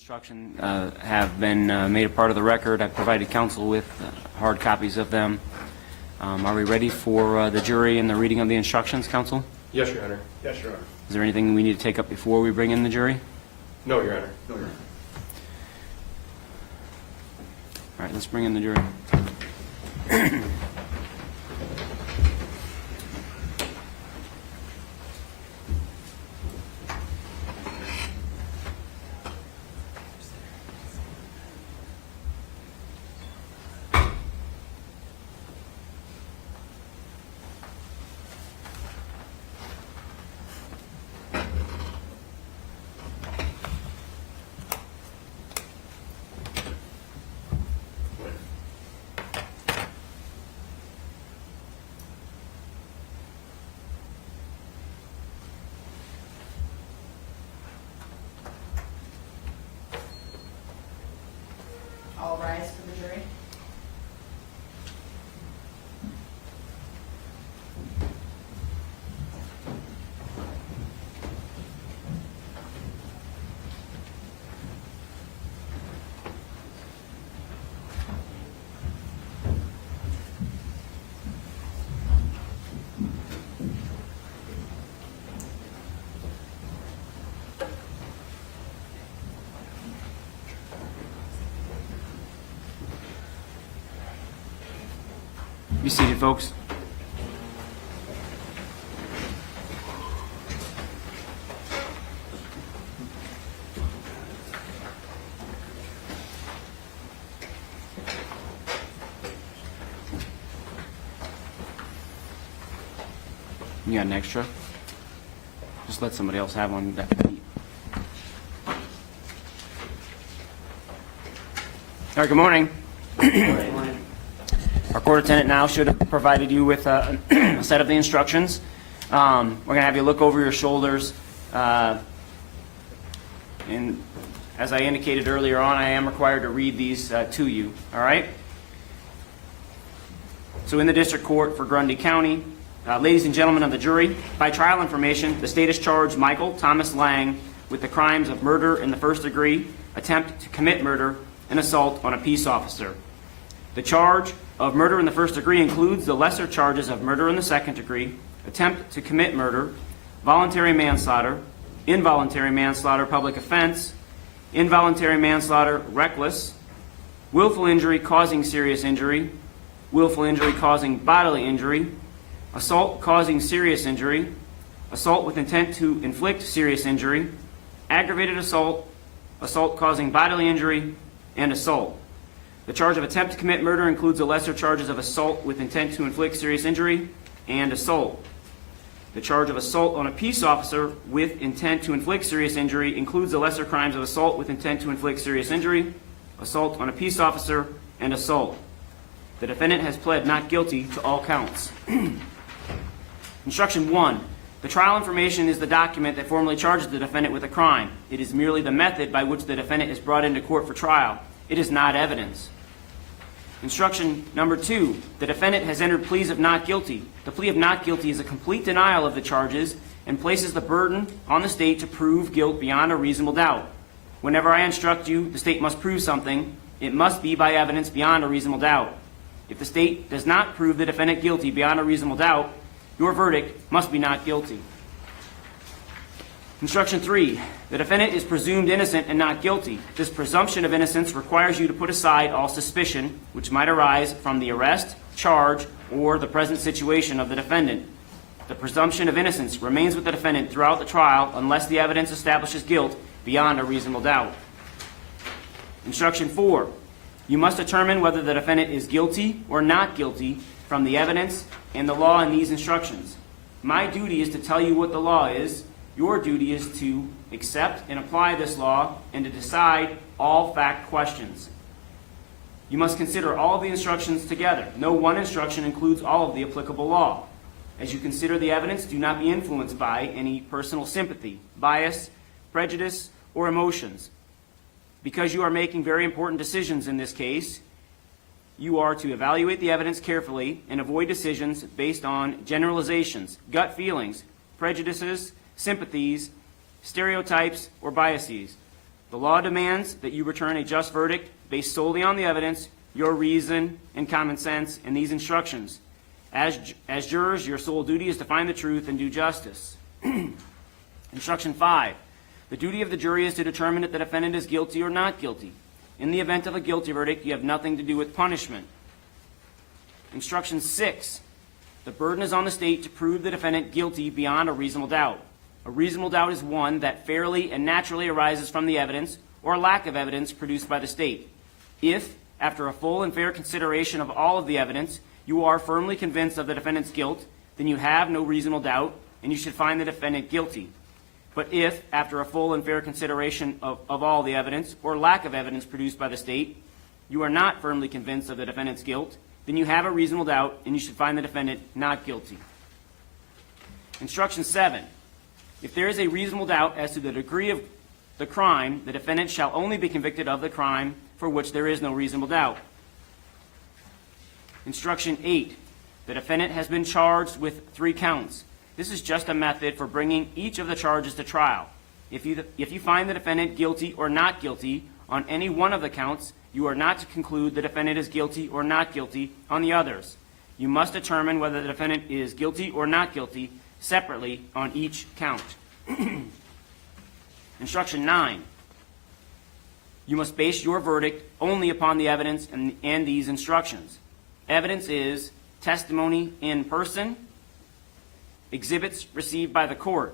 Instructions have been made a part of the record. I've provided counsel with hard copies of them. Are we ready for the jury and the reading of the instructions, counsel? Yes, Your Honor. Yes, Your Honor. Is there anything we need to take up before we bring in the jury? No, Your Honor. No, Your Honor. All right, let's bring in the jury. All rise for the jury. Be seated, folks. You got an extra? Just let somebody else have one. All right, good morning. Our court attendant now should have provided you with a set of the instructions. We're going to have you look over your shoulders. And as I indicated earlier on, I am required to read these to you. All right? So in the district court for Grundy County, ladies and gentlemen of the jury, by trial information, the state has charged Michael Thomas Lang with the crimes of murder in the first degree, attempt to commit murder, and assault on a peace officer. The charge of murder in the first degree includes the lesser charges of murder in the second degree, attempt to commit murder, voluntary manslaughter, involuntary manslaughter, public offense, involuntary manslaughter, reckless, willful injury causing serious injury, willful injury causing bodily injury, assault causing serious injury, assault with intent to inflict serious injury, aggravated assault, assault causing bodily injury, and assault. The charge of attempt to commit murder includes the lesser charges of assault with intent to inflict serious injury and assault. The charge of assault on a peace officer with intent to inflict serious injury includes the lesser crimes of assault with intent to inflict serious injury, assault on a peace officer, and assault. The defendant has pled not guilty to all counts. Instruction 1. The trial information is the document that formally charges the defendant with a crime. It is merely the method by which the defendant is brought into court for trial. It is not evidence. Instruction number 2, the defendant has entered pleas of not guilty. The plea of not guilty is a complete denial of the charges and places the burden on the state to prove guilt beyond a reasonable doubt. Whenever I instruct you, the state must prove something. It must be by evidence beyond a reasonable doubt. If the state does not prove the defendant guilty beyond a reasonable doubt, your verdict must be not guilty. Instruction 3. The defendant is presumed innocent and not guilty. This presumption of innocence requires you to put aside all suspicion which might arise from the arrest, charge, or the present situation of the defendant. The presumption of innocence remains with the defendant throughout the trial unless the evidence establishes guilt beyond a reasonable doubt. Instruction 4. You must determine whether the defendant is guilty or not guilty from the evidence and the law in these instructions. My duty is to tell you what the law is. Your duty is to accept and apply this law and to decide all fact questions. You must consider all of the instructions together. No one instruction includes all of the applicable law. As you consider the evidence, do not be influenced by any personal sympathy, bias, prejudice, or emotions. Because you are making very important decisions in this case, you are to evaluate the evidence carefully and avoid decisions based on generalizations, gut feelings, prejudices, sympathies, stereotypes, or biases. The law demands that you return a just verdict based solely on the evidence, your reason, and common sense in these instructions. As jurors, your sole duty is to find the truth and do justice. Instruction 5. The duty of the jury is to determine if the defendant is guilty or not guilty. In the event of a guilty verdict, you have nothing to do with punishment. Instruction 6. The burden is on the state to prove the defendant guilty beyond a reasonable doubt. A reasonable doubt is one that fairly and naturally arises from the evidence or lack of evidence produced by the state. If, after a full and fair consideration of all of the evidence, you are firmly convinced of the defendant's guilt, then you have no reasonable doubt, and you should find the defendant guilty. But if, after a full and fair consideration of all the evidence or lack of evidence produced by the state, you are not firmly convinced of the defendant's guilt, then you have a reasonable doubt, and you should find the defendant not guilty. Instruction 7. If there is a reasonable doubt as to the degree of the crime, the defendant shall only be convicted of the crime for which there is no reasonable doubt. Instruction 8. The defendant has been charged with 3 counts. This is just a method for bringing each of the charges to trial. If you find the defendant guilty or not guilty on any one of the counts, you are not to conclude the defendant is guilty or not guilty on the others. You must determine whether the defendant is guilty or not guilty separately on each count. Instruction 9. You must base your verdict only upon the evidence and these instructions. Evidence is testimony in person, exhibits received by the court.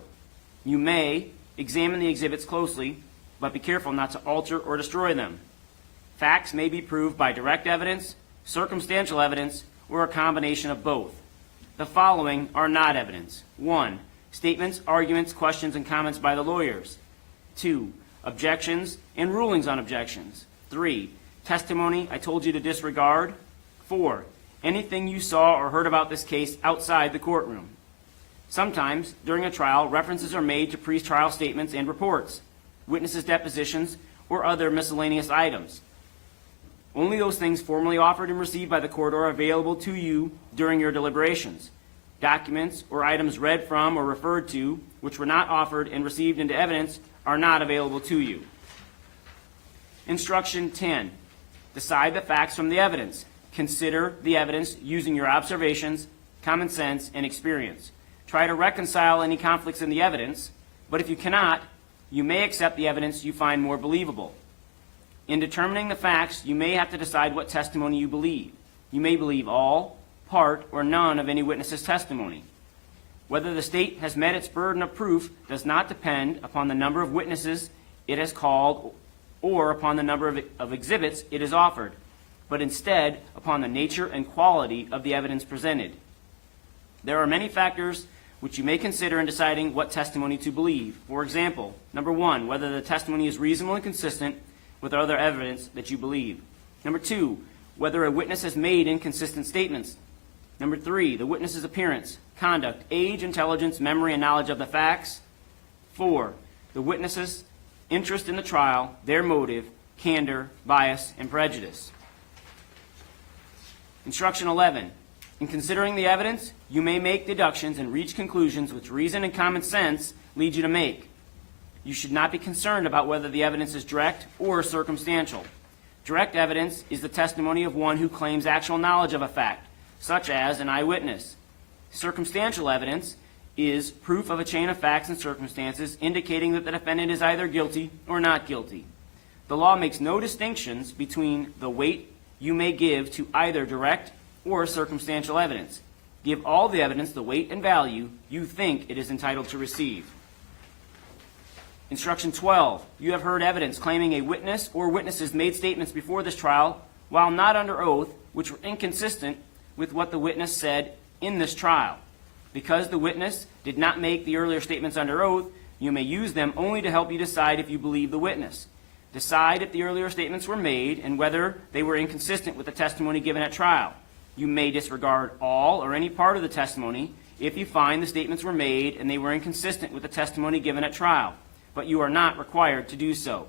You may examine the exhibits closely, but be careful not to alter or destroy them. Facts may be proved by direct evidence, circumstantial evidence, or a combination of both. The following are not evidence. 1. Statements, arguments, questions, and comments by the lawyers. 2. Objections and rulings on objections. 3. Testimony I told you to disregard. 4. Anything you saw or heard about this case outside the courtroom. Sometimes, during a trial, references are made to pre-trial statements and reports, witnesses' depositions, or other miscellaneous items. Only those things formally offered and received by the court are available to you during your deliberations. Documents or items read from or referred to, which were not offered and received into evidence, are not available to you. Instruction 10. Decide the facts from the evidence. Consider the evidence using your observations, common sense, and experience. Try to reconcile any conflicts in the evidence, but if you cannot, you may accept the evidence you find more believable. In determining the facts, you may have to decide what testimony you believe. You may believe all, part, or none of any witness's testimony. Whether the state has met its burden of proof does not depend upon the number of witnesses it has called or upon the number of exhibits it has offered, but instead upon the nature and quality of the evidence presented. There are many factors which you may consider in deciding what testimony to believe. For example, number 1, whether the testimony is reasonable and consistent with other evidence that you believe. Number 2, whether a witness has made inconsistent statements. Number 3, the witness's appearance, conduct, age, intelligence, memory, and knowledge of the facts. 4, the witness's interest in the trial, their motive, candor, bias, and prejudice. Instruction 11. In considering the evidence, you may make deductions and reach conclusions which reason and common sense lead you to make. You should not be concerned about whether the evidence is direct or circumstantial. Direct evidence is the testimony of one who claims actual knowledge of a fact, such as an eyewitness. Circumstantial evidence is proof of a chain of facts and circumstances indicating that the defendant is either guilty or not guilty. The law makes no distinctions between the weight you may give to either direct or circumstantial evidence. Give all the evidence the weight and value you think it is entitled to receive. Instruction 12. You have heard evidence claiming a witness or witnesses made statements before this trial while not under oath, which were inconsistent with what the witness said in this trial. Because the witness did not make the earlier statements under oath, you may use them only to help you decide if you believe the witness. Decide if the earlier statements were made and whether they were inconsistent with the testimony given at trial. You may disregard all or any part of the testimony if you find the statements were made and they were inconsistent with the testimony given at trial, but you are not required to do so.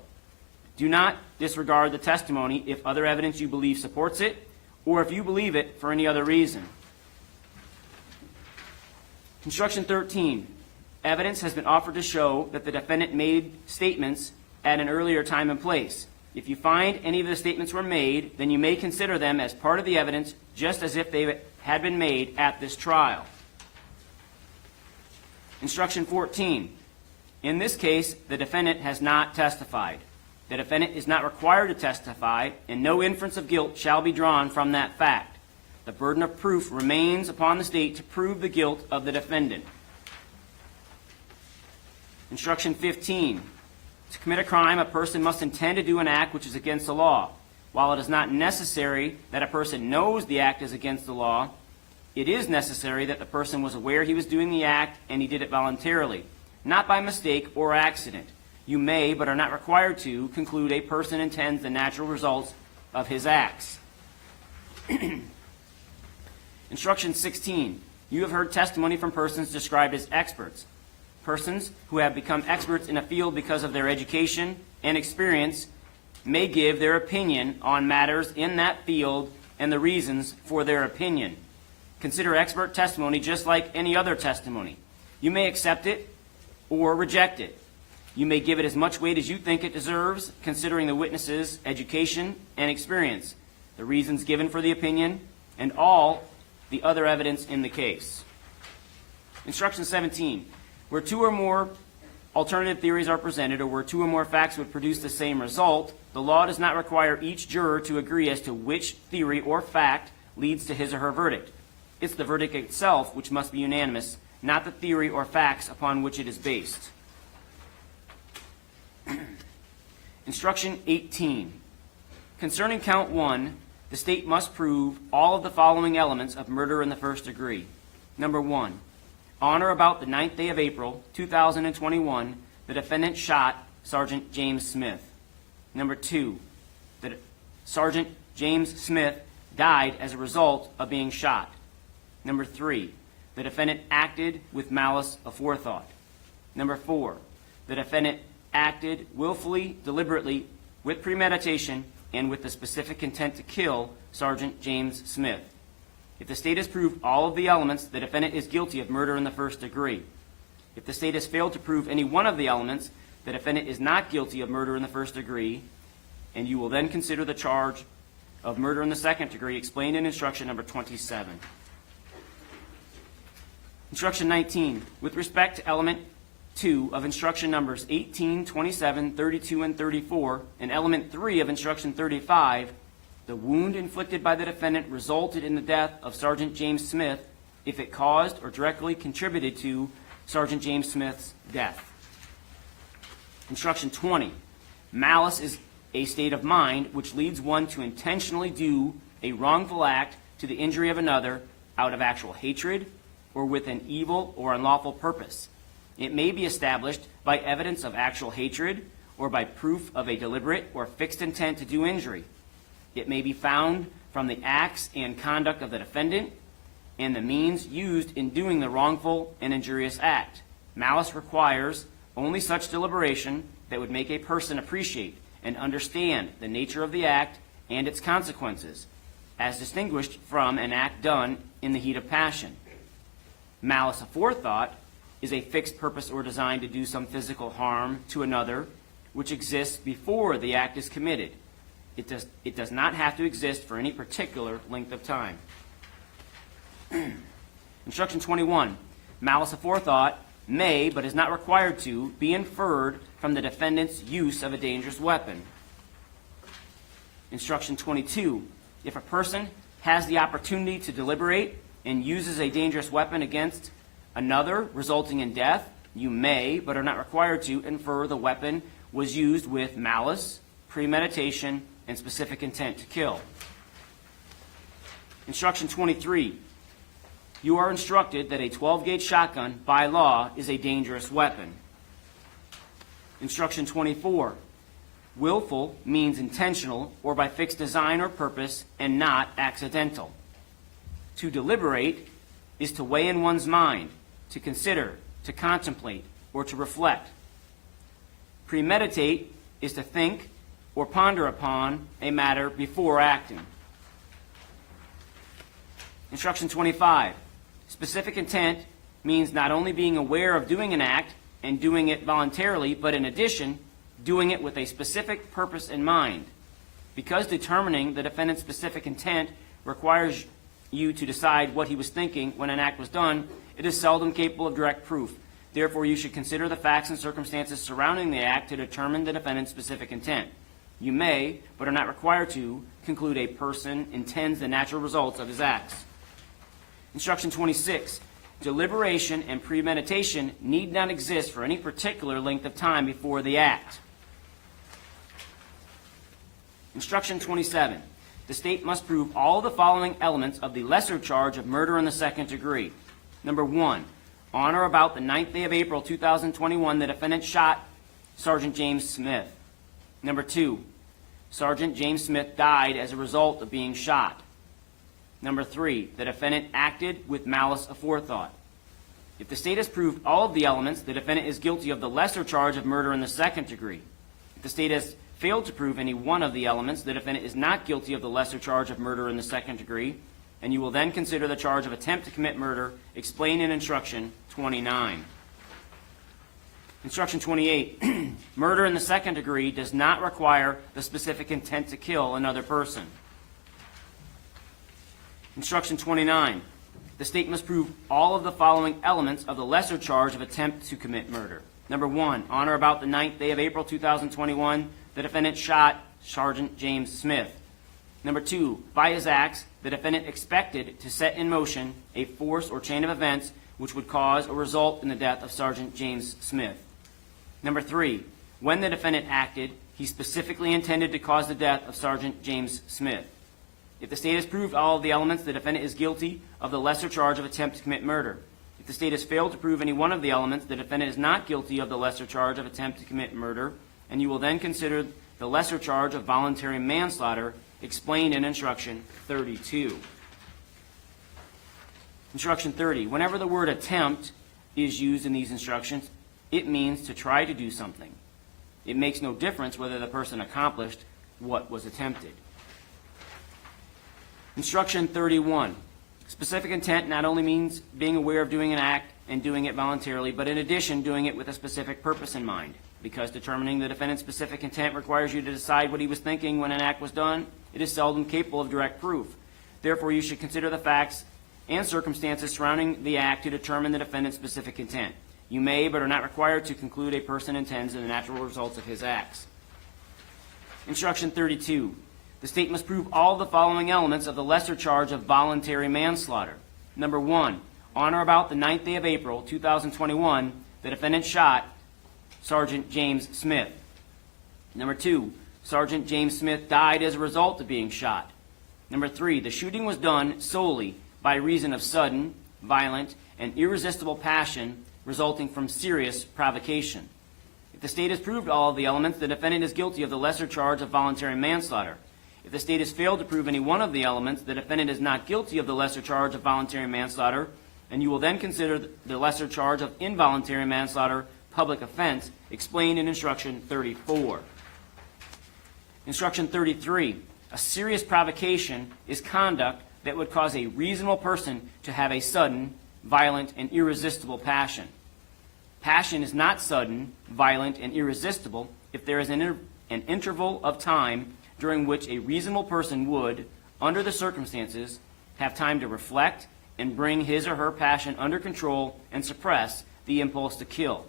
Do not disregard the testimony if other evidence you believe supports it or if you believe it for any other reason. Instruction 13. Evidence has been offered to show that the defendant made statements at an earlier time and place. If you find any of the statements were made, then you may consider them as part of the evidence, just as if they had been made at this trial. Instruction 14. In this case, the defendant has not testified. The defendant is not required to testify, and no inference of guilt shall be drawn from that fact. The burden of proof remains upon the state to prove the guilt of the defendant. Instruction 15. To commit a crime, a person must intend to do an act which is against the law. While it is not necessary that a person knows the act is against the law, it is necessary that the person was aware he was doing the act and he did it voluntarily, not by mistake or accident. You may, but are not required to, conclude a person intends the natural results of his acts. Instruction 16. You have heard testimony from persons described as experts. Persons who have become experts in a field because of their education and experience may give their opinion on matters in that field and the reasons for their opinion. Consider expert testimony just like any other testimony. You may accept it or reject it. You may give it as much weight as you think it deserves, considering the witness's education and experience, the reasons given for the opinion, and all the other evidence in the case. Instruction 17. Where two or more alternative theories are presented, or where two or more facts would produce the same result, the law does not require each juror to agree as to which theory or fact leads to his or her verdict. It's the verdict itself which must be unanimous, not the theory or facts upon which it is based. Instruction 18. Concerning count 1, the state must prove all of the following elements of murder in the first degree. Number 1. On or about the 9th day of April, 2021, the defendant shot Sergeant James Smith. Number 2. That Sergeant James Smith died as a result of being shot. Number 3. The defendant acted with malice aforethought. Number 4. The defendant acted willfully, deliberately, with premeditation, and with the specific intent to kill Sergeant James Smith. If the state has proved all of the elements, the defendant is guilty of murder in the first degree. If the state has failed to prove any one of the elements, the defendant is not guilty of murder in the first degree, and you will then consider the charge of murder in the second degree explained in instruction number 27. Instruction 19. With respect to element 2 of instruction numbers 18, 27, 32, and 34, and element 3 of instruction 35, the wound inflicted by the defendant resulted in the death of Sergeant James Smith if it caused or directly contributed to Sergeant James Smith's death. Instruction 20. Malice is a state of mind which leads one to intentionally do a wrongful act to the injury of another out of actual hatred or with an evil or unlawful purpose. It may be established by evidence of actual hatred or by proof of a deliberate or fixed intent to do injury. It may be found from the acts and conduct of the defendant and the means used in doing the wrongful and injurious act. Malice requires only such deliberation that would make a person appreciate and understand the nature of the act and its consequences, as distinguished from an act done in the heat of passion. Malice aforethought is a fixed purpose or design to do some physical harm to another which exists before the act is committed. It does not have to exist for any particular length of time. Instruction 21. Malice aforethought may, but is not required to, be inferred from the defendant's use of a dangerous weapon. Instruction 22. If a person has the opportunity to deliberate and uses a dangerous weapon against another, resulting in death, you may, but are not required to, infer the weapon was used with malice, premeditation, and specific intent to kill. Instruction 23. You are instructed that a 12-gauge shotgun, by law, is a dangerous weapon. Instruction 24. Willful means intentional or by fixed design or purpose and not accidental. To deliberate is to weigh in one's mind, to consider, to contemplate, or to reflect. Premeditate is to think or ponder upon a matter before acting. Instruction 25. Specific intent means not only being aware of doing an act and doing it voluntarily, but in addition, doing it with a specific purpose in mind. Because determining the defendant's specific intent requires you to decide what he was thinking when an act was done, it is seldom capable of direct proof. Therefore, you should consider the facts and circumstances surrounding the act to determine the defendant's specific intent. You may, but are not required to, conclude a person intends the natural results of his acts. Instruction 26. Deliberation and premeditation need not exist for any particular length of time before the act. Instruction 27. The state must prove all the following elements of the lesser charge of murder in the second degree. Number 1. On or about the 9th day of April 2021, the defendant shot Sergeant James Smith. Number 2. Sergeant James Smith died as a result of being shot. Number 3. The defendant acted with malice aforethought. If the state has proved all of the elements, the defendant is guilty of the lesser charge of murder in the second degree. If the state has failed to prove any one of the elements, the defendant is not guilty of the lesser charge of murder in the second degree, and you will then consider the charge of attempt to commit murder explained in Instruction 29. Instruction 28. Murder in the second degree does not require the specific intent to kill another person. Instruction 29. The state must prove all of the following elements of the lesser charge of attempt to commit murder. Number 1. On or about the 9th day of April 2021, the defendant shot Sergeant James Smith. Number 2. By his acts, the defendant expected to set in motion a force or chain of events which would cause or result in the death of Sergeant James Smith. Number 3. When the defendant acted, he specifically intended to cause the death of Sergeant James Smith. If the state has proved all of the elements, the defendant is guilty of the lesser charge of attempt to commit murder. If the state has failed to prove any one of the elements, the defendant is not guilty of the lesser charge of attempt to commit murder, and you will then consider the lesser charge of voluntary manslaughter explained in Instruction 32. Instruction 30. Whenever the word attempt is used in these instructions, it means to try to do something. It makes no difference whether the person accomplished what was attempted. Instruction 31. Specific intent not only means being aware of doing an act and doing it voluntarily, but in addition, doing it with a specific purpose in mind. Because determining the defendant's specific intent requires you to decide what he was thinking when an act was done, it is seldom capable of direct proof. Therefore, you should consider the facts and circumstances surrounding the act to determine the defendant's specific intent. You may, but are not required to, conclude a person intends the natural results of his acts. Instruction 32. The state must prove all the following elements of the lesser charge of voluntary manslaughter. Number 1. On or about the 9th day of April 2021, the defendant shot Sergeant James Smith. Number 2. Sergeant James Smith died as a result of being shot. Number 3. The shooting was done solely by reason of sudden, violent, and irresistible passion resulting from serious provocation. If the state has proved all of the elements, the defendant is guilty of the lesser charge of voluntary manslaughter. If the state has failed to prove any one of the elements, the defendant is not guilty of the lesser charge of voluntary manslaughter, and you will then consider the lesser charge of involuntary manslaughter, public offense, explained in Instruction 34. Instruction 33. A serious provocation is conduct that would cause a reasonable person to have a sudden, violent, and irresistible passion. Passion is not sudden, violent, and irresistible if there is an interval of time during which a reasonable person would, under the circumstances, have time to reflect and bring his or her passion under control and suppress the impulse to kill.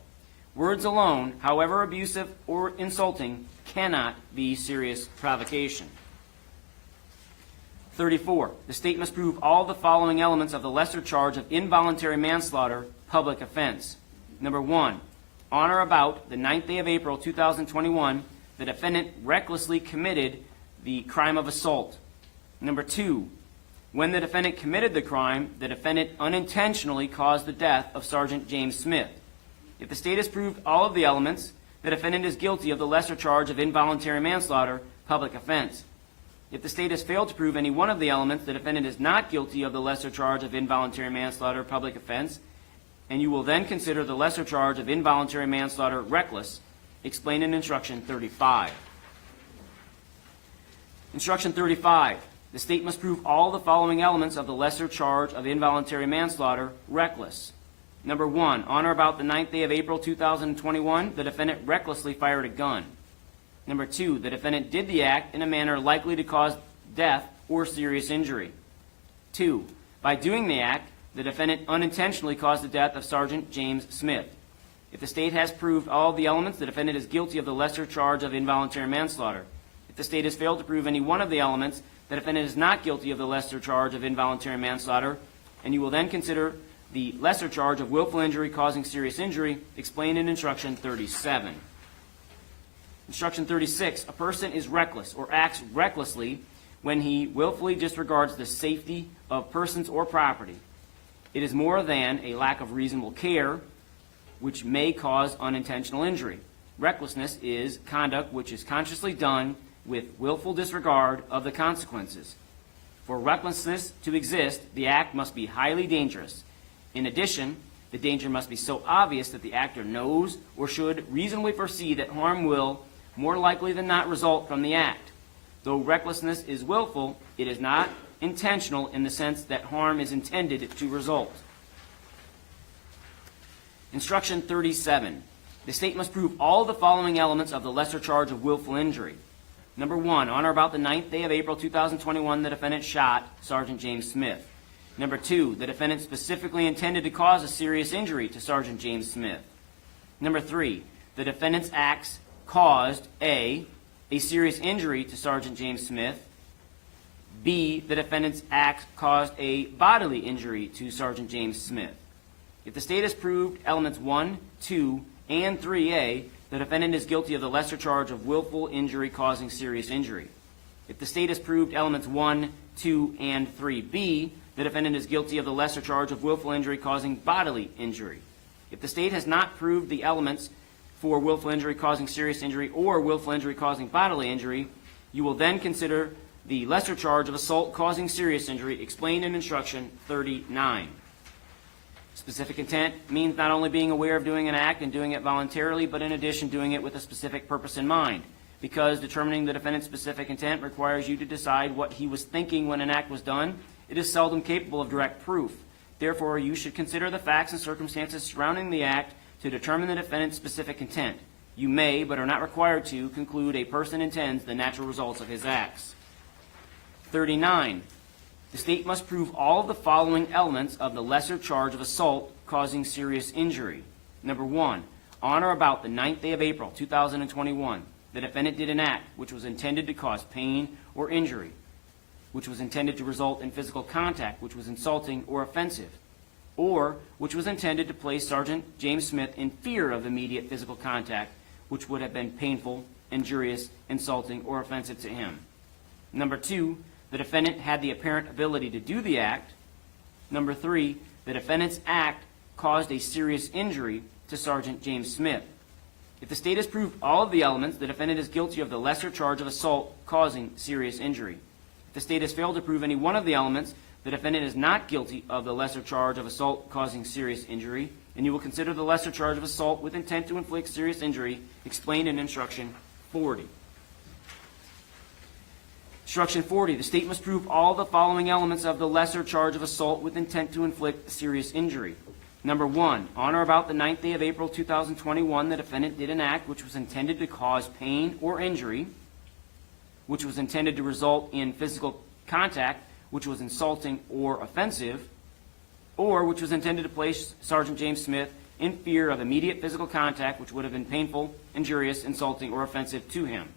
Words alone, however abusive or insulting, cannot be serious provocation. 34. The state must prove all the following elements of the lesser charge of involuntary manslaughter, public offense. Number 1. On or about the 9th day of April 2021, the defendant recklessly committed the crime of assault. Number 2. When the defendant committed the crime, the defendant unintentionally caused the death of Sergeant James Smith. If the state has proved all of the elements, the defendant is guilty of the lesser charge of involuntary manslaughter, public offense. If the state has failed to prove any one of the elements, the defendant is not guilty of the lesser charge of involuntary manslaughter, public offense, and you will then consider the lesser charge of involuntary manslaughter, reckless, explained in Instruction 35. Instruction 35. The state must prove all the following elements of the lesser charge of involuntary manslaughter, reckless. Number 1. On or about the 9th day of April 2021, the defendant recklessly fired a gun. Number 2, the defendant did the act in a manner likely to cause death or serious injury. 2, by doing the act, the defendant unintentionally caused the death of Sergeant James Smith. If the state has proved all of the elements, the defendant is guilty of the lesser charge of involuntary manslaughter. If the state has failed to prove any one of the elements, the defendant is not guilty of the lesser charge of involuntary manslaughter, and you will then consider the lesser charge of willful injury causing serious injury, explained in Instruction 37. Instruction 36, a person is reckless or acts recklessly when he willfully disregards the safety of persons or property. It is more than a lack of reasonable care, which may cause unintentional injury. Recklessness is conduct which is consciously done with willful disregard of the consequences. For recklessness to exist, the act must be highly dangerous. In addition, the danger must be so obvious that the actor knows or should reasonably foresee that harm will, more likely than not, result from the act. Though recklessness is willful, it is not intentional in the sense that harm is intended to result. Instruction 37. The state must prove all the following elements of the lesser charge of willful injury. Number 1, on or about the 9th day of April 2021, the defendant shot Sergeant James Smith. Number 2, the defendant specifically intended to cause a serious injury to Sergeant James Smith. Number 3, the defendant's acts caused A, serious injury to Sergeant James Smith. B, the defendant's acts caused a bodily injury to Sergeant James Smith. If the state has proved elements 1, 2, and 3A, the defendant is guilty of the lesser charge of willful injury causing serious injury. If the state has proved elements 1, 2, and 3B, the defendant is guilty of the lesser charge of willful injury causing bodily injury. If the state has not proved the elements for willful injury causing serious injury or willful injury causing bodily injury, you will then consider the lesser charge of assault causing serious injury, explained in Instruction 39. Specific intent means not only being aware of doing an act and doing it voluntarily, but in addition doing it with a specific purpose in mind. Because determining the defendant's specific intent requires you to decide what he was thinking when an act was done, it is seldom capable of direct proof. Therefore, you should consider the facts and circumstances surrounding the act to determine the defendant's specific intent. You may, but are not required to, conclude a person intends the natural results of his acts. 39. The state must prove all of the following elements of the lesser charge of assault causing serious injury. Number 1, on or about the 9th day of April, 2021, the defendant did an act which was intended to cause pain or injury, which was intended to result in physical contact, which was insulting or offensive, or which was intended to place Sergeant James Smith in fear of immediate physical contact, which would have been painful, injurious, insulting, or offensive to him. Number 2, the defendant had the apparent ability to do the act. Number 3, the defendant's act caused a serious injury to Sergeant James Smith. If the state has proved all of the elements, the defendant is guilty of the lesser charge of assault causing serious injury. If the state has failed to prove any one of the elements, the defendant is not guilty of the lesser charge of assault causing serious injury, and you will consider the lesser charge of assault with intent to inflict serious injury, explained in Instruction 40. Instruction 40, the state must prove all the following elements of the lesser charge of assault with intent to inflict serious injury. Number 1, on or about the 9th day of April 2021, the defendant did an act which was intended to cause pain or injury, which was intended to result in physical contact, which was insulting or offensive, or which was intended to place Sergeant James Smith in fear of immediate physical contact, which would have been painful, injurious, insulting, or offensive to him.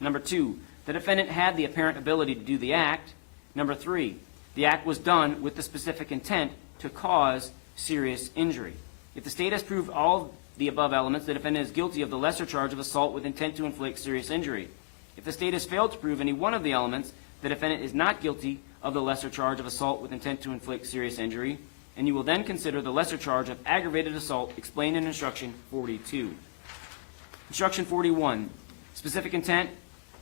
Number 2, the defendant had the apparent ability to do the act. Number 3, the act was done with the specific intent to cause serious injury. If the state has proved all the above elements, the defendant is guilty of the lesser charge of assault with intent to inflict serious injury. If the state has failed to prove any one of the elements, the defendant is not guilty of the lesser charge of assault with intent to inflict serious injury, and you will then consider the lesser charge of aggravated assault, explained in Instruction 42. Instruction 41, specific intent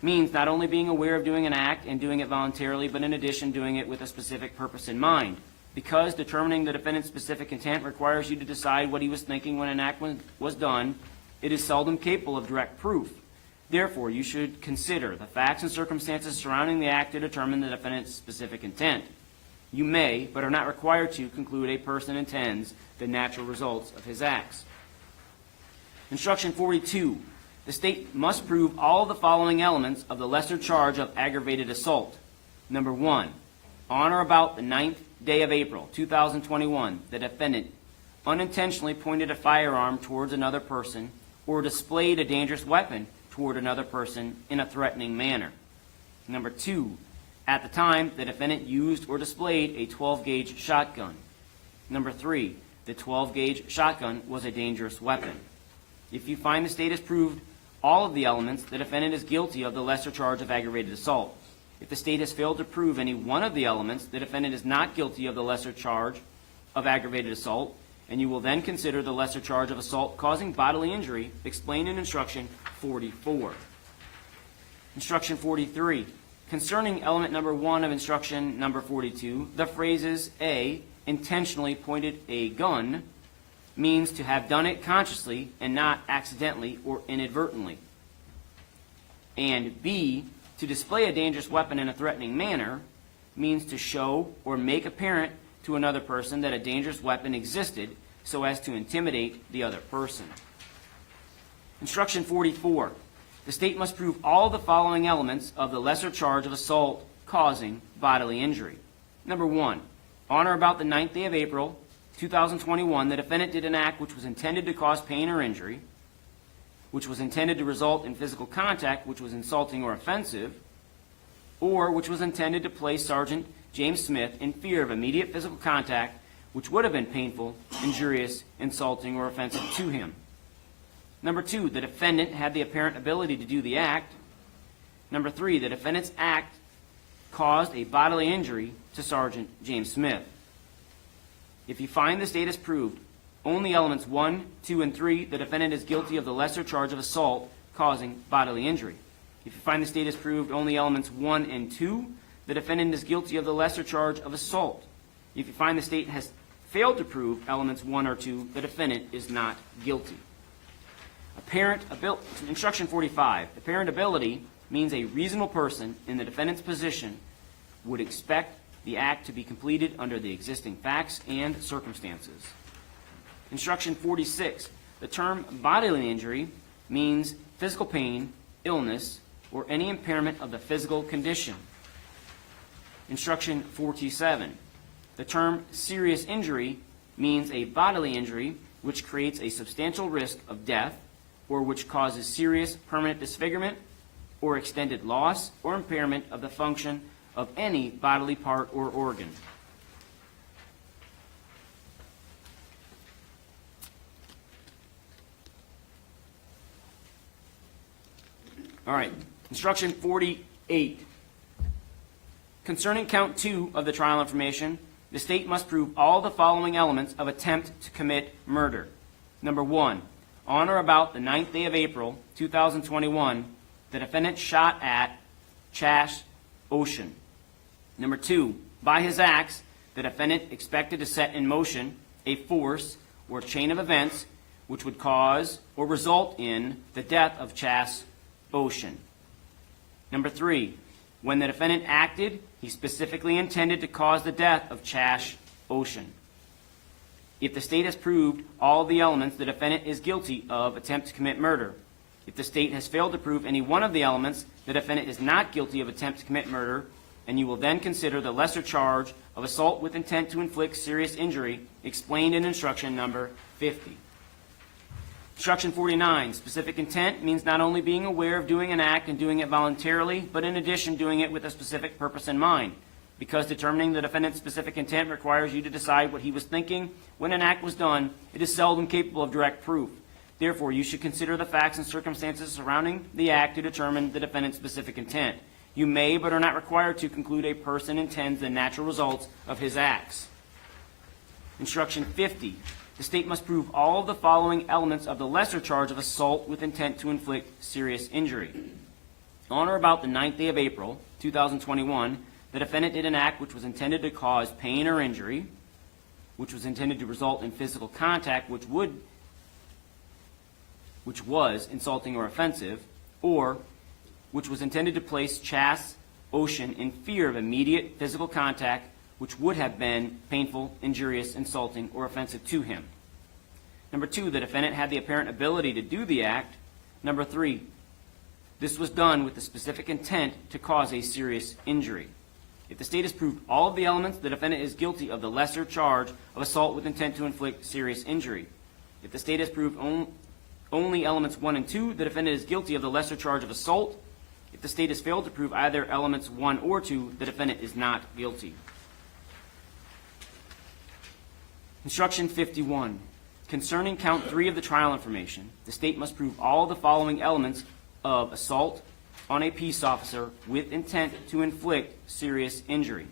means not only being aware of doing an act and doing it voluntarily, but in addition doing it with a specific purpose in mind. Because determining the defendant's specific intent requires you to decide what he was thinking when an act was done, it is seldom capable of direct proof. Therefore, you should consider the facts and circumstances surrounding the act to determine the defendant's specific intent. You may, but are not required to, conclude a person intends the natural results of his acts. Instruction 42. The state must prove all of the following elements of the lesser charge of aggravated assault. Number 1, on or about the 9th day of April, 2021, the defendant unintentionally pointed a firearm towards another person or displayed a dangerous weapon toward another person in a threatening manner. Number 2, at the time, the defendant used or displayed a 12-gauge shotgun. Number 3, the 12-gauge shotgun was a dangerous weapon. If you find the state has proved all of the elements, the defendant is guilty of the lesser charge of aggravated assault. If the state has failed to prove any one of the elements, the defendant is not guilty of the lesser charge of aggravated assault, and you will then consider the lesser charge of assault causing bodily injury explained in Instruction 44. Instruction 43. Concerning element number 1 of Instruction number 42, the phrases A, intentionally pointed a gun, means to have done it consciously and not accidentally or inadvertently. And B, to display a dangerous weapon in a threatening manner, means to show or make apparent to another person that a dangerous weapon existed so as to intimidate the other person. Instruction 44. The state must prove all the following elements of the lesser charge of assault causing bodily injury. Number 1, on or about the 9th day of April, 2021, the defendant did an act which was intended to cause pain or injury, which was intended to result in physical contact, which was insulting or offensive, or which was intended to place Sergeant James Smith in fear of immediate physical contact, which would have been painful, injurious, insulting, or offensive to him. Number 2, the defendant had the apparent ability to do the act. Number 3, the defendant's act caused a bodily injury to Sergeant James Smith. If you find the state has proved only elements 1, 2, and 3, the defendant is guilty of the lesser charge of assault causing bodily injury. If you find the state has proved only elements 1 and 2, the defendant is guilty of the lesser charge of assault. If you find the state has failed to prove elements 1 or 2, the defendant is not guilty. Instruction 45. Apparent ability means a reasonable person in the defendant's position would expect the act to be completed under the existing facts and circumstances. Instruction 46. The term bodily injury means physical pain, illness, or any impairment of the physical condition. Instruction 47. The term serious injury means a bodily injury which creates a substantial risk of death or which causes serious permanent disfigurement or extended loss or impairment of the function of any bodily part or organ. All right, Instruction 48. Concerning count 2 of the trial information, the state must prove all the following elements of attempt to commit murder. Number 1, on or about the 9th day of April, 2021, the defendant shot at Chash Ocean. Number 2, by his acts, the defendant expected to set in motion a force or chain of events which would cause or result in the death of Chash Ocean. Number 3, when the defendant acted, he specifically intended to cause the death of Chash Ocean. If the state has proved all the elements, the defendant is guilty of attempt to commit murder. If the state has failed to prove any one of the elements, the defendant is not guilty of attempt to commit murder, and you will then consider the lesser charge of assault with intent to inflict serious injury explained in instruction number 50. Instruction 49, specific intent means not only being aware of doing an act and doing it voluntarily, but in addition doing it with a specific purpose in mind. Because determining the defendant's specific intent requires you to decide what he was thinking when an act was done, it is seldom capable of direct proof. Therefore, you should consider the facts and circumstances surrounding the act to determine the defendant's specific intent. You may, but are not required to, conclude a person intends the natural results of his acts. Instruction 50. The state must prove all of the following elements of the lesser charge of assault with intent to inflict serious injury. On or about the 9th day of April, 2021, the defendant did an act which was intended to cause pain or injury, which was intended to result in physical contact, which was insulting or offensive, or which was intended to place Chash Ocean in fear of immediate physical contact, which would have been painful, injurious, insulting, or offensive to him. Number 2, the defendant had the apparent ability to do the act. Number 3, this was done with the specific intent to cause a serious injury. If the state has proved all of the elements, the defendant is guilty of the lesser charge of assault with intent to inflict serious injury. If the state has proved only elements 1 and 2, the defendant is guilty of the lesser charge of assault. If the state has failed to prove either elements 1 or 2, the defendant is not guilty. Instruction 51. Concerning count 3 of the trial information, the state must prove all the following elements of assault on a peace officer with intent to inflict serious injury.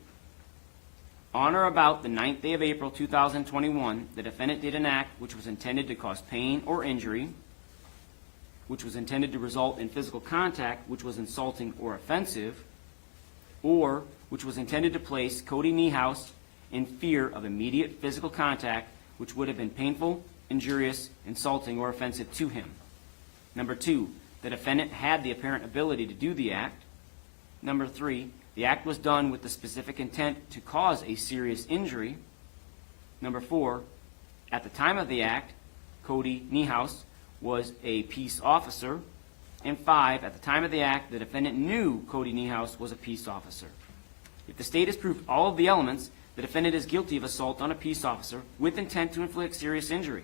On or about the 9th day of April 2021, the defendant did an act which was intended to cause pain or injury, which was intended to result in physical contact, which was insulting or offensive, or which was intended to place Cody Niehaus in fear of immediate physical contact, which would have been painful, injurious, insulting, or offensive to him. Number 2, the defendant had the apparent ability to do the act. Number 3, the act was done with the specific intent to cause a serious injury. Number 4, at the time of the act, Cody Niehaus was a peace officer. And 5, at the time of the act, the defendant knew Cody Niehaus was a peace officer. If the state has proved all of the elements, the defendant is guilty of assault on a peace officer with intent to inflict serious injury.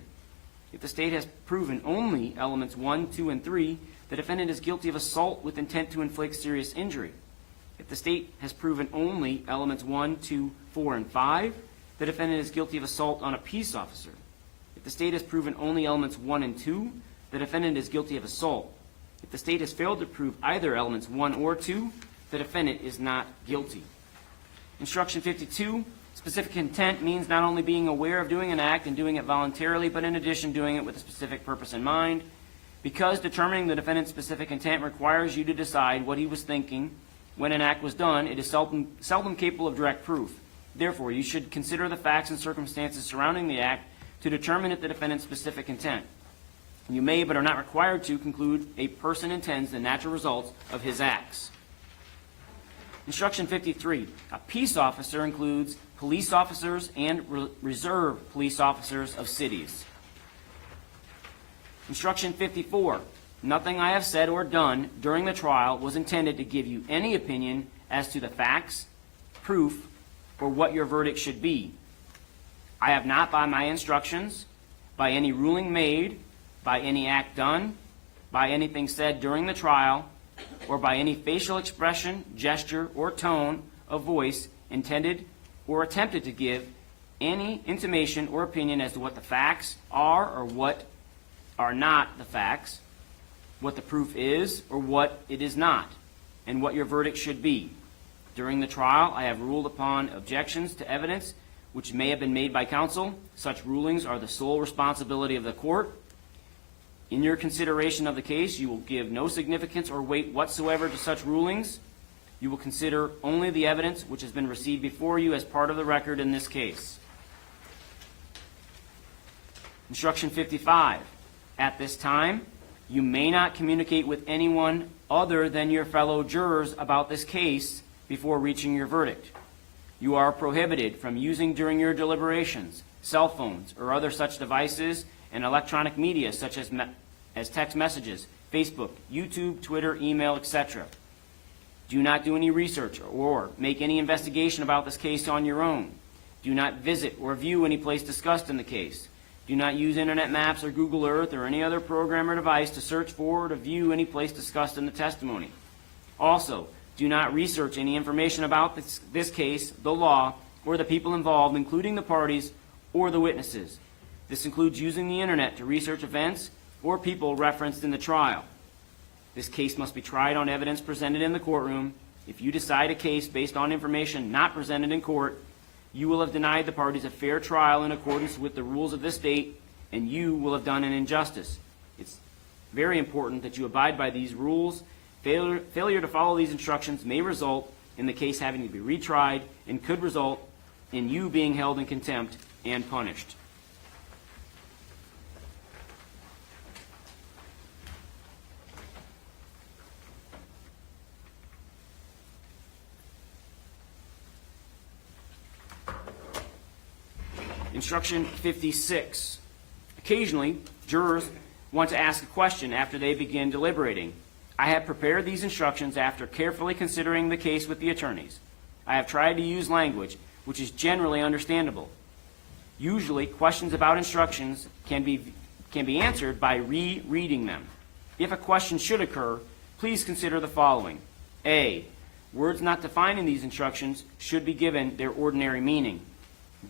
If the state has proven only elements 1, 2, and 3, the defendant is guilty of assault with intent to inflict serious injury. If the state has proven only elements 1, 2, 4, and 5, the defendant is guilty of assault on a peace officer. If the state has proven only elements 1 and 2, the defendant is guilty of assault. If the state has failed to prove either elements 1 or 2, the defendant is not guilty. Instruction 52, specific intent means not only being aware of doing an act and doing it voluntarily, but in addition doing it with a specific purpose in mind. Because determining the defendant's specific intent requires you to decide what he was thinking when an act was done, it is seldom capable of direct proof. Therefore, you should consider the facts and circumstances surrounding the act to determine the defendant's specific intent. You may, but are not required to, conclude a person intends the natural results of his acts. Instruction 53. A peace officer includes police officers and reserve police officers of cities. Instruction 54. Nothing I have said or done during the trial was intended to give you any opinion as to the facts, proof, or what your verdict should be. I have not, by my instructions, by any ruling made, by any act done, by anything said during the trial, or by any facial expression, gesture, or tone of voice intended or attempted to give any intimation or opinion as to what the facts are or what are not the facts, what the proof is or what it is not, and what your verdict should be. During the trial, I have ruled upon objections to evidence which may have been made by counsel. Such rulings are the sole responsibility of the court. In your consideration of the case, you will give no significance or weight whatsoever to such rulings. You will consider only the evidence which has been received before you as part of the record in this case. Instruction 55. At this time, you may not communicate with anyone other than your fellow jurors about this case before reaching your verdict. You are prohibited from using during your deliberations cell phones or other such devices and electronic media such as text messages, Facebook, YouTube, Twitter, email, etc. Do not do any research or make any investigation about this case on your own. Do not visit or view any place discussed in the case. Do not use Internet Maps or Google Earth or any other program or device to search for or to view any place discussed in the testimony. Also, do not research any information about this case, the law, or the people involved, including the parties or the witnesses. This includes using the Internet to research events or people referenced in the trial. This case must be tried on evidence presented in the courtroom. If you decide a case based on information not presented in court, you will have denied the parties a fair trial in accordance with the rules of this state, and you will have done an injustice. It's very important that you abide by these rules. Failure to follow these instructions may result in the case having to be retried and could result in you being held in contempt and punished. Instruction 56. Occasionally, jurors want to ask a question after they begin deliberating. I have prepared these instructions after carefully considering the case with the attorneys. I have tried to use language which is generally understandable. Usually, questions about instructions can be answered by rereading them. If a question should occur, please consider the following. A. Words not defined in these instructions should be given their ordinary meaning.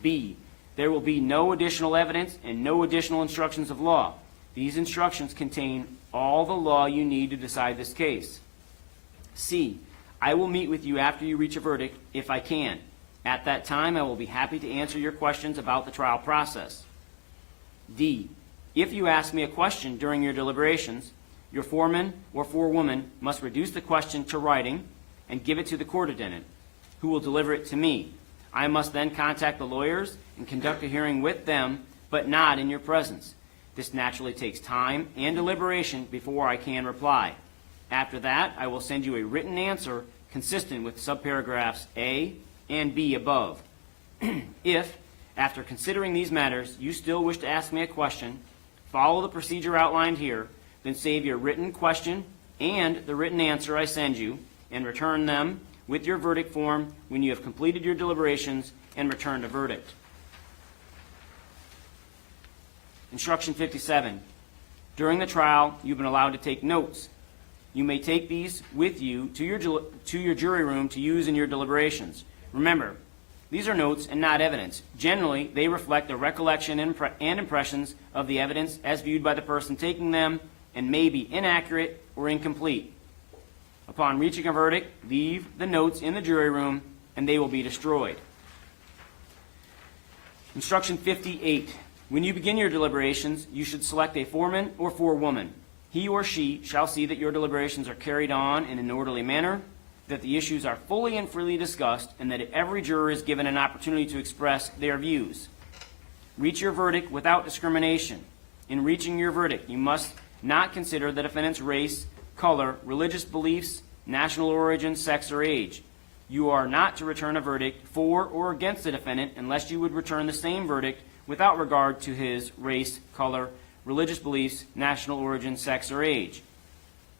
B. There will be no additional evidence and no additional instructions of law. These instructions contain all the law you need to decide this case. C. I will meet with you after you reach a verdict if I can. At that time, I will be happy to answer your questions about the trial process. D. If you ask me a question during your deliberations, your foreman or forewoman must reduce the question to writing and give it to the court attendant, who will deliver it to me. I must then contact the lawyers and conduct a hearing with them, but not in your presence. This naturally takes time and deliberation before I can reply. After that, I will send you a written answer consistent with subparagraphs A and B above. If, after considering these matters, you still wish to ask me a question, follow the procedure outlined here, then save your written question and the written answer I send you, and return them with your verdict form when you have completed your deliberations and returned a verdict. Instruction 57. During the trial, you've been allowed to take notes. You may take these with you to your jury room to use in your deliberations. Remember, these are notes and not evidence. Generally, they reflect the recollection and impressions of the evidence as viewed by the person taking them and may be inaccurate or incomplete. Upon reaching a verdict, leave the notes in the jury room and they will be destroyed. Instruction 58. When you begin your deliberations, you should select a foreman or forewoman. He or she shall see that your deliberations are carried on in an orderly manner, that the issues are fully and freely discussed, and that every juror is given an opportunity to express their views. Reach your verdict without discrimination. In reaching your verdict, you must not consider the defendant's race, color, religious beliefs, national origin, sex, or age. You are not to return a verdict for or against the defendant unless you would return the same verdict without regard to his race, color, religious beliefs, national origin, sex, or age.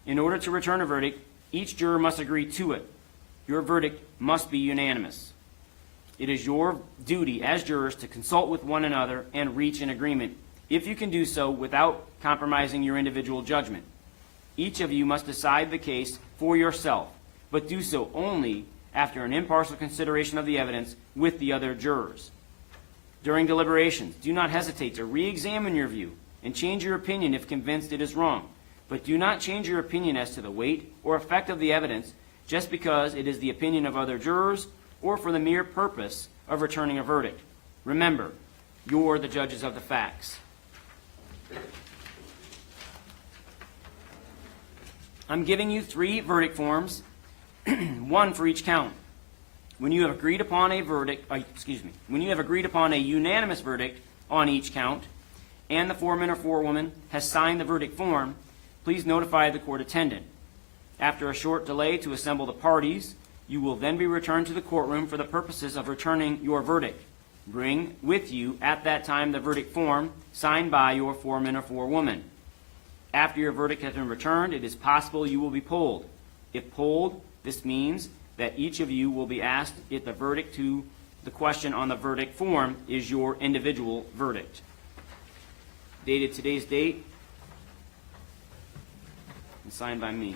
In order to return a verdict, each juror must agree to it. Your verdict must be unanimous. It is your duty as jurors to consult with one another and reach an agreement, if you can do so without compromising your individual judgment. Each of you must decide the case for yourself, but do so only after an impartial consideration of the evidence with the other jurors. During deliberations, do not hesitate to re-examine your view and change your opinion if convinced it is wrong. But do not change your opinion as to the weight or effect of the evidence just because it is the opinion of other jurors or for the mere purpose of returning a verdict. Remember, you're the judges of the facts. I'm giving you 3 verdict forms, one for each count. When you have agreed upon a when you have agreed upon a unanimous verdict on each count, and the foreman or forewoman has signed the verdict form, please notify the court attendant. After a short delay to assemble the parties, you will then be returned to the courtroom for the purposes of returning your verdict. Bring with you at that time the verdict form signed by your foreman or forewoman. After your verdict has been returned, it is possible you will be polled. If polled, this means that each of you will be asked if the verdict to the question on the verdict form is your individual verdict. Dated today's date and signed by me.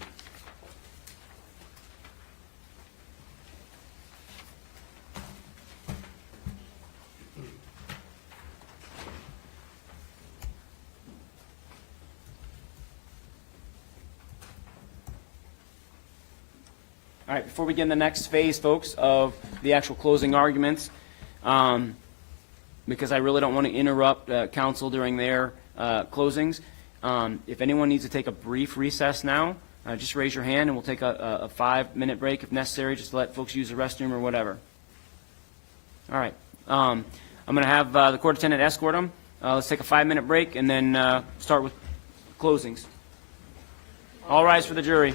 All right, before we begin the next phase, folks, of the actual closing arguments, because I really don't want to interrupt counsel during their closings, if anyone needs to take a brief recess now, just raise your hand and we'll take a 5-minute break if necessary, just to let folks use the restroom or whatever. All right. I'm going to have the court attendant escort them. Let's take a 5-minute break and then start with closings. All rise for the jury.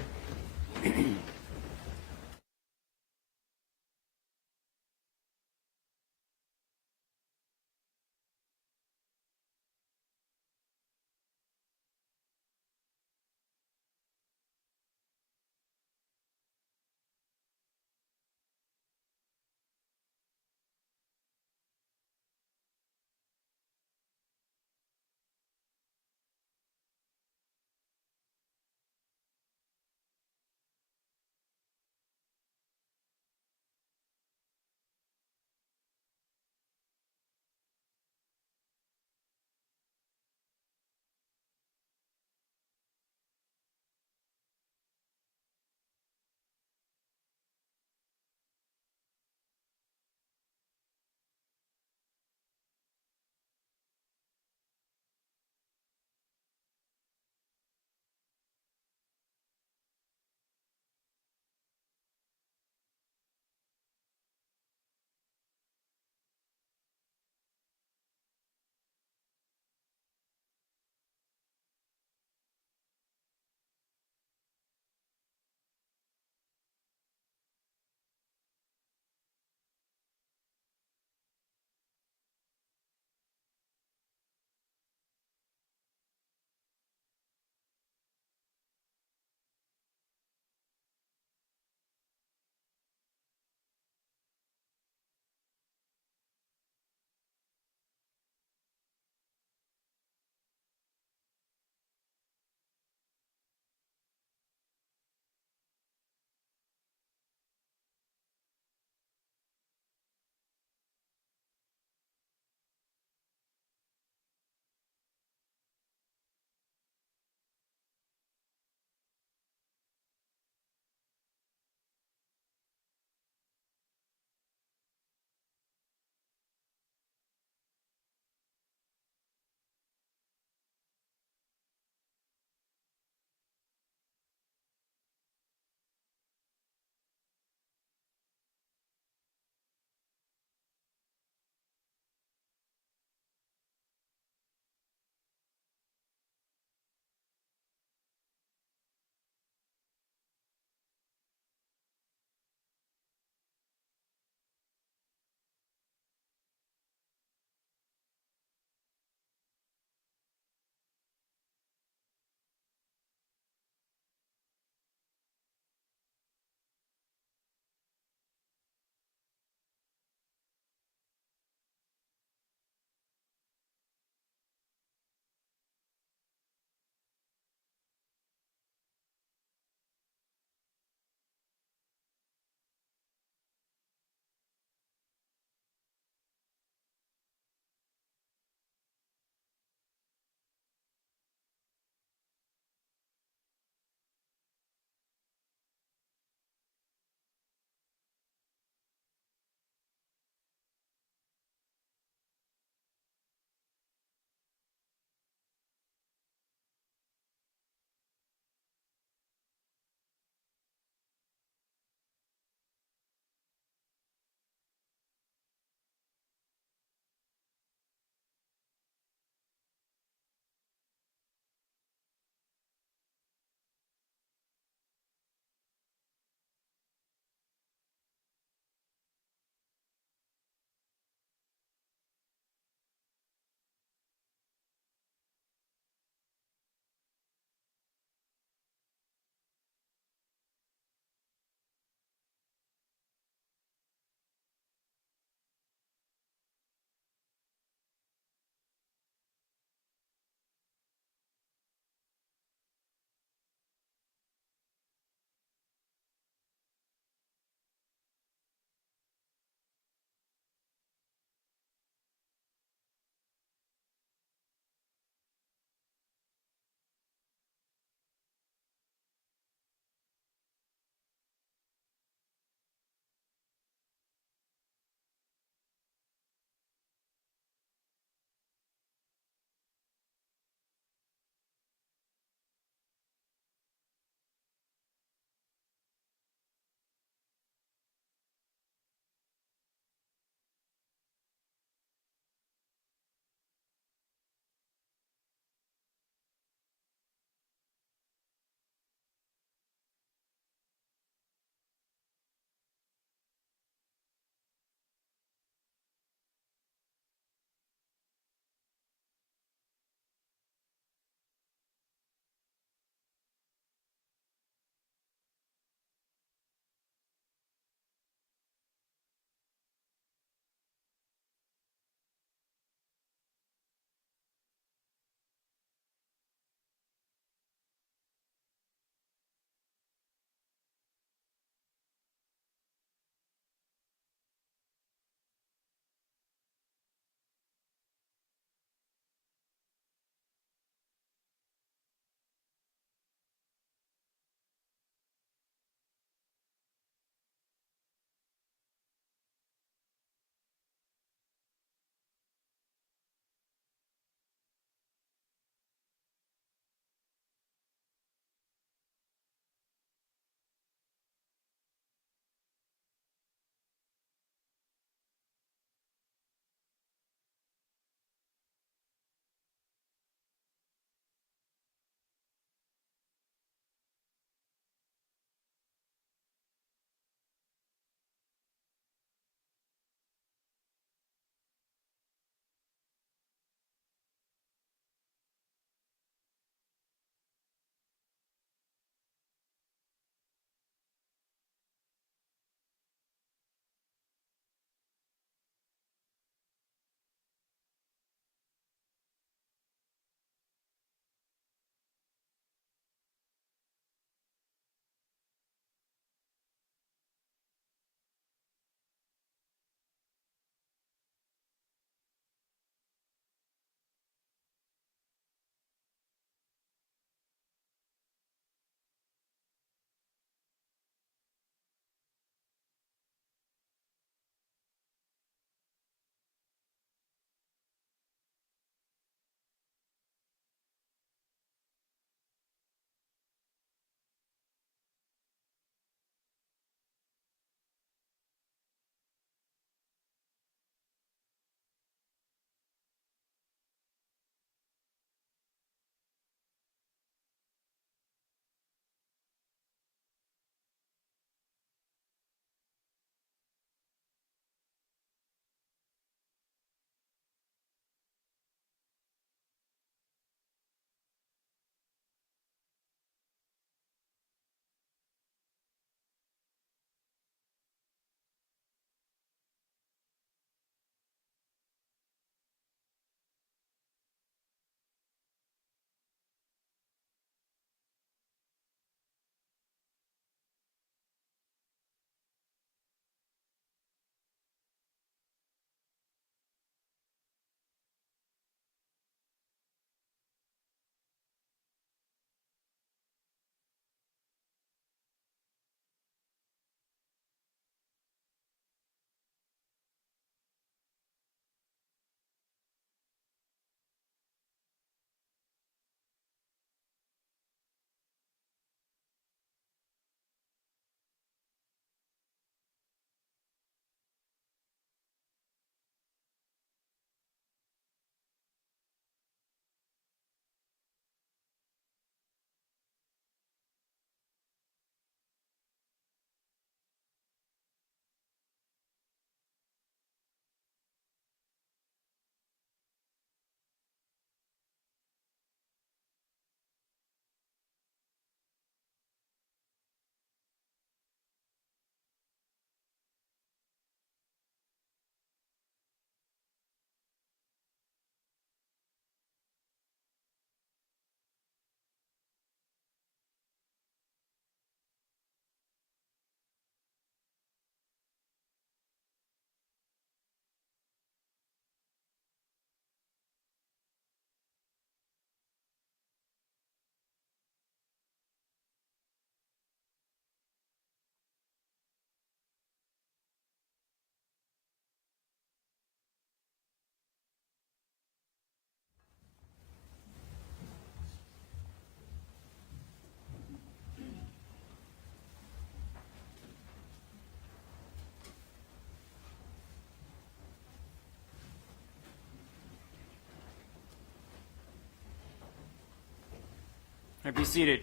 Be seated.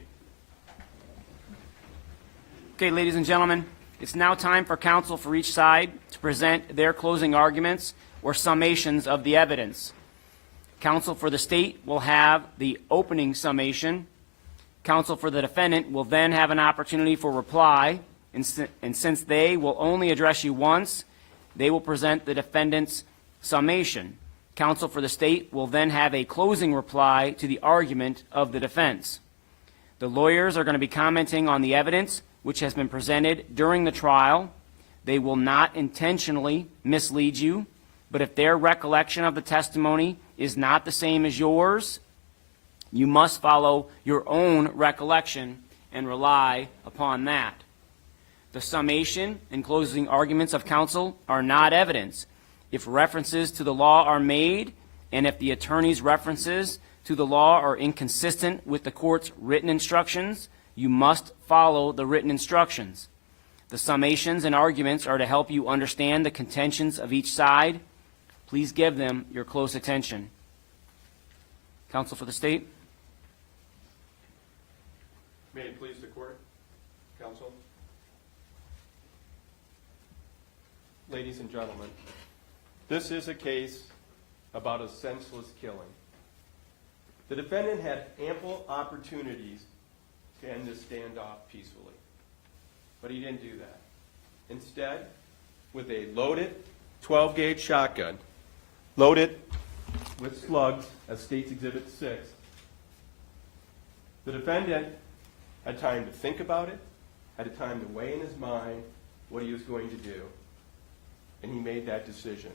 Okay, ladies and gentlemen, it's now time for counsel for each side to present their closing arguments or summations of the evidence. Counsel for the state will have the opening summation. Counsel for the defendant will then have an opportunity for reply, and since they will only address you once, they will present the defendant's summation. Counsel for the state will then have a closing reply to the argument of the defense. The lawyers are going to be commenting on the evidence which has been presented during the trial. They will not intentionally mislead you, but if their recollection of the testimony is not the same as yours, you must follow your own recollection and rely upon that. The summation and closing arguments of counsel are not evidence. If references to the law are made, and if the attorney's references to the law are inconsistent with the court's written instructions, you must follow the written instructions. The summations and arguments are to help you understand the contentions of each side. Please give them your close attention. Counsel for the state. May it please the court, counsel. Ladies and gentlemen, this is a case about a senseless killing. The defendant had ample opportunities to end this standoff peacefully, but he didn't do that. Instead, with a loaded 12-gauge shotgun, loaded with slugs, as State's Exhibit 6, the defendant had time to think about it, had time to weigh in his mind what he was going to do, and he made that decision.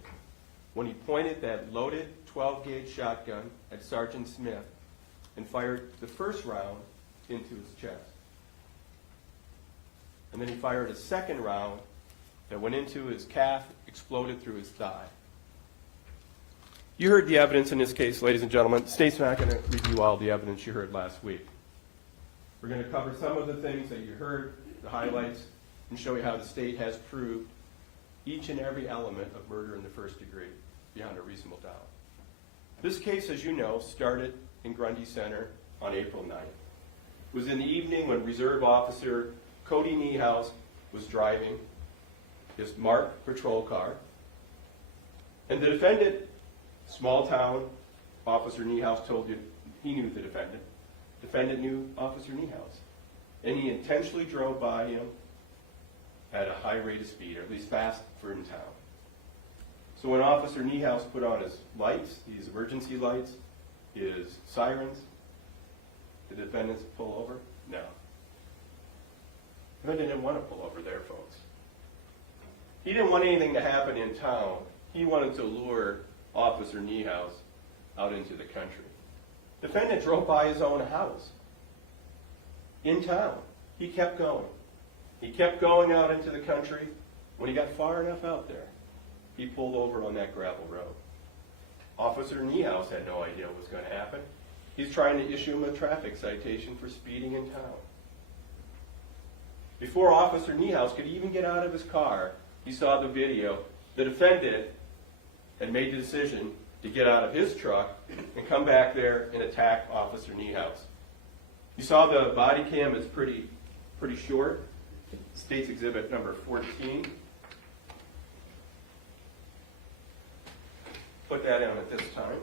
When he pointed that loaded 12-gauge shotgun at Sergeant Smith and fired the first round into his chest. And then he fired a second round that went into his calf, exploded through his thigh. You heard the evidence in this case, ladies and gentlemen. The state's not going to review all the evidence you heard last week. We're going to cover some of the things that you heard, the highlights, and show you how the state has proved each and every element of murder in the first degree beyond a reasonable doubt. This case, as you know, started in Grundy Center on April 9th. It was in the evening when Reserve Officer Cody Niehaus was driving his marked patrol car, and the defendant, small town, Officer Niehaus told you he knew the defendant. Defendant knew Officer Niehaus, and he intentionally drove by him at a high rate of speed, or at least fast for in town. So when Officer Niehaus put on his lights, these emergency lights, his sirens, did the defendants pull over? No. The defendant didn't want to pull over there, folks. He didn't want anything to happen in town. He wanted to lure Officer Niehaus out into the country. The defendant drove by his own house in town. He kept going. He kept going out into the country. When he got far enough out there, he pulled over on that gravel road. Officer Niehaus had no idea what was going to happen. He's trying to issue him a traffic citation for speeding in town. Before Officer Niehaus could even get out of his car, he saw the video. The defendant had made the decision to get out of his truck and come back there and attack Officer Niehaus. You saw the body cam is pretty short. State's Exhibit number 14. Put that on at this time.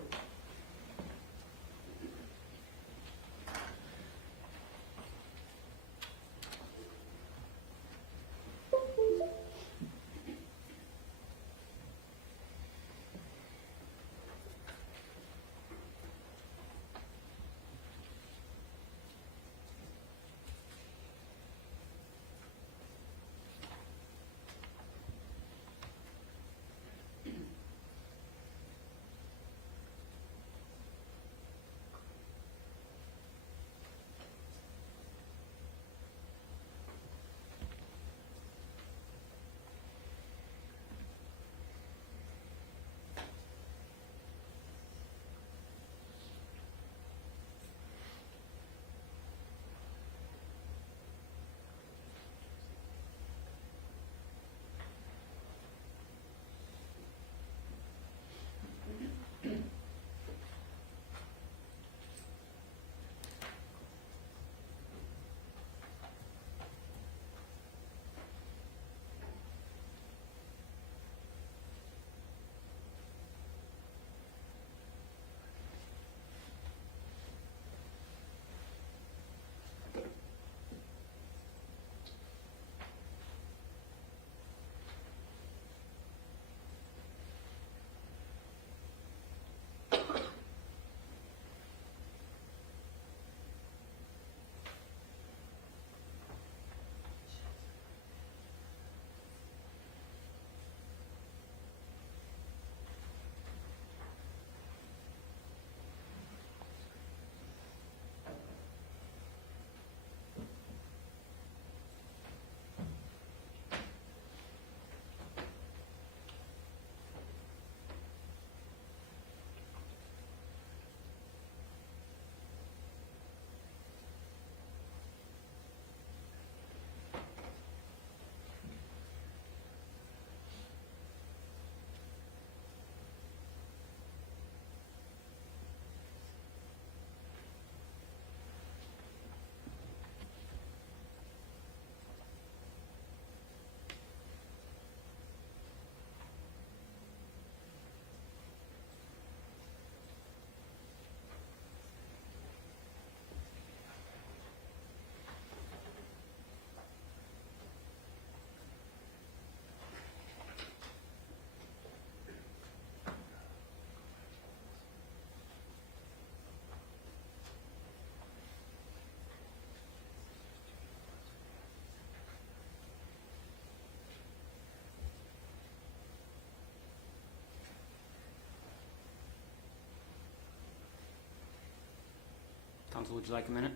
Counsel, would you like a minute?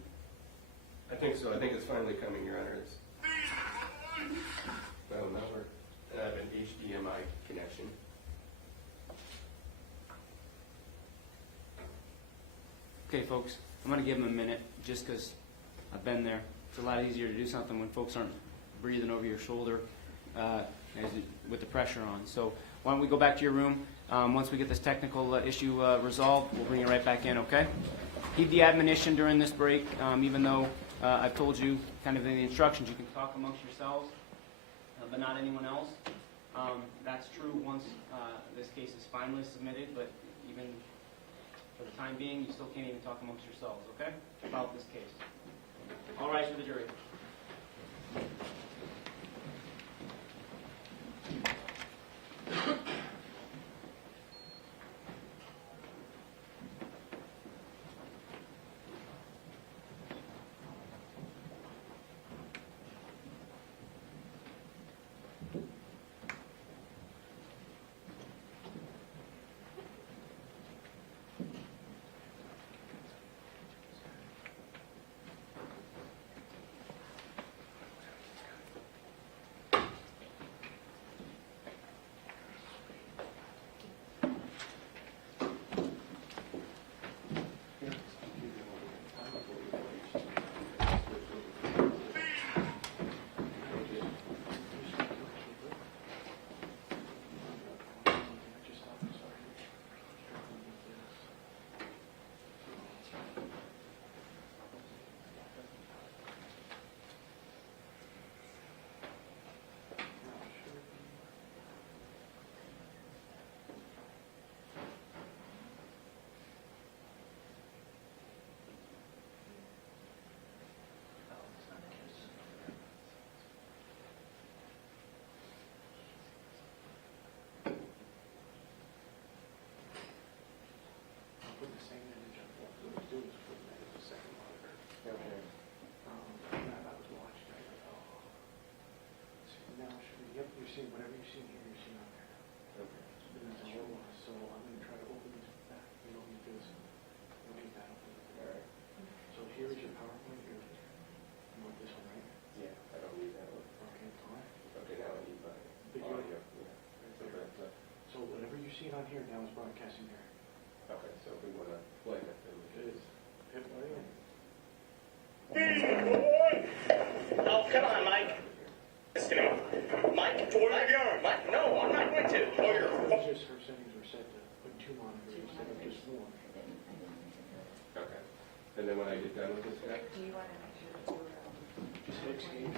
I think so. I think it's finally coming, Your Honor. Well, now I have an HDMI connection. Okay, folks, I'm going to give them a minute just because I've been there. It's a lot easier to do something when folks aren't breathing over your shoulder with the pressure on. So why don't we go back to your room? Once we get this technical issue resolved, we'll bring you right back in, okay? Heed the admonition during this break, even though I've told you kind of in the instructions you can talk amongst yourselves, but not anyone else. That's true once this case is finally submitted, but even for the time being, you still can't even talk amongst yourselves, okay, about this case. All rise for the jury. Whatever you see here, you see on there. Okay. And that's all it was. So I'm going to try to open this back. You don't need this. You don't need that open. All right. So here is your PowerPoint. You want this one, right? Yeah, I don't need that one. Okay, fine. Okay, now I need my audio. Yeah. Okay. So whatever you see on here now is broadcasting there. Okay, so if we want to play it, then we can. Hit play. Oh, come on, Mike. Listen to me. Mike, Mike, no, I'm not going to. Just her settings were set to put 2 monitors instead of just 1. Okay. And then when I get done with this guy, Do you want to make sure that you're, Just hit escape.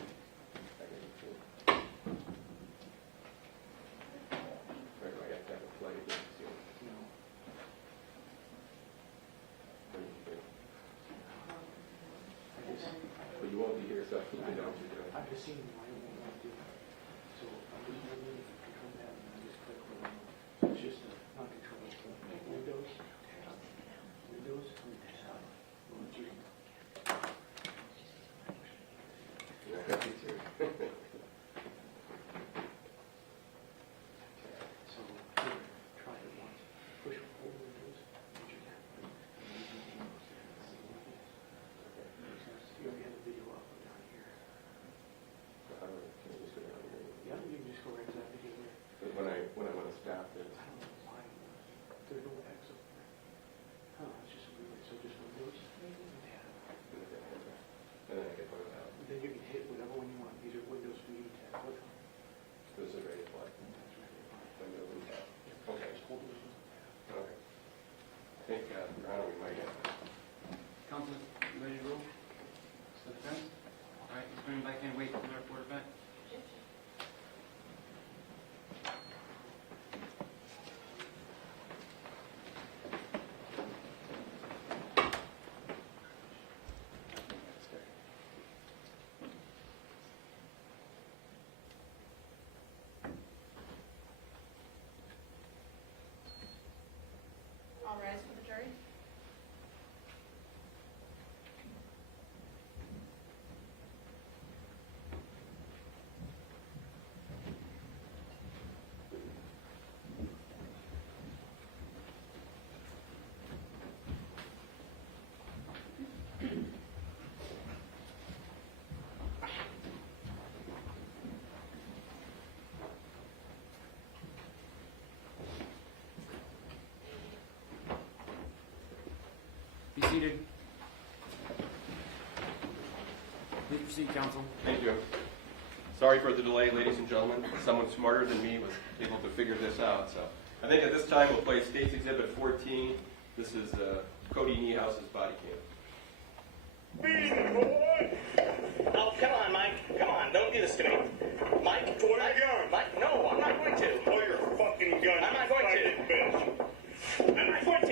or do I have to have it play again? No. But you won't be here, so you know what you're doing. I've just seen why it won't want to do that. So I'm just going to control that and I just click on it. So it's just a non-control. Windows. Windows. I have to seated. Please proceed, counsel. Thank you. Sorry for the delay, ladies and gentlemen. Someone smarter than me was able to figure this out. So I think at this time we'll play State's Exhibit 14. This is Cody Niehouse's body cam. Beat it, boy! Oh, come on, Mike. Come on, don't do this to me. Mike, Pull your gun. Mike, no, I'm not going to. Pull your fucking gun. I'm not going to. you bitch. I'm not going to.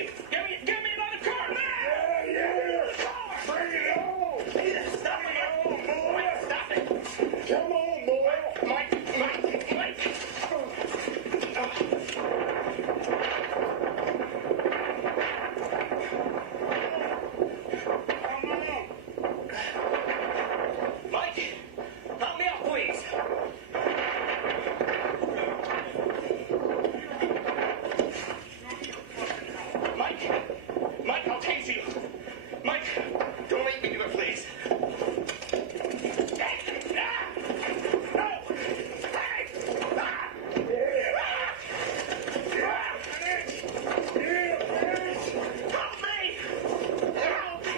Give me another car. Yeah. Bring it on. Stop Bring it. it on, boy. Mike, stop it. Come on, boy. Mike. Mike, help me out, please. Mike, I'll tase you. Mike, don't make me do it, please. Help me! Help me!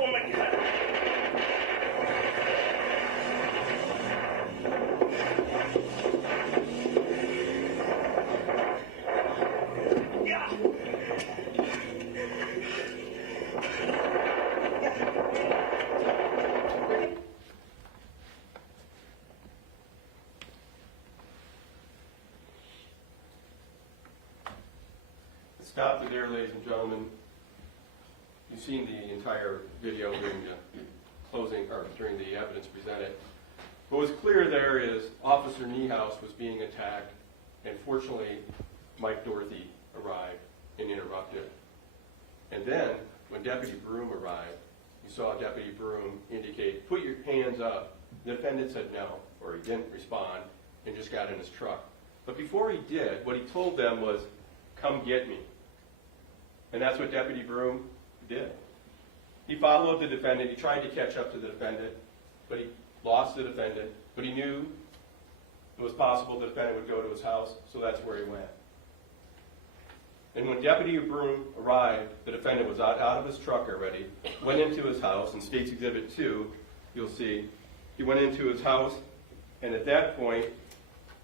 Oh my God. Yeah. Stop it there, ladies and gentlemen. You've seen the entire video during the closing, or during the evidence presented. What was clear there is Officer Niehaus was being attacked, and fortunately, Mike Dorothy arrived and interrupted. And then, when Deputy Broom arrived, you saw Deputy Broom indicate, "Put your hands up." The defendant said no, or he didn't respond, and just got in his truck. But before he did, what he told them was, "Come get me." And that's what Deputy Broom did. He followed the defendant. He tried to catch up to the defendant, but he lost the defendant. But he knew it was possible the defendant would go to his house, so that's where he went. And when Deputy Broom arrived, the defendant was out of his truck already, went into his house. In State's Exhibit 2, you'll see, he went into his house, and at that point,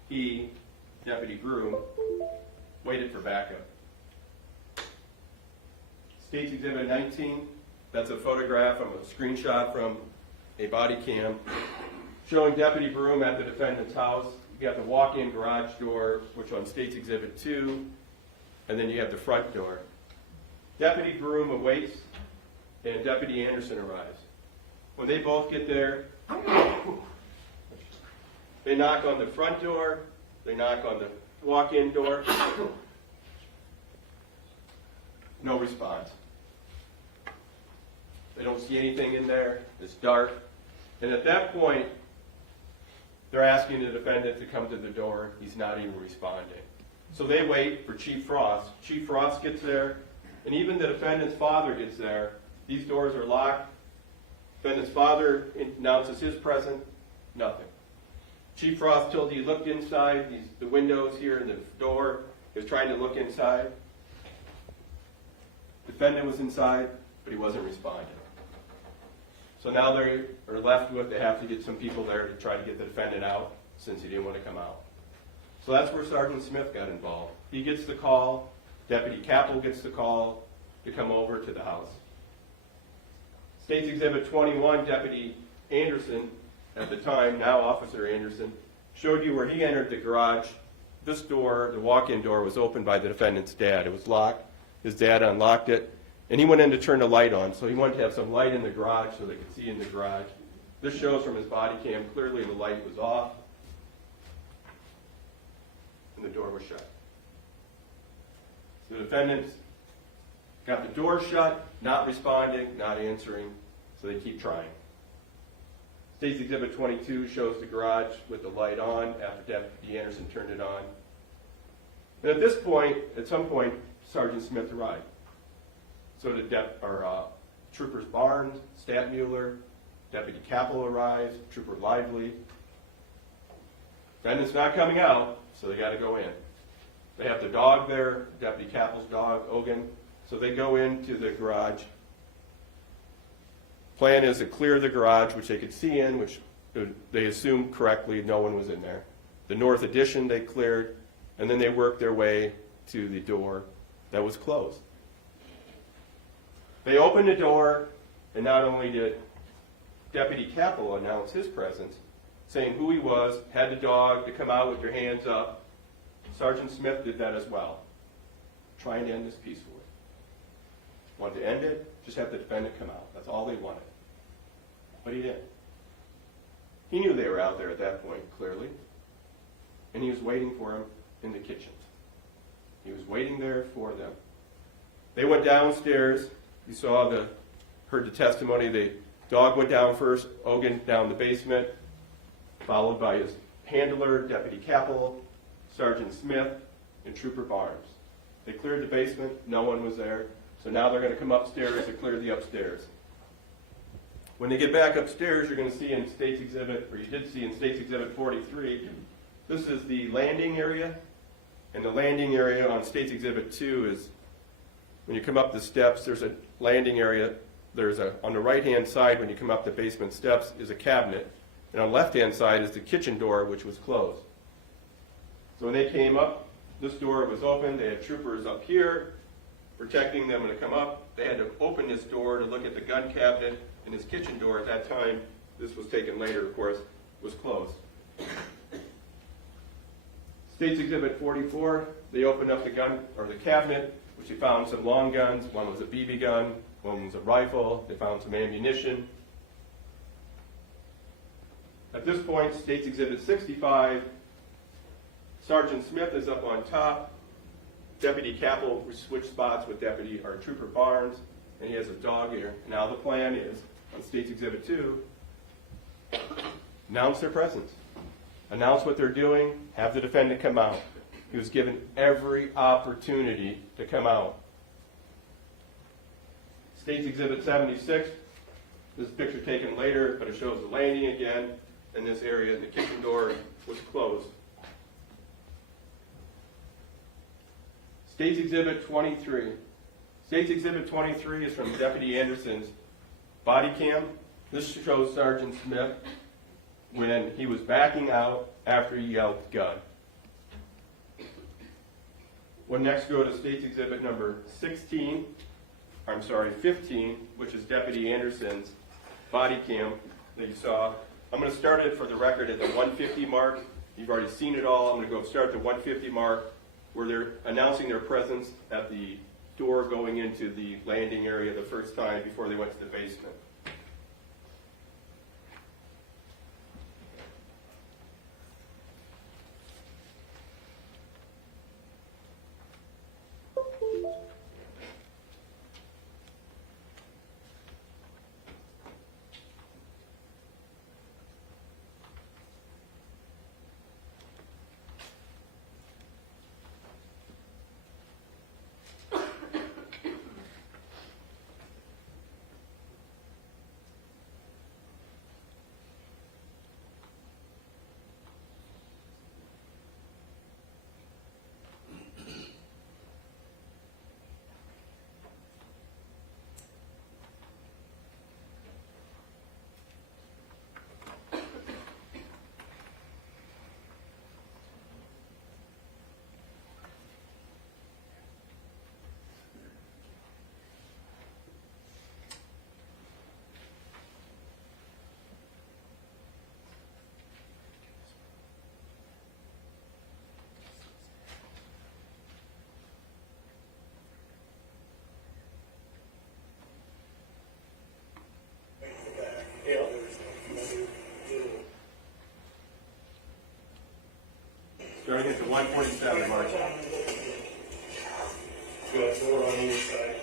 Deputy Broom, waited for backup. State's Exhibit 19, that's a photograph of a screenshot from a body cam showing Deputy Broom at the defendant's house. You got the walk-in garage door, which on State's Exhibit 2, and then you have the front door. Deputy Broom awaits, and Deputy Anderson arrives. When they both get there, they knock on the front door, they knock on the walk-in door. No response. They don't see anything in there. It's dark. And at that point, they're asking the defendant to come to the door. He's not even responding. So they wait for Chief Frost. Chief Frost gets there, and even the defendant's father gets there. These doors are locked. Defendant's father announces his presence. Nothing. Chief Frost told he looked inside the windows here and the door. He was trying to look inside. Defendant was inside, but he wasn't responding. So now they are left with, they have to get some people there to try to get the defendant out since he didn't want to come out. So that's where Sergeant Smith got involved. He gets the call, Deputy Capel gets the call to come over to the house. State's Exhibit 21, Deputy Anderson, at the time, now Officer Anderson, showed you where he entered the garage this door, the walk-in door, was opened by the defendant's dad. It was locked. His dad unlocked it, and he went in to turn the light on. So he wanted to have some light in the garage so they could see in the garage. This shows from his body cam clearly the light was off, and the door was shut. The defendants got the door shut, not responding, not answering, so they keep trying. State's Exhibit 22 shows the garage with the light on after Deputy Anderson turned it on. And at this point, at some point, Sergeant Smith arrived. So did Troopers Barnes, Stadtmuller, Deputy Capel arrives, Trooper Lively. Defendant's not coming out, so they got to go in. They have the dog there, Deputy Capel's dog, Ogun. So they go into the garage. Plan is to clear the garage, which they could see in, which they assumed correctly no one was in there. The north addition they cleared, and then they worked their way to the door that was closed. They opened the door, and not only did Deputy Capel announce his presence, saying who he was, had the dog to come out with your hands up, Sergeant Smith did that as well, trying to end this peacefully. Wanted to end it, just have the defendant come out. That's all they wanted. But he didn't. He knew they were out there at that point, clearly, and he was waiting for him in the kitchen. He was waiting there for them. They went downstairs. You heard the testimony. The dog went down first, Ogun down the basement, followed by his handler, Deputy Capel, Sergeant Smith, and Trooper Barnes. They cleared the basement. No one was there. So now they're going to come upstairs to clear the upstairs. When they get back upstairs, you're going to see in State's Exhibit, or you did see in State's Exhibit 43, this is the landing area. And the landing area on State's Exhibit 2 is, when you come up the steps, there's a landing area. On the right-hand side, when you come up the basement steps, is a cabinet. And on the left-hand side is the kitchen door, which was closed. So when they came up, this door was open. They had troopers up here protecting them when they come up. They had to open this door to look at the gun cabinet, and his kitchen door at that time, this was taken later, of course, was closed. State's Exhibit 44, they opened up the cabinet, which they found some long guns. One was a BB gun, one was a rifle. They found some ammunition. At this point, State's Exhibit 65, Sergeant Smith is up on top. Deputy Capel switched spots with Trooper Barnes, and he has a dog here. Now the plan is, on State's Exhibit 2, announce their presence. Announce what they're doing, have the defendant come out. He was given every opportunity to come out. State's Exhibit 76, this picture taken later, but it shows the landing again, and this area, the kitchen door was closed. State's Exhibit 23. State's Exhibit 23 is from Deputy Anderson's body cam. This shows Sergeant Smith when he was backing out after he yelled gun. We'll next go to State's Exhibit number 15, which is Deputy Anderson's body cam that you saw. I'm going to start it for the record at the 150 mark. You've already seen it all. I'm going to go start at the 150 mark where they're announcing their presence at the door going into the landing area the first time before they went to the basement. Starting at the 147 mark. Good, so we're on either side.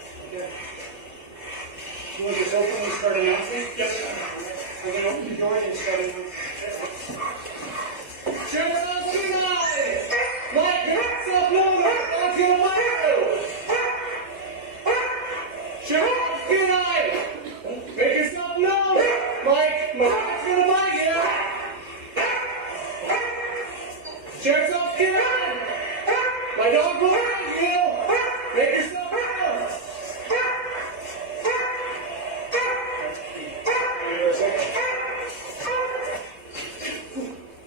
You want this open and start announcing? Yep. We're going to open the door and start announcing.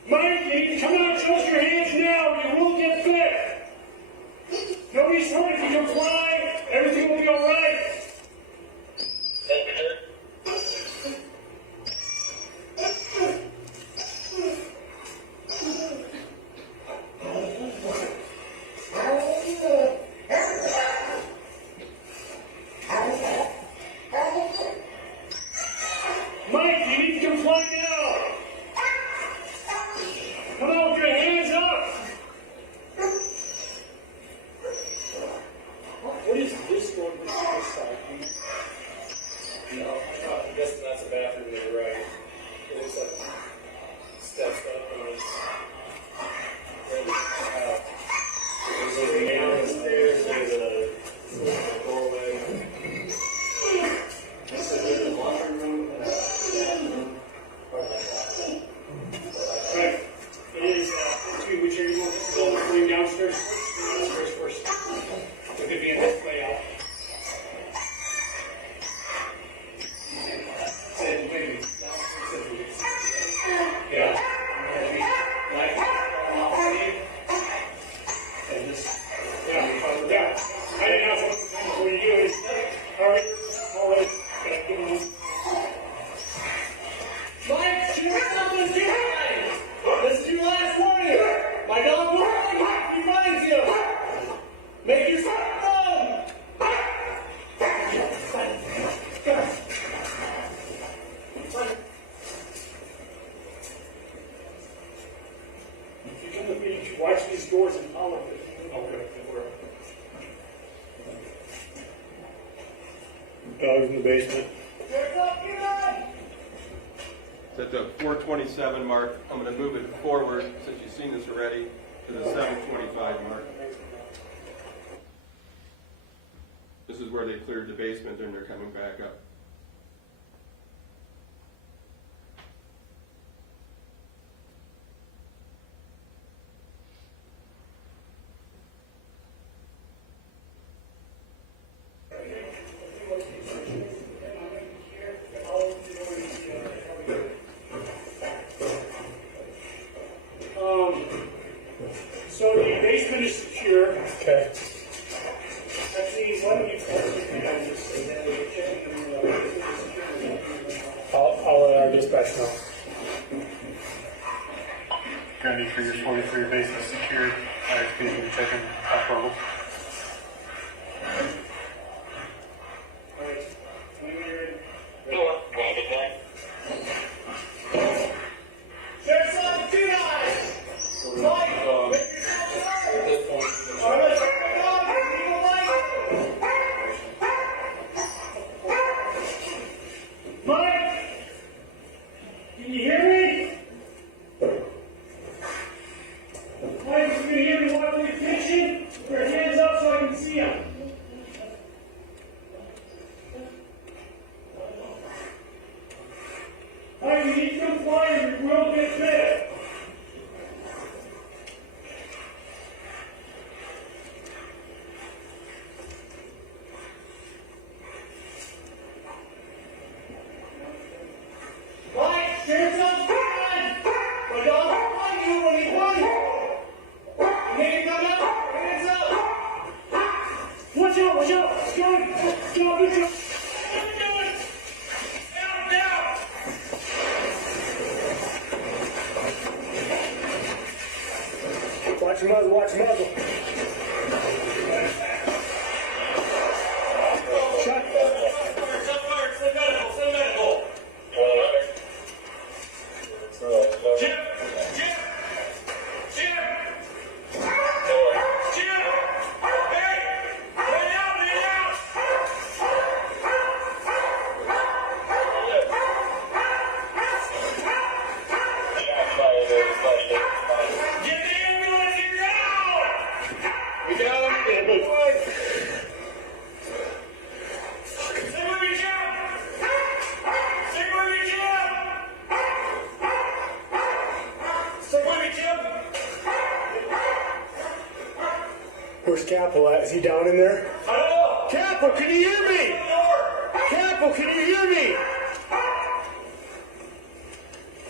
Mike, you need to come out and show us your hands now, or you will get bit. Nobody's hurt if you comply. Everything will be all right. Mike, you need to comply now. Come on with your hands up. What is this going to this side? No, I guess that's a bathroom to the right. It looks like steps up and it's there's a man downstairs, there's a doorway. So there's a laundry room and a bathroom. Right. It is between which area you want to go. Going downstairs first. Downstairs first. It could be in this layout. Yeah. Yeah. I didn't have something for you. All right. Mike, shoot something behind! This is your last warning! My dog will find you if he finds you! Make yourself known! If you come with me, you watch these doors and follow them. Okay, Dogs in the basement. It's at the 427 mark. I'm going to move it forward, since you've seen this already, to the 725 mark. This is where they cleared the basement and they're coming back up. So the basement is secure. Okay. Actually, why don't you I'll let our dispatch know. Grundy, for your 43 basement secured. ISP's been checking top level. Watch your muzzle, watch your muzzle. Shut. Where's Capo at? Is he down in there? I don't know. Capo, can you hear me? Capo, can you hear me?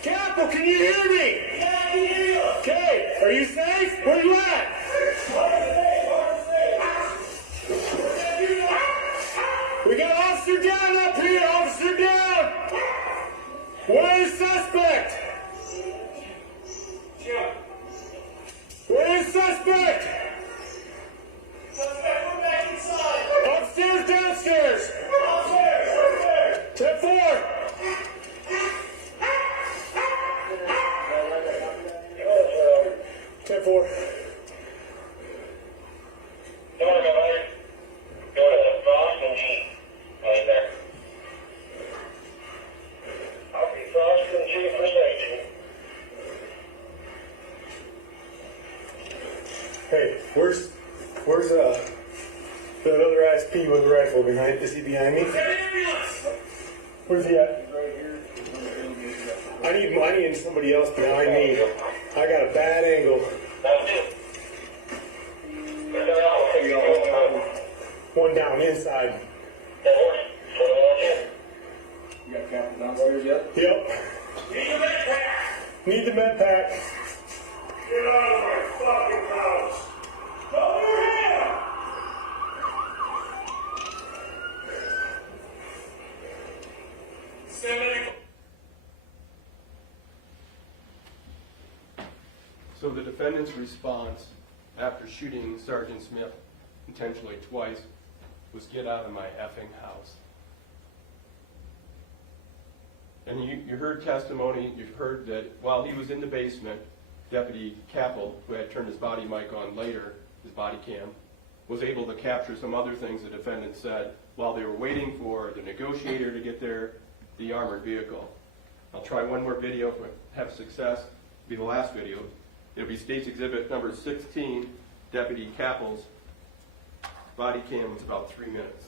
Capo, can you hear me? Yeah, I can hear you. Okay, are you safe? Where you at? We got officer down up here, officer down. Where is suspect? Where is suspect? Suspect, we're back inside. Upstairs, downstairs. Upstairs. 10-4. 10-4. Come on, everybody. Go to Frost and G. Right there. I'll be Frost and G for safety. Hey, where's that other ISP with the rifle behind? Is he behind me? Where's he at? I need somebody else behind me. I got a bad angle. That's it. One down inside. You got Captain downstairs yet? Yep. Need your med pack. Need the med pack. Get out of my fucking house. Go over here. So the defendant's response after shooting Sergeant Smith intentionally twice was, "Get out of my effing house." And you heard testimony, you heard that while he was in the basement, Deputy Capel, who had turned his body mic on later, his body cam, was able to capture some other things the defendant said while they were waiting for the negotiator to get there, the armored vehicle. I'll try one more video if I have success. It'll be the last video. It'll be State's Exhibit number 16, Deputy Capel's body cam. It's about 3 minutes.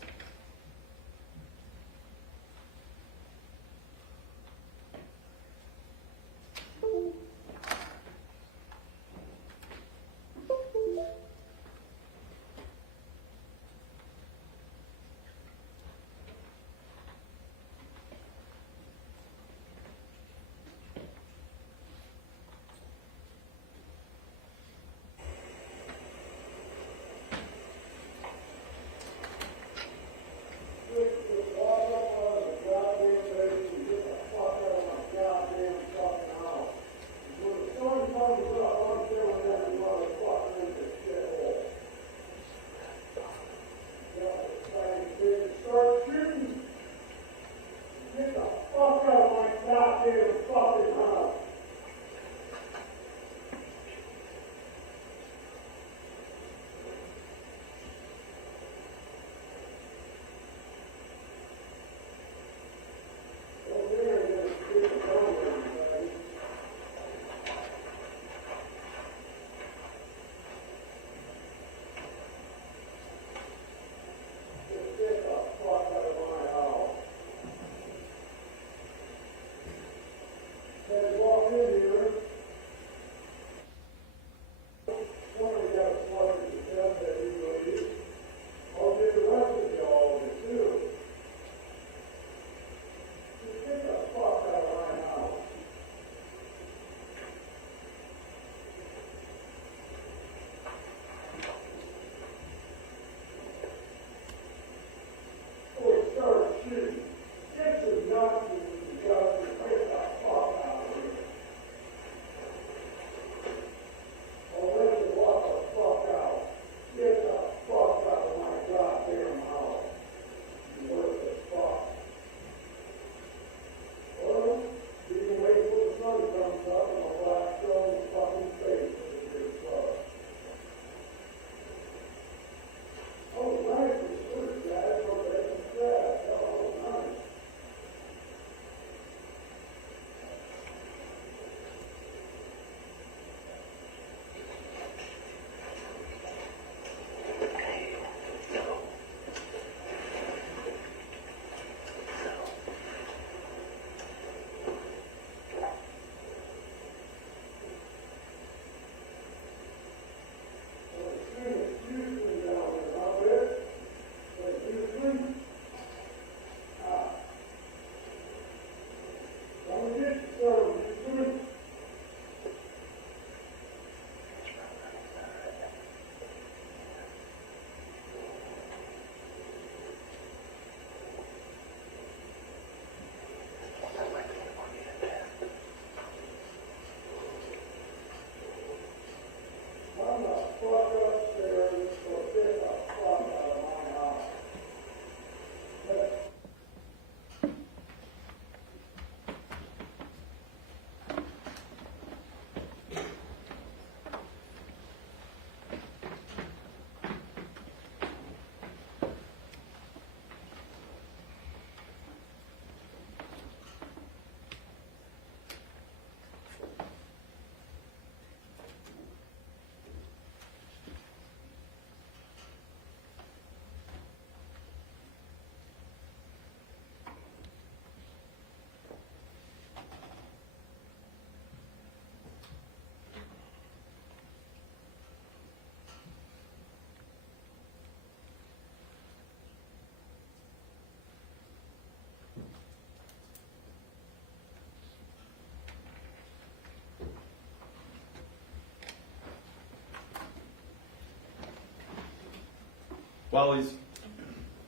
While he's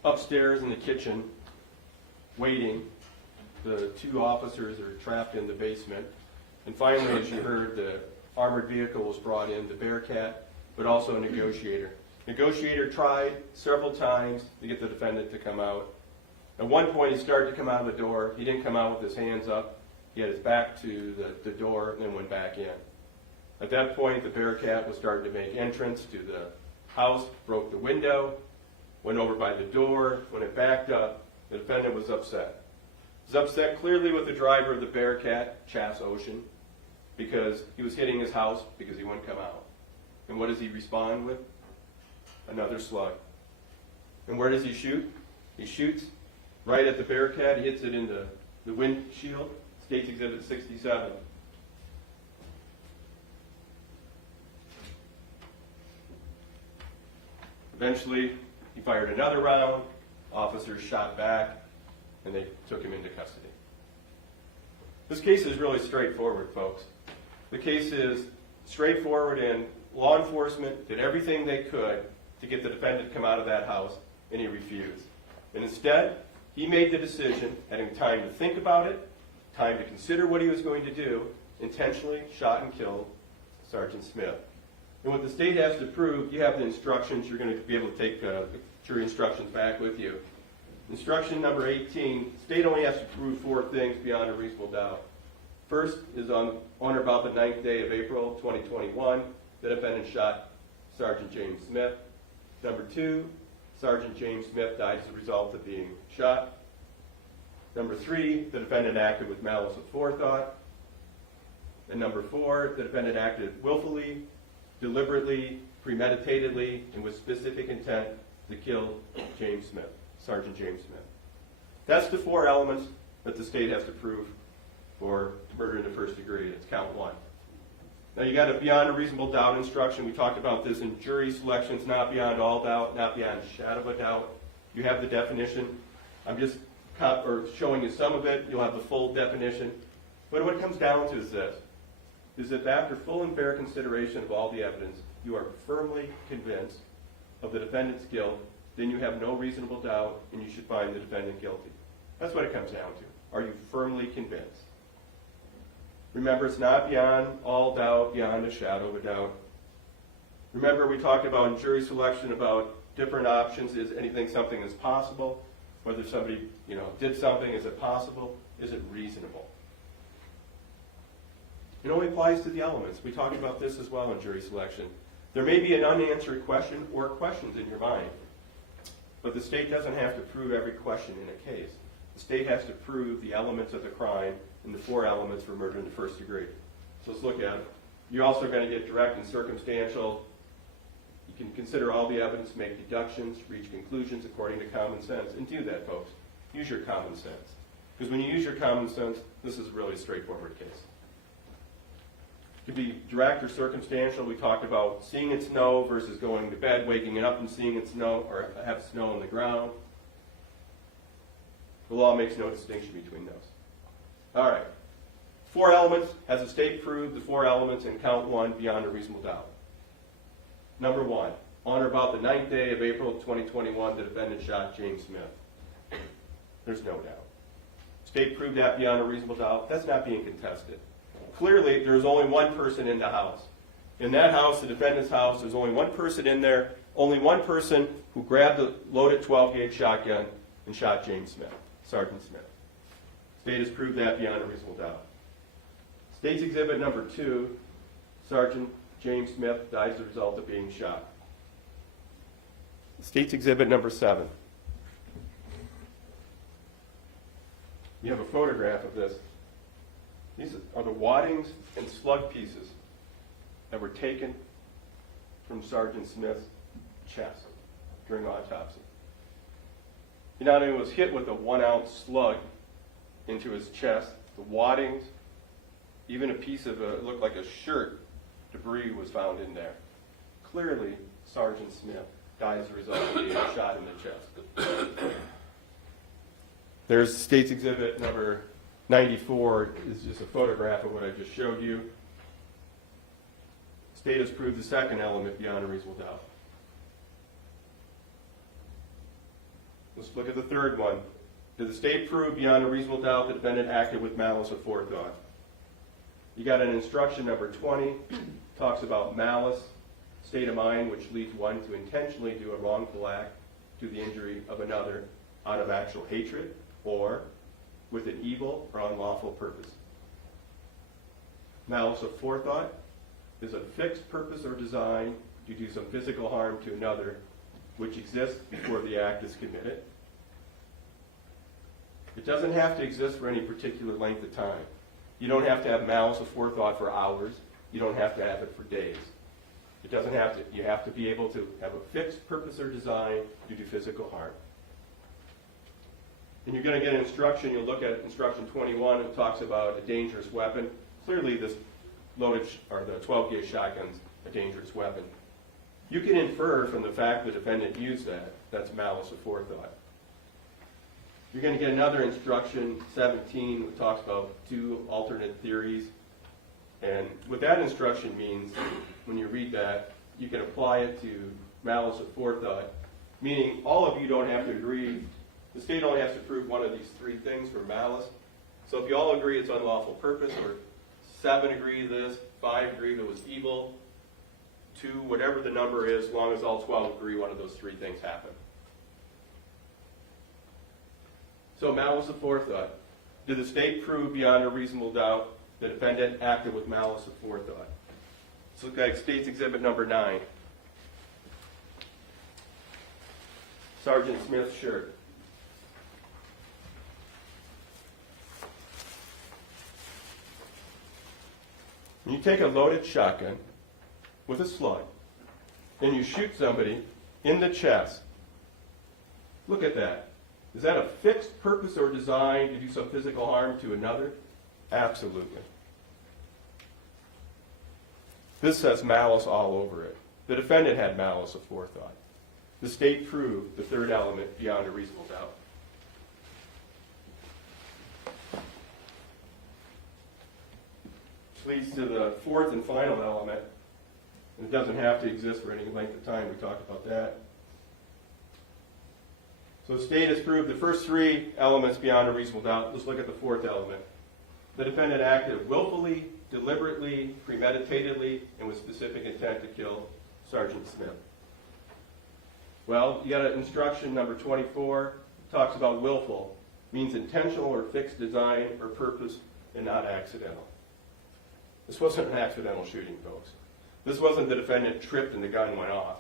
upstairs in the kitchen waiting, the two officers are trapped in the basement. And finally, as you heard, the armored vehicle was brought in, the Bearcat, but also a negotiator. Negotiator tried several times to get the defendant to come out. At one point, he started to come out of the door. He didn't come out with his hands up. He had his back to the door and then went back in. At that point, the Bearcat was starting to make entrance to the house, broke the window, went over by the door. When it backed up, the defendant was upset. He was upset clearly with the driver of the Bearcat, Chaff's Ocean, because he was hitting his house because he wouldn't come out. And what does he respond with? Another slug. And where does he shoot? He shoots right at the Bearcat. He hits it in the windshield. State's Exhibit 67. Eventually, he fired another round. Officers shot back, and they took him into custody. This case is really straightforward, folks. The case is straightforward, and law enforcement did everything they could to get the defendant to come out of that house, and he refused. And instead, he made the decision, having time to think about it, time to consider what he was going to do, intentionally shot and killed Sergeant Smith. And what the state has to prove, you have the instructions. You're going to be able to take the jury instructions back with you. Instruction number 18, state only has to prove 4 things beyond a reasonable doubt. First is on or about the 9th day of April 2021, the defendant shot Sergeant James Smith. Number 2, Sergeant James Smith died as a result of being shot. Number 3, the defendant acted with malice of forethought. And number 4, the defendant acted willfully, deliberately, premeditatedly, and with specific intent to kill James Smith, Sergeant James Smith. That's the 4 elements that the state has to prove for murder in the first degree. It's count 1. Now you got a beyond a reasonable doubt instruction. We talked about this in jury selections, not beyond all doubt, not beyond a shadow of a doubt. You have the definition. I'm just showing you some of it. You'll have the full definition. But what it comes down to is this, is that after full and fair consideration of all the evidence, you are firmly convinced of the defendant's guilt, then you have no reasonable doubt and you should find the defendant guilty. That's what it comes down to. Are you firmly convinced? Remember, it's not beyond all doubt, beyond a shadow of a doubt. Remember, we talked about in jury selection about different options. Is anything something that's possible? Whether somebody, did something, is it possible? Is it reasonable? It only applies to the elements. We talked about this as well in jury selection. There may be an unanswered question or questions in your mind, but the state doesn't have to prove every question in a case. The state has to prove the elements of the crime and the 4 elements for murder in the first degree. So let's look at it. You're also going to get direct and circumstantial. You can consider all the evidence, make deductions, reach conclusions according to common sense, and do that, folks. Use your common sense. Because when you use your common sense, this is a really straightforward case. It could be direct or circumstantial. We talked about seeing it snow versus going to bed, waking up and seeing it snow, or have snow on the ground. The law makes no distinction between those. All right. 4 elements. Has the state proved the 4 elements in count 1 beyond a reasonable doubt? Number 1, on or about the 9th day of April 2021, the defendant shot James Smith. There's no doubt. State proved that beyond a reasonable doubt. That's not being contested. Clearly, there's only one person in the house. In that house, the defendant's house, there's only one person in there, only one person who grabbed the loaded 12-gauge shotgun and shot James Smith, Sergeant Smith. State has proved that beyond a reasonable doubt. State's Exhibit number 2, Sergeant James Smith died as a result of being shot. State's Exhibit number 7. You have a photograph of this. These are the waddings and slug pieces that were taken from Sergeant Smith's chest during autopsy. He not only was hit with a 1-ounce slug into his chest, the waddings, even a piece of it looked like a shirt, debris was found in there. Clearly, Sergeant Smith died as a result of being shot in the chest. There's State's Exhibit number 94 is just a photograph of what I just showed you. State has proved the 2nd element beyond a reasonable doubt. Let's look at the third one. Did the state prove beyond a reasonable doubt the defendant acted with malice or forethought? You got an instruction number 20, talks about malice, state of mind, which leads one to intentionally do a wrongful act to the injury of another out of actual hatred or with an evil or unlawful purpose. Malice of forethought is a fixed purpose or design to do some physical harm to another, which exists before the act is committed. It doesn't have to exist for any particular length of time. You don't have to have malice of forethought for hours. You don't have to have it for days. It doesn't have to. You have to be able to have a fixed purpose or design to do physical harm. And you're going to get an instruction. You'll look at instruction 21. It talks about a dangerous weapon. Clearly, this loaded or the 12-gauge shotgun's a dangerous weapon. You can infer from the fact the defendant used that. That's malice of forethought. You're going to get another instruction, 17, that talks about two alternate theories. And what that instruction means, when you read that, you can apply it to malice of forethought, meaning all of you don't have to agree. The state only has to prove one of these three things for malice. So if you all agree it's unlawful purpose, or 7 agree this, 5 agree that it was evil, 2, whatever the number is, as long as all 12 agree one of those three things happened. So malice of forethought. Did the state prove beyond a reasonable doubt the defendant acted with malice of forethought? Let's look at State's Exhibit number 9. Sergeant Smith's shirt. When you take a loaded shotgun with a slug and you shoot somebody in the chest, look at that. Is that a fixed purpose or design to do some physical harm to another? Absolutely. This says malice all over it. The defendant had malice of forethought. The state proved the third element beyond a reasonable doubt. Which leads to the fourth and final element. And it doesn't have to exist for any length of time. We talked about that. So the state has proved the first three elements beyond a reasonable doubt. Let's look at the fourth element. The defendant acted willfully, deliberately, premeditatedly, and with specific intent to kill Sergeant Smith. Well, you got an instruction number 24, talks about willful, means intentional or fixed design or purpose and not accidental. This wasn't an accidental shooting, folks. This wasn't the defendant tripped and the gun went off.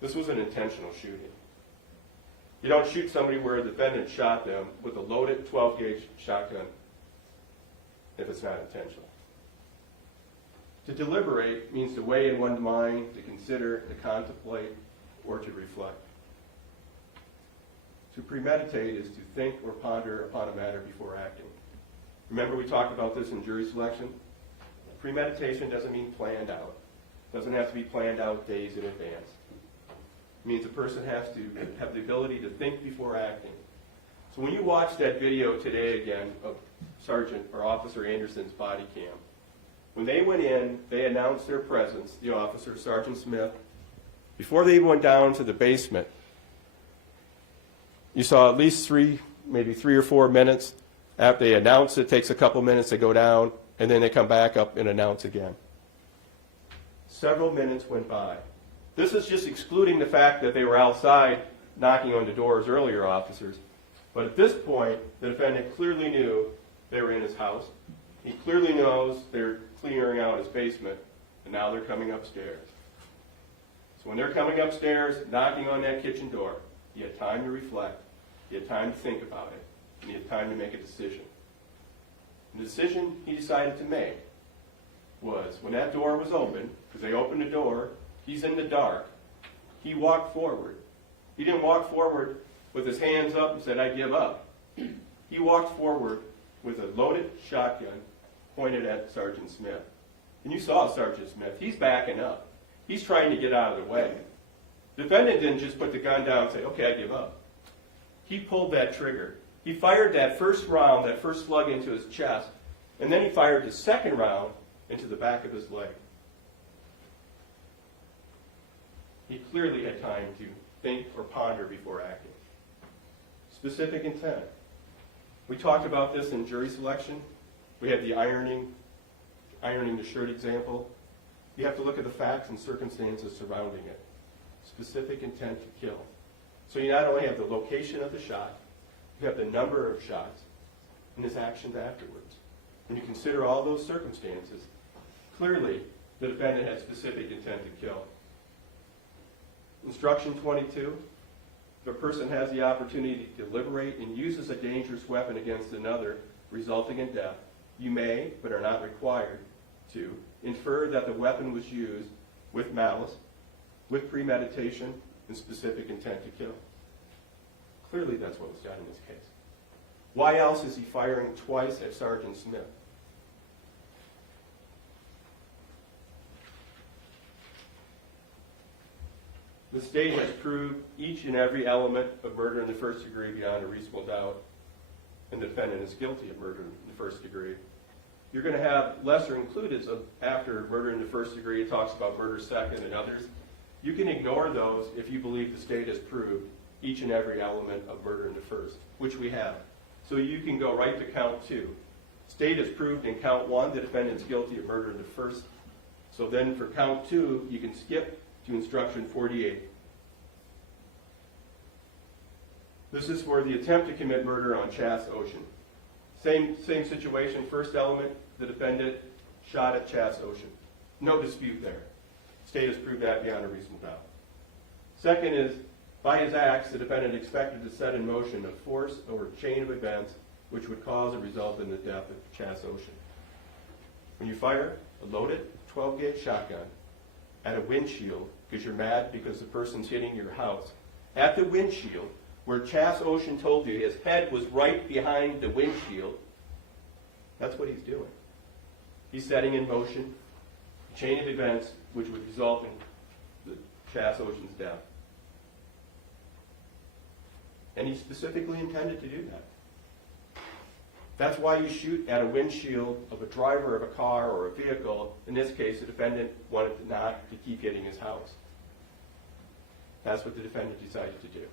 This was an intentional shooting. You don't shoot somebody where the defendant shot them with a loaded 12-gauge shotgun if it's not intentional. To deliberate means to weigh in one's mind, to consider, to contemplate, or to reflect. To premeditate is to think or ponder upon a matter before acting. Remember we talked about this in jury selection? Premeditation doesn't mean planned out. It doesn't have to be planned out days in advance. It means a person has to have the ability to think before acting. So when you watch that video today again of Sergeant or Officer Anderson's body cam, when they went in, they announced their presence, the officer, Sergeant Smith. Before they even went down to the basement, you saw at least maybe three or 4 minutes. After they announce it, takes a couple minutes, they go down, and then they come back up and announce again. Several minutes went by. This is just excluding the fact that they were outside knocking on the doors earlier, officers. But at this point, the defendant clearly knew they were in his house. He clearly knows they're clearing out his basement, and now they're coming upstairs. So when they're coming upstairs, knocking on that kitchen door, he had time to reflect, he had time to think about it, and he had time to make a decision. And the decision he decided to make was when that door was open, because they opened the door, he's in the dark, he walked forward. He didn't walk forward with his hands up and said, I give up. He walked forward with a loaded shotgun pointed at Sergeant Smith. And you saw Sergeant Smith. He's backing up. He's trying to get out of the way. The defendant didn't just put the gun down and say, okay, I give up. He pulled that trigger. He fired that first round, that first slug into his chest, and then he fired the second round into the back of his leg. He clearly had time to think or ponder before acting. Specific intent. We talked about this in jury selection. We had the ironing the shirt example. You have to look at the facts and circumstances surrounding it. Specific intent to kill. So you not only have the location of the shot, you have the number of shots, and his actions afterwards. When you consider all those circumstances, clearly the defendant had specific intent to kill. Instruction 22, if a person has the opportunity to deliberate and uses a dangerous weapon against another, resulting in death, you may, but are not required to, infer that the weapon was used with malice, with premeditation, and specific intent to kill. Clearly that's what was done in this case. Why else is he firing twice at Sergeant Smith? The state has proved each and every element of murder in the first degree beyond a reasonable doubt, and the defendant is guilty of murder in the first degree. You're going to have lesser included after murder in the first degree. It talks about murder second and others. You can ignore those if you believe the state has proved each and every element of murder in the first, which we have. So you can go right to count 2. State has proved in count 1 the defendant's guilty of murder in the first. So then for count 2, you can skip to instruction 48. This is for the attempt to commit murder on Chass Ocean. Same situation. First element, the defendant shot at Chass Ocean. No dispute there. State has proved that beyond a reasonable doubt. Second is, by his acts, the defendant expected to set in motion a force or chain of events which would cause or result in the death of Chass Ocean. When you fire a loaded 12-gauge shotgun at a windshield because you're mad because the person's hitting your house, at the windshield, where Chass Ocean told you his head was right behind the windshield, that's what he's doing. He's setting in motion a chain of events which would result in the Chass Ocean's death. And he specifically intended to do that. That's why you shoot at a windshield of a driver of a car or a vehicle. In this case, the defendant wanted not to keep hitting his house. That's what the defendant decided to do.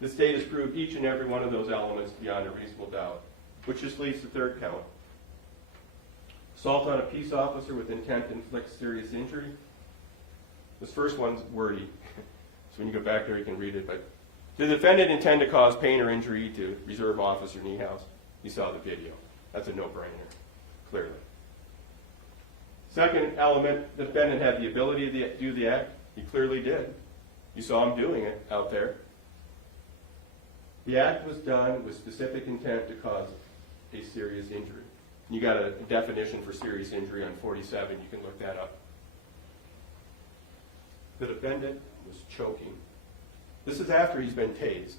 The state has proved each and every one of those elements beyond a reasonable doubt, which just leaves the third count. Assault on a peace officer with intent to inflict serious injury. This first one's wordy, so when you go back there you can read it. But did the defendant intend to cause pain or injury to Reserve Officer Niehaus? You saw the video. That's a no-brainer, clearly. Second element, the defendant had the ability to do the act. He clearly did. You saw him doing it out there. The act was done with specific intent to cause a serious injury. You got a definition for serious injury on 47. You can look that up. The defendant was choking. This is after he's been tased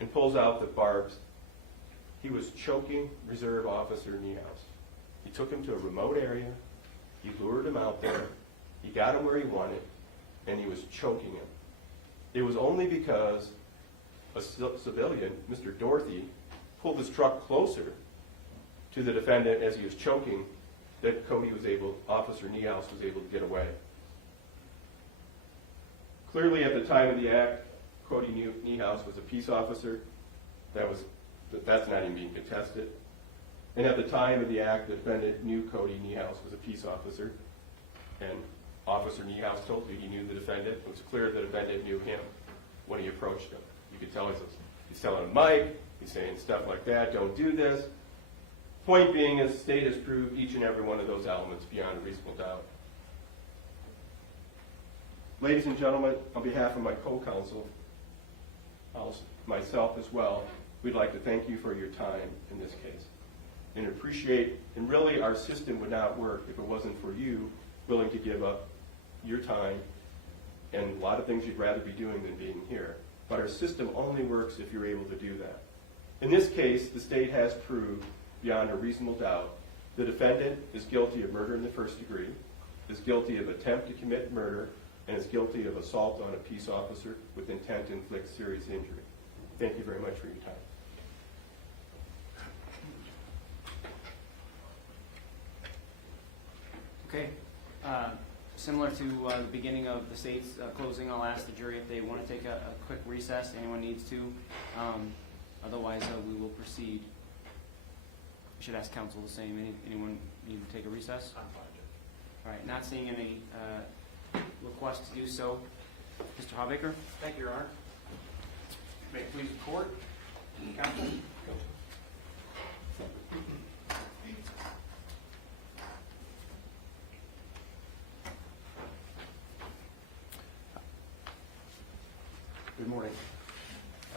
and pulls out the barbs. He was choking Reserve Officer Niehaus. He took him to a remote area. He lured him out there. He got him where he wanted, and he was choking him. It was only because a civilian, Mr. Dorothy, pulled his truck closer to the defendant as he was choking that Officer Niehaus was able to get away. Clearly, at the time of the act, Cody Niehaus was a peace officer. That's not even being contested. And at the time of the act, the defendant knew Cody Niehaus was a peace officer. And Officer Niehaus told you he knew the defendant. It was clear the defendant knew him when he approached him. You could tell he's telling him, Mike, he's saying stuff like that, don't do this. Point being is the state has proved each and every one of those elements beyond a reasonable doubt. Ladies and gentlemen, on behalf of my co-counsel, myself as well, we'd like to thank you for your time in this case. And appreciate, and really our system would not work if it wasn't for you willing to give up your time and a lot of things you'd rather be doing than being here. But our system only works if you're able to do that. In this case, the state has proved beyond a reasonable doubt the defendant is guilty of murder in the first degree, is guilty of attempt to commit murder, and is guilty of assault on a peace officer with intent to inflict serious injury. Thank you very much for your time. Okay. Similar to the beginning of the state's closing, I'll ask the jury if they want to take a quick recess. Anyone needs to. Otherwise, we will proceed. I should ask counsel the same. Anyone need to take a recess? I'm fine, Judge. All right, not seeing any requests to do so. Mr. Hawbaker? Thank you, Your Honor. May it please the court, counsel. Good morning.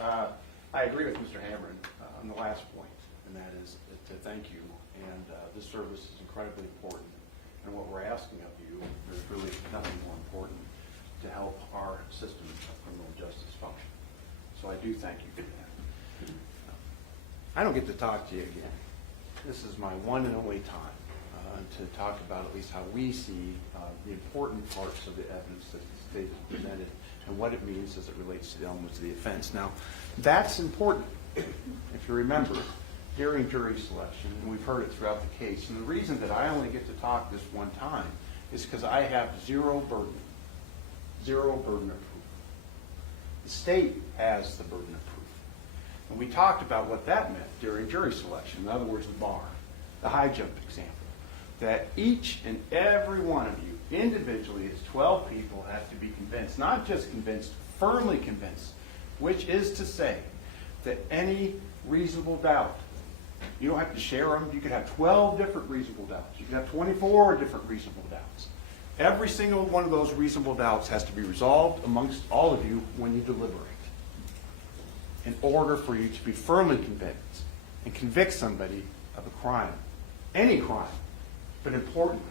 I agree with Mr. Hamron on the last point, and that is to thank you. And this service is incredibly important. And what we're asking of you, there's really nothing more important to help our system of criminal justice function. So I do thank you for that. I don't get to talk to you again. This is my one and only time to talk about at least how we see the important parts of the evidence that the state has presented and what it means as it relates to the elements of the offense. Now, that's important. If you remember, during jury selection, and we've heard it throughout the case, and the reason that I only get to talk this one time is because I have zero burden of proof. The state has the burden of proof. And we talked about what that meant during jury selection. In other words, the bar, the high jump example, that each and every one of you, individually, as 12 people, have to be convinced, not just convinced, firmly convinced, which is to say that any reasonable doubt, you don't have to share them. You could have 12 different reasonable doubts. You could have 24 different reasonable doubts. Every single one of those reasonable doubts has to be resolved amongst all of you when you deliberate in order for you to be firmly convinced and convict somebody of a crime, any crime, but importantly,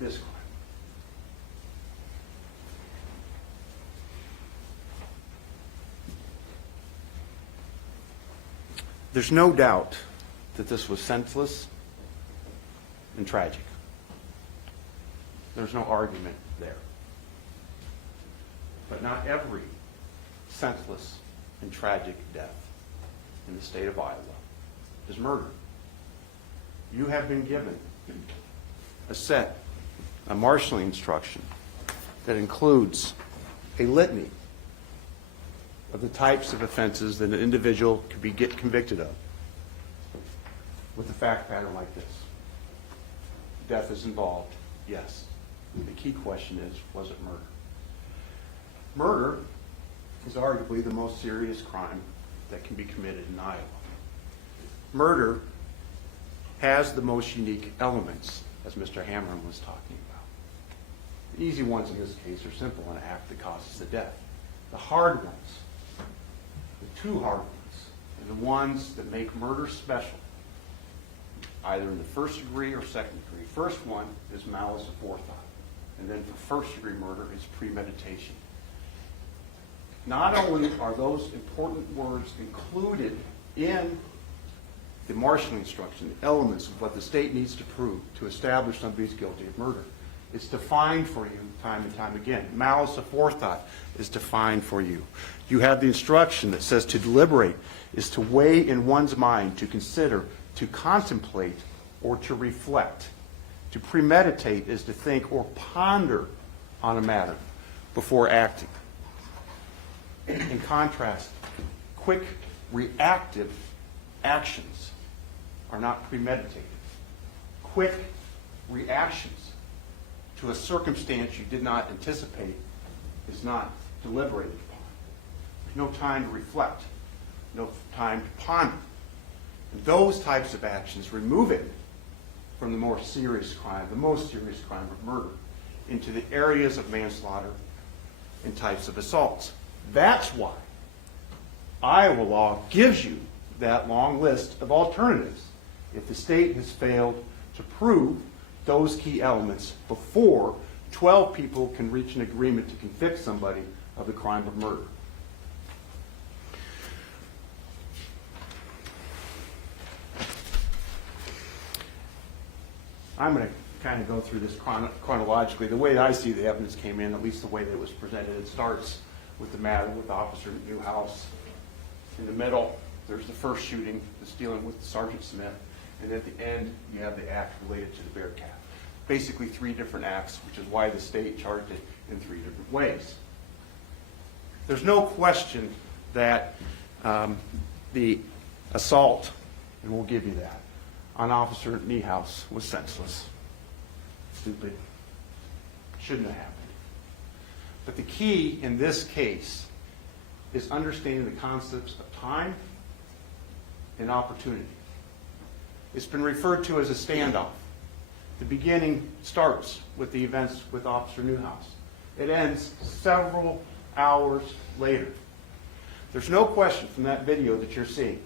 this crime. There's no doubt that this was senseless and tragic. There's no argument there. But not every senseless and tragic death in the state of Iowa is murder. You have been given a marshalling instruction that includes a litany of the types of offenses that an individual could get convicted of with a fact pattern like this. Death is involved, yes. The key question is, was it murder? Murder is arguably the most serious crime that can be committed in Iowa. Murder has the most unique elements, as Mr. Hamron was talking about. The easy ones in this case are simple, an act that causes the death. The hard ones, the two hard ones, are the ones that make murder special, either in the first degree or second degree. First one is malice of forethought. And then for first degree murder, it's premeditation. Not only are those important words included in the marshalling instruction, the elements of what the state needs to prove to establish somebody's guilty of murder, it's defined for you time and time again. Malice of forethought is defined for you. You have the instruction that says to deliberate is to weigh in one's mind, to consider, to contemplate, or to reflect. To premeditate is to think or ponder on a matter before acting. In contrast, quick reactive actions are not premeditated. Quick reactions to a circumstance you did not anticipate is not deliberated upon. There's no time to reflect, no time to ponder. And those types of actions remove it from the more serious crime, the most serious crime of murder, into the areas of manslaughter and types of assaults. That's why Iowa law gives you that long list of alternatives if the state has failed to prove those key elements before 12 people can reach an agreement to convict somebody of the crime of murder. I'm going to kind of go through this chronologically. The way I see the evidence came in, at least the way that it was presented, it starts with the matter with Officer Newhouse. In the middle, there's the first shooting that's dealing with Sergeant Smith. And at the end, you have the act related to the Bearcat. basically 3 different acts, which is why the state charged it in 3 different ways. There's no question that the assault, and we'll give you that, on Officer Niehaus was senseless, stupid, shouldn't have happened. But the key in this case is understanding the concepts of time and opportunity. It's been referred to as a standoff. The beginning starts with the events with Officer Niehaus. It ends several hours later. There's no question from that video that you're seeing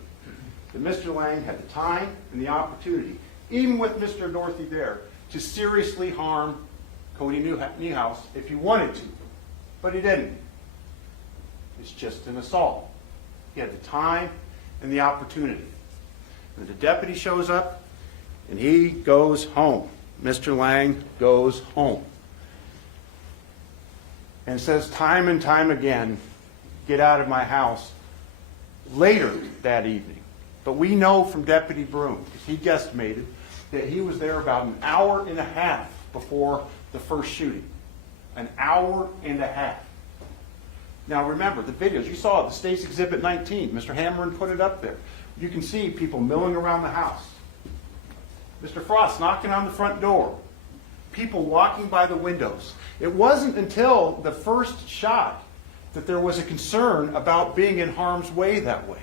that Mr. Lang had the time and the opportunity, even with Mr. Dorothy there, to seriously harm Cody Niehaus if he wanted to, but he didn't. It's just an assault. He had the time and the opportunity. And the deputy shows up, and he goes home. Mr. Lang goes home. And says time and time again, get out of my house, later that evening. But we know from Deputy Broom, because he guesstimated, that he was there about an hour and a half before the first shooting. An hour and a half. Now remember, the videos, you saw it, the State's Exhibit 19. Mr. Hammerin put it up there. You can see people milling around the house. Mr. Frost knocking on the front door. People walking by the windows. It wasn't until the first shot that there was a concern about being in harm's way that way.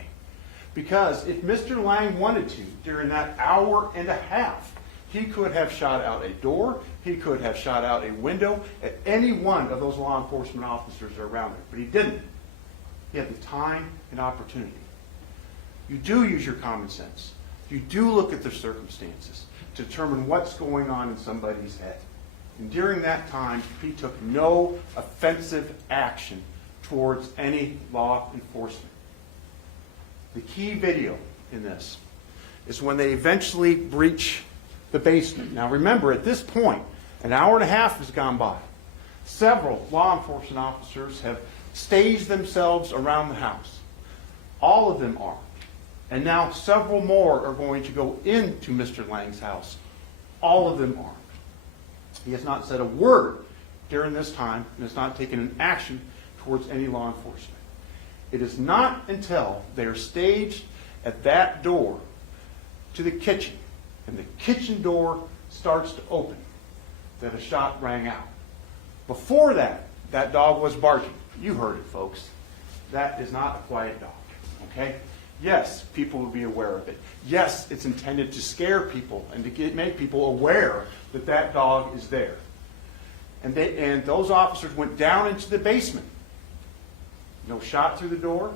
Because if Mr. Lang wanted to, during that hour and a half, he could have shot out a door, he could have shot out a window at any one of those law enforcement officers around there. But he didn't. He had the time and opportunity. You do use your common sense. You do look at the circumstances to determine what's going on in somebody's head. And during that time, he took no offensive action towards any law enforcement. The key video in this is when they eventually breach the basement. Now remember, at this point, an hour and a half has gone by. Several law enforcement officers have staged themselves around the house. All of them armed. And now several more are going to go into Mr. Lang's house. All of them armed. He has not said a word during this time and has not taken an action towards any law enforcement. It is not until they are staged at that door to the kitchen and the kitchen door starts to open that a shot rang out. Before that, that dog was barking. You heard it, folks. That is not a quiet dog, okay? Yes, people will be aware of it. Yes, it's intended to scare people and to make people aware that that dog is there. And those officers went down into the basement. No shot through the door.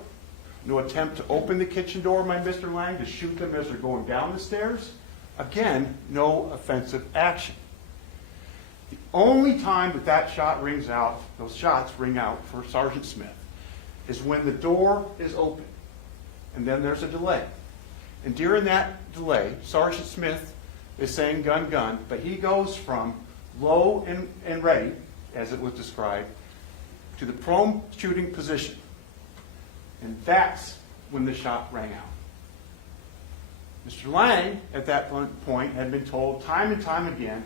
No attempt to open the kitchen door by Mr. Lang to shoot them as they're going down the stairs. Again, no offensive action. The only time that that shot rings out, those shots ring out for Sergeant Smith, is when the door is open. And then there's a delay. And during that delay, Sergeant Smith is saying gun, gun, but he goes from low and ready, as it was described, to the prone shooting position. And that's when the shot rang out. Mr. Lang, at that point, had been told time and time again,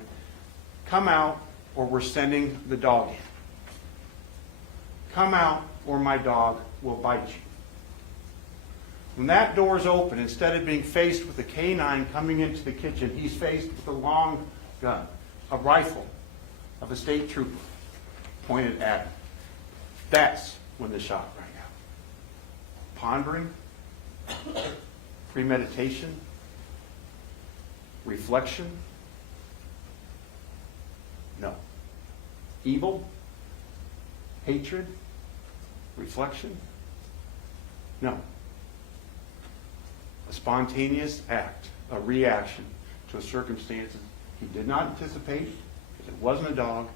come out or we're sending the dog in. Come out or my dog will bite you. When that door is open, instead of being faced with a canine coming into the kitchen, he's faced with a long gun, a rifle of a state trooper pointed at him. That's when the shot rang out. Pondering, premeditation, reflection, no. Evil, hatred, reflection, no. A spontaneous act, a reaction to a circumstance he did not anticipate because it wasn't a dog.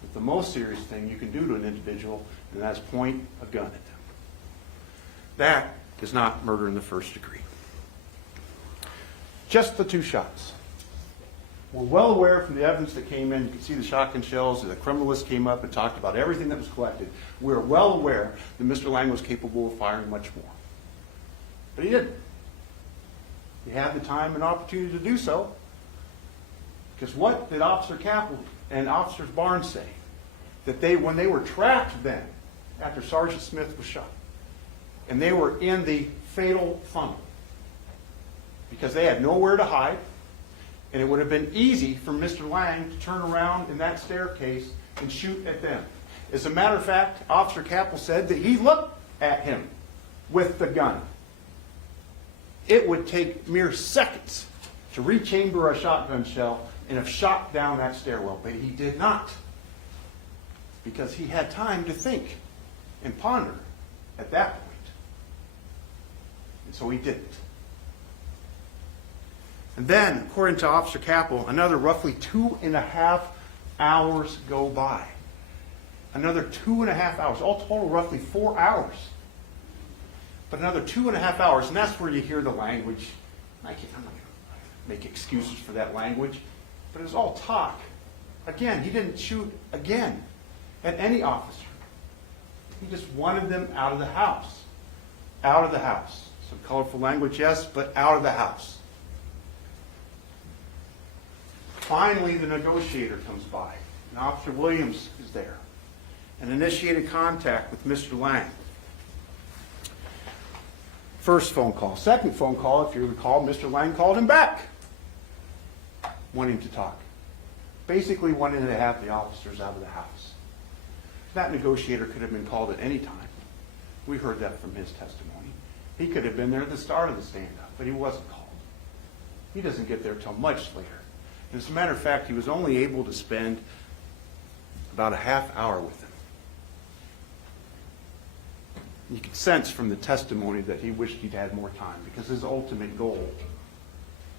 But the most serious thing you can do to an individual, and that's point a gun at them. That is not murder in the first degree. Just the 2 shots. We're well aware from the evidence that came in, you can see the shotgun shells, the criminalist came up and talked about everything that was collected. We're well aware that Mr. Lang was capable of firing much more. But he didn't. He had the time and opportunity to do so. Because what did Officer Capel and Officer Barnes say? That when they were trapped then, after Sergeant Smith was shot, and they were in the fatal funnel, because they had nowhere to hide, and it would have been easy for Mr. Lang to turn around in that staircase and shoot at them. As a matter of fact, Officer Capel said that he looked at him with the gun. It would take mere seconds to rechamber a shotgun shell and have shot down that stairwell, but he did not, because he had time to think and ponder at that point. And so he didn't. And then, according to Officer Capel, another roughly 2.5 hours go by. Another 2.5 hours, all total roughly 4 hours. But another 2.5 hours, and that's where you hear the language. I'm not going to make excuses for that language, but it was all talk. Again, he didn't shoot again at any officer. He just wanted them out of the house. Out of the house. Some colorful language, yes, but out of the house. Finally, the negotiator comes by, and Officer Williams is there, and initiated contact with Mr. Lang. First phone call. Second phone call, if you recall, Mr. Lang called him back, wanting to talk. Basically wanting to have the officers out of the house. That negotiator could have been called at any time. We heard that from his testimony. He could have been there at the start of the standoff, but he wasn't called. He doesn't get there till much later. As a matter of fact, he was only able to spend about a half hour with him. You could sense from the testimony that he wished he'd had more time, because his ultimate goal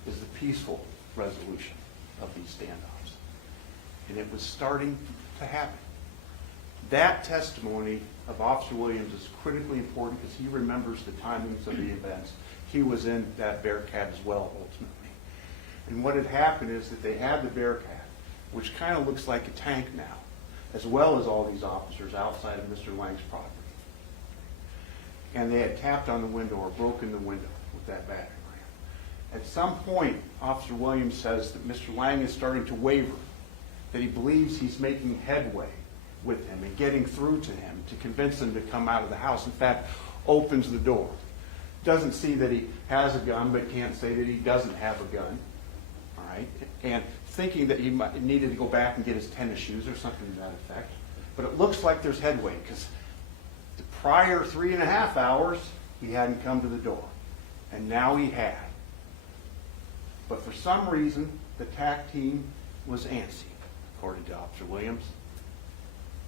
is the peaceful resolution of these standoffs. And it was starting to happen. That testimony of Officer Williams is critically important because he remembers the timings of the events. He was in that Bearcat as well, ultimately. And what had happened is that they had the Bearcat, which kind of looks like a tank now, as well as all these officers outside of Mr. Lang's property. And they had tapped on the window or broken the window with that battering ram. At some point, Officer Williams says that Mr. Lang is starting to waver, that he believes he's making headway with him and getting through to him to convince him to come out of the house. In fact, opens the door. Doesn't see that he has a gun, but can't say that he doesn't have a gun. All right? And thinking that he needed to go back and get his tennis shoes or something to that effect. But it looks like there's headway because the prior 3.5 hours, he hadn't come to the door. And now he had. But for some reason, the TAC team was antsy, according to Officer Williams.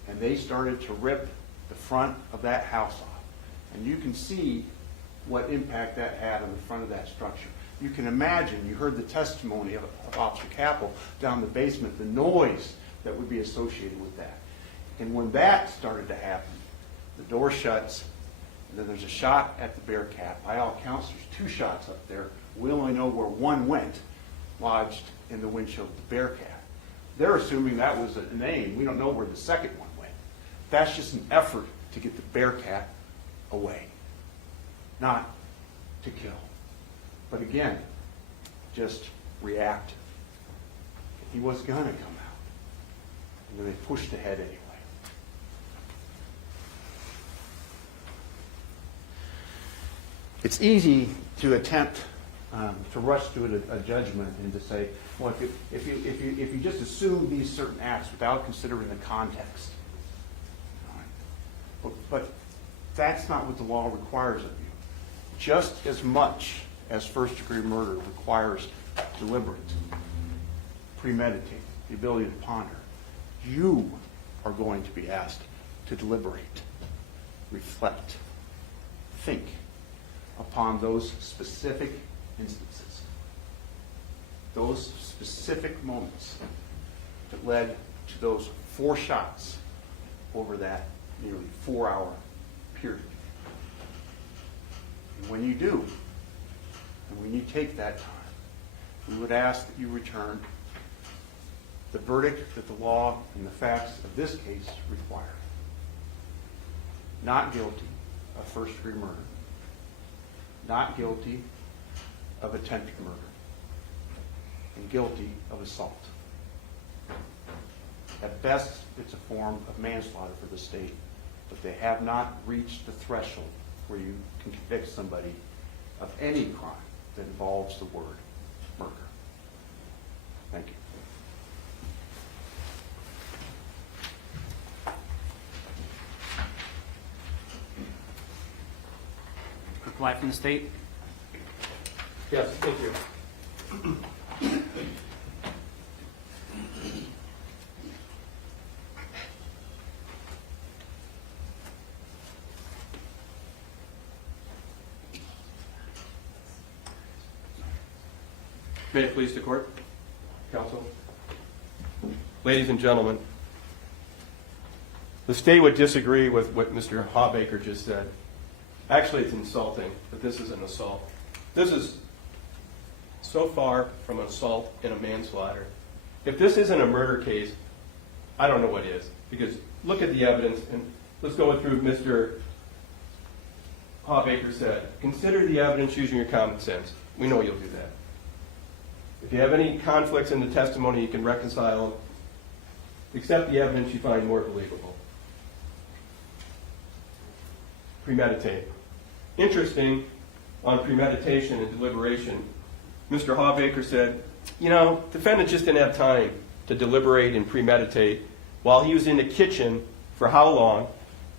And they started to rip the front of that house off. And you can see what impact that had on the front of that structure. You can imagine, you heard the testimony of Officer Capel down the basement, the noise that would be associated with that. And when that started to happen, the door shuts, and then there's a shot at the Bearcat. By all accounts, there's 2 shots up there. We only know where one went, lodged in the windshield of the Bearcat. They're assuming that was an aim. We don't know where the second one went. That's just an effort to get the Bearcat away, not to kill. But again, just reactive. He was going to come out. And then they pushed ahead anyway. It's easy to attempt to rush to a judgment and to say, well, if you just assume these certain acts without considering the context. All right? But that's not what the law requires of you. Just as much as first-degree murder requires deliberate, premeditated, the ability to ponder, you are going to be asked to deliberate, reflect, think upon those specific instances, those specific moments that led to those 4 shots over that nearly 4-hour period. And when you do, and when you take that time, we would ask that you return the verdict that the law and the facts of this case require. Not guilty of first-degree murder. Not guilty of attempted murder. And guilty of assault. At best, it's a form of manslaughter for the state, but they have not reached the threshold where you can convict somebody of any crime that involves the word murder. Thank you. Reply from the state. Yes, thank you. May it please the court, counsel. Ladies and gentlemen, the state would disagree with what Mr. Hawbaker just said. Actually, it's insulting, but this is an assault. This is so far from an assault and a manslaughter. If this isn't a murder case, I don't know what is. Because look at the evidence, and let's go through Mr. Hawbaker said. Consider the evidence using your common sense. We know you'll do that. If you have any conflicts in the testimony, you can reconcile them. Accept the evidence you find more believable. Premeditate. Interesting, on premeditation and deliberation, Mr. Hawbaker said, you know, defendant just didn't have time to deliberate and premeditate while he was in the kitchen for how long?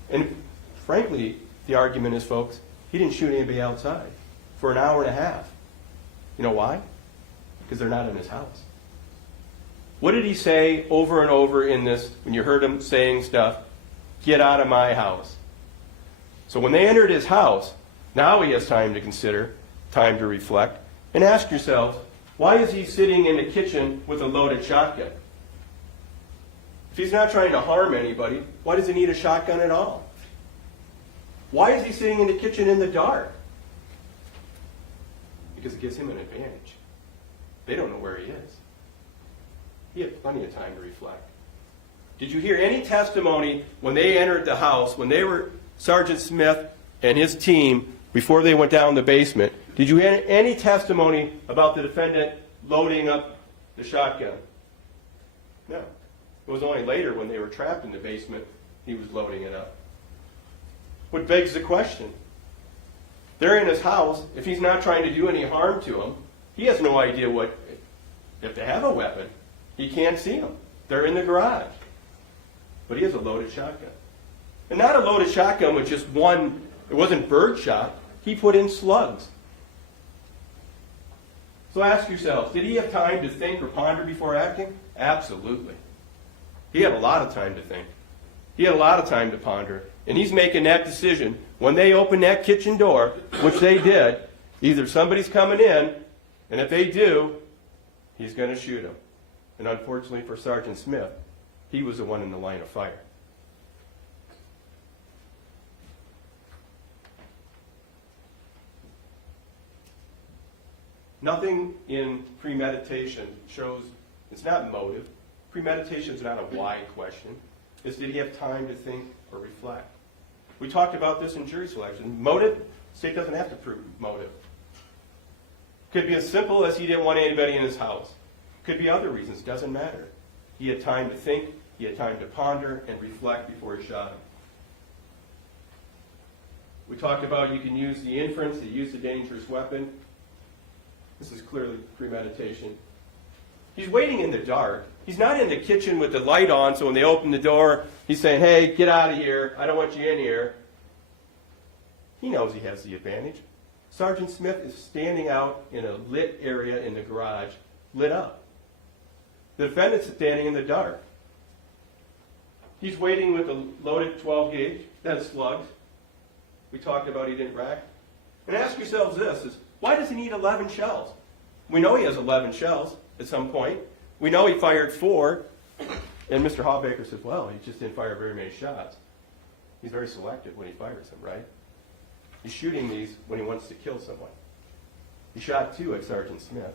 And frankly, the argument is, folks, he didn't shoot anybody outside for an hour and a half. You know why? Because they're not in his house. What did he say over and over in this, when you heard him saying stuff? Get out of my house. So when they entered his house, now he has time to consider, time to reflect, and ask yourselves, why is he sitting in the kitchen with a loaded shotgun? If he's not trying to harm anybody, why does he need a shotgun at all? Why is he sitting in the kitchen in the dark? Because it gives him an advantage. They don't know where he is. He had plenty of time to reflect. Did you hear any testimony when they entered the house, when they were Sergeant Smith and his team, before they went down the basement, did you hear any testimony about the defendant loading up the shotgun? No. It was only later when they were trapped in the basement he was loading it up. What begs the question? They're in his house. If he's not trying to do any harm to them, he has no idea what, if they have a weapon. He can't see them. They're in the garage. But he has a loaded shotgun. And not a loaded shotgun with just one, it wasn't birdshot. He put in slugs. So ask yourselves, did he have time to think or ponder before acting? Absolutely. He had a lot of time to think. He had a lot of time to ponder. And he's making that decision. When they open that kitchen door, which they did, either somebody's coming in, and if they do, he's going to shoot him. And unfortunately for Sergeant Smith, he was the one in the line of fire. Nothing in premeditation shows, it's not motive. Premeditation is not a why question. It's did he have time to think or reflect? We talked about this in jury selection. Motive, the state doesn't have to prove motive. Could be as simple as he didn't want anybody in his house. Could be other reasons, doesn't matter. He had time to think, he had time to ponder and reflect before he shot him. We talked about you can use the inference, he used a dangerous weapon. This is clearly premeditation. He's waiting in the dark. He's not in the kitchen with the light on, so when they open the door, he's saying, hey, get out of here. I don't want you in here. He knows he has the advantage. Sergeant Smith is standing out in a lit area in the garage, lit up. The defendant's standing in the dark. He's waiting with a loaded 12 gauge, that's slugs. We talked about he didn't rack. And ask yourselves this, is why does he need 11 shells? We know he has 11 shells at some point. We know he fired 4. And Mr. Hawbaker says, well, he just didn't fire very many shots. He's very selective when he fires them, right? He's shooting these when he wants to kill someone. He shot 2 at Sergeant Smith.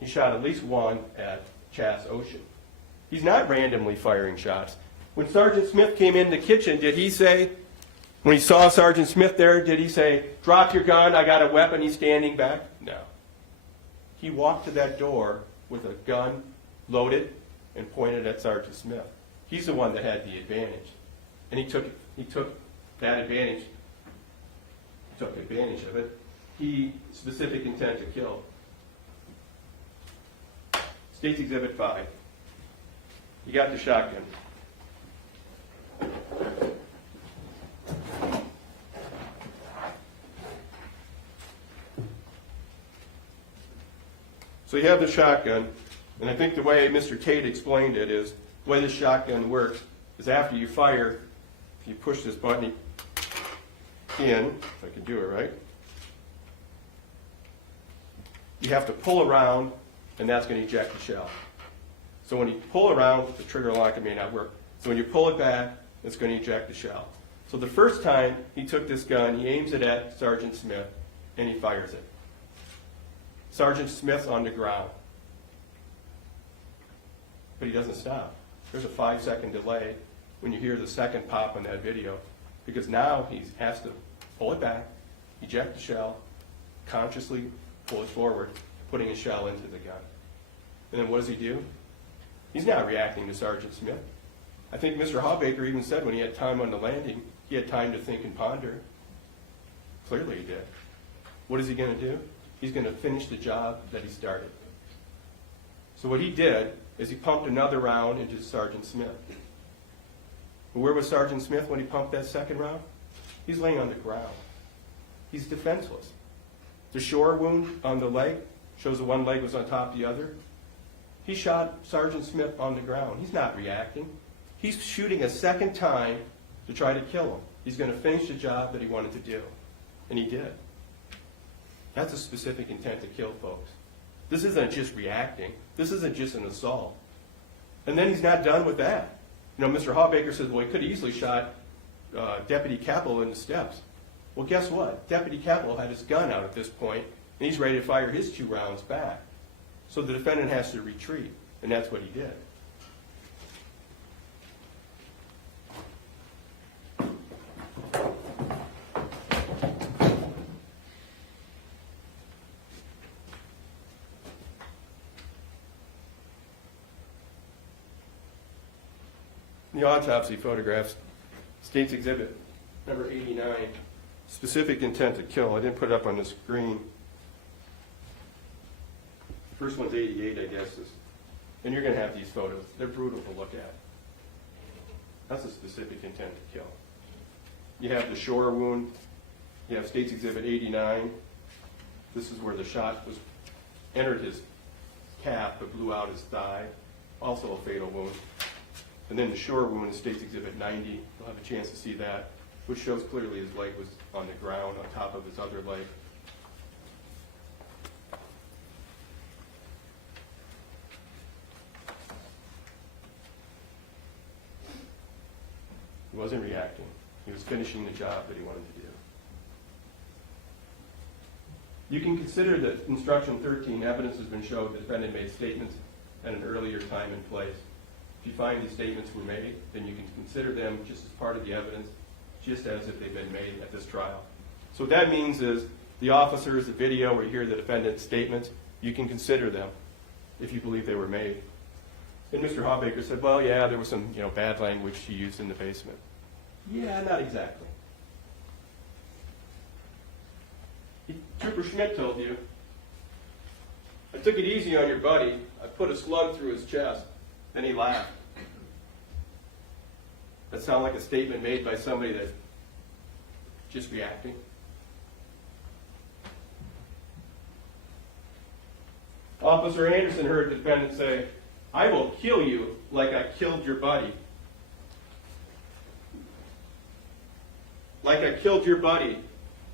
He shot at least 1 at Chass Ocean. He's not randomly firing shots. When Sergeant Smith came in the kitchen, did he say, when he saw Sergeant Smith there, did he say, drop your gun, I got a weapon, he's standing back? No. He walked to that door with a gun loaded, and pointed at Sergeant Smith. He's the one that had the advantage. And he took that advantage, took advantage of it. He, specific intent to kill. State's Exhibit 5. You got the shotgun. So you have the shotgun, and I think the way Mr. Tate explained it is, the way this shotgun works is after you fire, if you push this button in, if I can do it right, you have to pull around, and that's going to eject the shell. So when you pull around, the trigger lock may not work. So when you pull it back, it's going to eject the shell. So the first time he took this gun, he aims it at Sergeant Smith, and he fires it. Sergeant Smith's on the ground. But he doesn't stop. There's a 5-second delay when you hear the second pop on that video, because now he has to pull it back, eject the shell, consciously pull it forward, putting a shell into the gun. And then what does he do? He's not reacting to Sergeant Smith. I think Mr. Hawbaker even said when he had time on the landing, he had time to think and ponder. Clearly he did. What is he going to do? He's going to finish the job that he started. So what he did is he pumped another round into Sergeant Smith. But where was Sergeant Smith when he pumped that second round? He's laying on the ground. He's defenseless. The shore wound on the leg shows the one leg was on top of the other. He shot Sergeant Smith on the ground. He's not reacting. He's shooting a second time to try to kill him. He's going to finish the job that he wanted to do. And he did. That's a specific intent to kill, folks. This isn't just reacting. This isn't just an assault. And then he's not done with that. You know, Mr. Hawbaker says, well, he could have easily shot Deputy Capel in the steps. Well, guess what? Deputy Capel had his gun out at this point, and he's ready to fire his 2 rounds back. So the defendant has to retreat, and that's what he did. The autopsy photographs, State's Exhibit number 89, specific intent to kill. I didn't put it up on the screen. The first one's 88, I guess. And you're going to have these photos. They're brutal to look at. That's a specific intent to kill. You have the shore wound. You have State's Exhibit 89. This is where the shot was entered his calf but blew out his thigh. Also a fatal wound. And then the shore wound in State's Exhibit 90. You'll have a chance to see that, which shows clearly his leg was on the ground on top of his other leg. He wasn't reacting. He was finishing the job that he wanted to do. You can consider that Instruction 13 evidence has been shown the defendant made statements at an earlier time and place. If you find these statements were made, then you can consider them just as part of the evidence, just as if they've been made at this trial. So what that means is the officers, the video where you hear the defendant's statements, you can consider them if you believe they were made. And Mr. Hawbaker said, well, yeah, there was some bad language he used in the basement. Yeah, not exactly. Trooper Schmidt told you, I took it easy on your buddy. I put a slug through his chest. Then he laughed. That sound like a statement made by somebody that's just reacting? Officer Anderson heard the defendant say, I will kill you like I killed your buddy. Like I killed your buddy.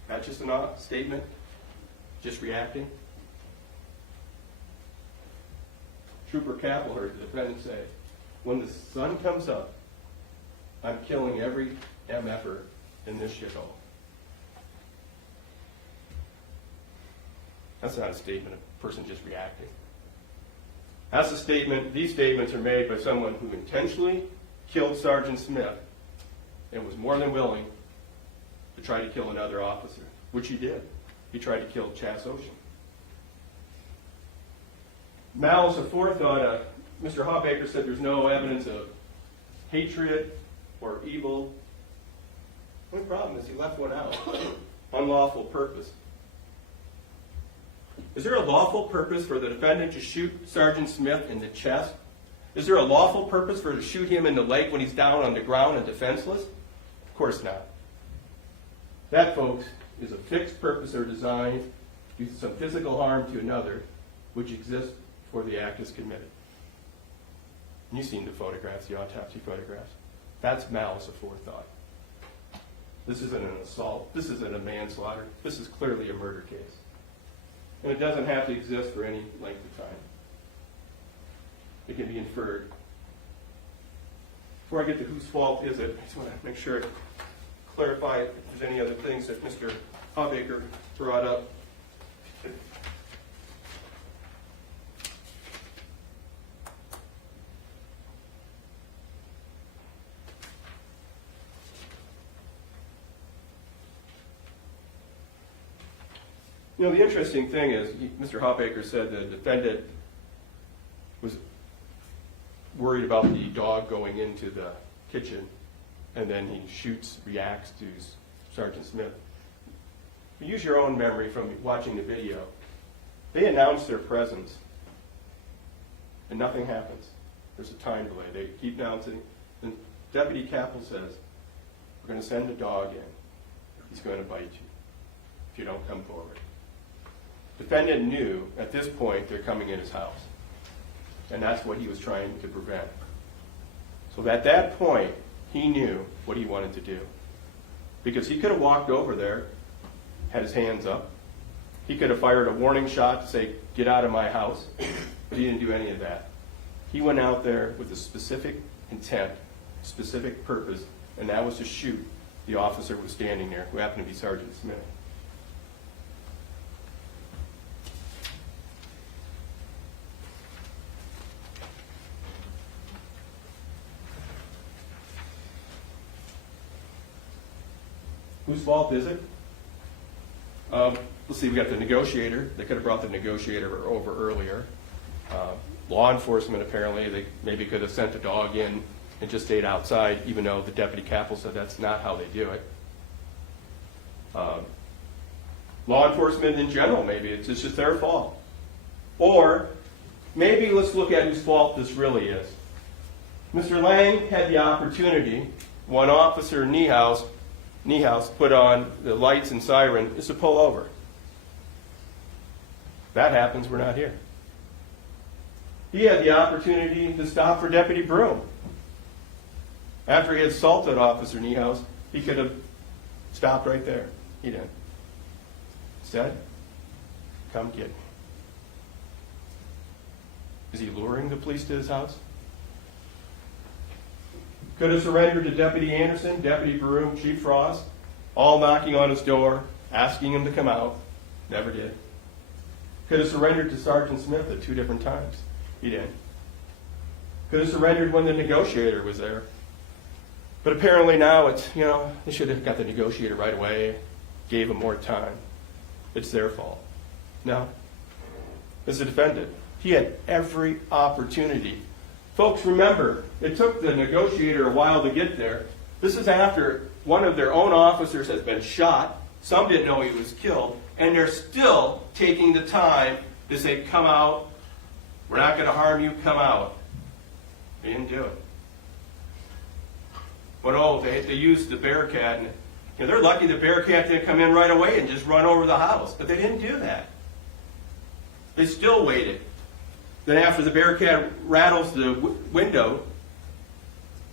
That's just a statement? Just reacting? Trooper Capel heard the defendant say, when the sun comes up, I'm killing every MFer in this shithole. That's not a statement of a person just reacting. That's a statement, these statements are made by someone who intentionally killed Sergeant Smith and was more than willing to try to kill another officer, which he did. He tried to kill Chas Ocean. Malice of Forethought, Mr. Hawbaker said there's no evidence of hatred or evil. The only problem is he left one out. Unlawful purpose. Is there a lawful purpose for the defendant to shoot Sergeant Smith in the chest? Is there a lawful purpose for to shoot him in the leg when he's down on the ground and defenseless? Of course not. That, folks, is a fixed purpose or design to do some physical harm to another, which exists before the act is committed. And you've seen the photographs, the autopsy photographs. That's malice aforethought. This isn't an assault. This isn't a manslaughter. This is clearly a murder case. And it doesn't have to exist for any length of time. It can be inferred. Before I get to whose fault is it, I just want to make sure I clarify if there's any other things that Mr. Hawbaker brought up. You know, the interesting thing is, Mr. Hawbaker said the defendant was worried about the dog going into the kitchen, and then he reacts to Sergeant Smith. Use your own memory from watching the video. They announce their presence, and nothing happens. There's a time delay. They keep announcing. And Deputy Capel says, "We're going to send the dog in. He's going to bite you if you don't come forward." Defendant knew at this point they're coming in his house, and that's what he was trying to prevent. So at that point, he knew what he wanted to do, because he could have walked over there, had his hands up. He could have fired a warning shot to say, "Get out of my house," but he didn't do any of that. He went out there with a specific intent, specific purpose, and that was to shoot the officer who was standing there, who happened to be Sergeant Smith. Whose fault is it? Let's see, we got the negotiator. They could have brought the negotiator over earlier. Law enforcement, apparently, they maybe could have sent the dog in and just stayed outside, even though the Deputy Capel said that's not how they do it. Law enforcement in general, maybe it's just their fault. Or maybe let's look at whose fault this really is. Mr. Lang had the opportunity, when Officer Niehaus put on the lights and siren, is to pull over. That happens, we're not here. He had the opportunity to stop for Deputy Broom. After he had assaulted Officer Niehaus, he could have stopped right there. He didn't. Instead, "Come get me." Is he luring the police to his house? Could have surrendered to Deputy Anderson, Deputy Broom, Chief Frost, all knocking on his door, asking him to come out. Never did. Could have surrendered to Sergeant Smith at 2 different times. He didn't. Could have surrendered when the negotiator was there. But apparently now it's, they should have got the negotiator right away, gave him more time. It's their fault. No. As a defendant, he had every opportunity. Folks, remember, it took the negotiator a while to get there. This is after one of their own officers has been shot. Some didn't know he was killed. And they're still taking the time to say, "Come out. We're not going to harm you. Come out." They didn't do it. But they used the Bearcat. And they're lucky the Bearcat didn't come in right away and just run over the house. But they didn't do that. They still waited. Then after the Bearcat rattles the window,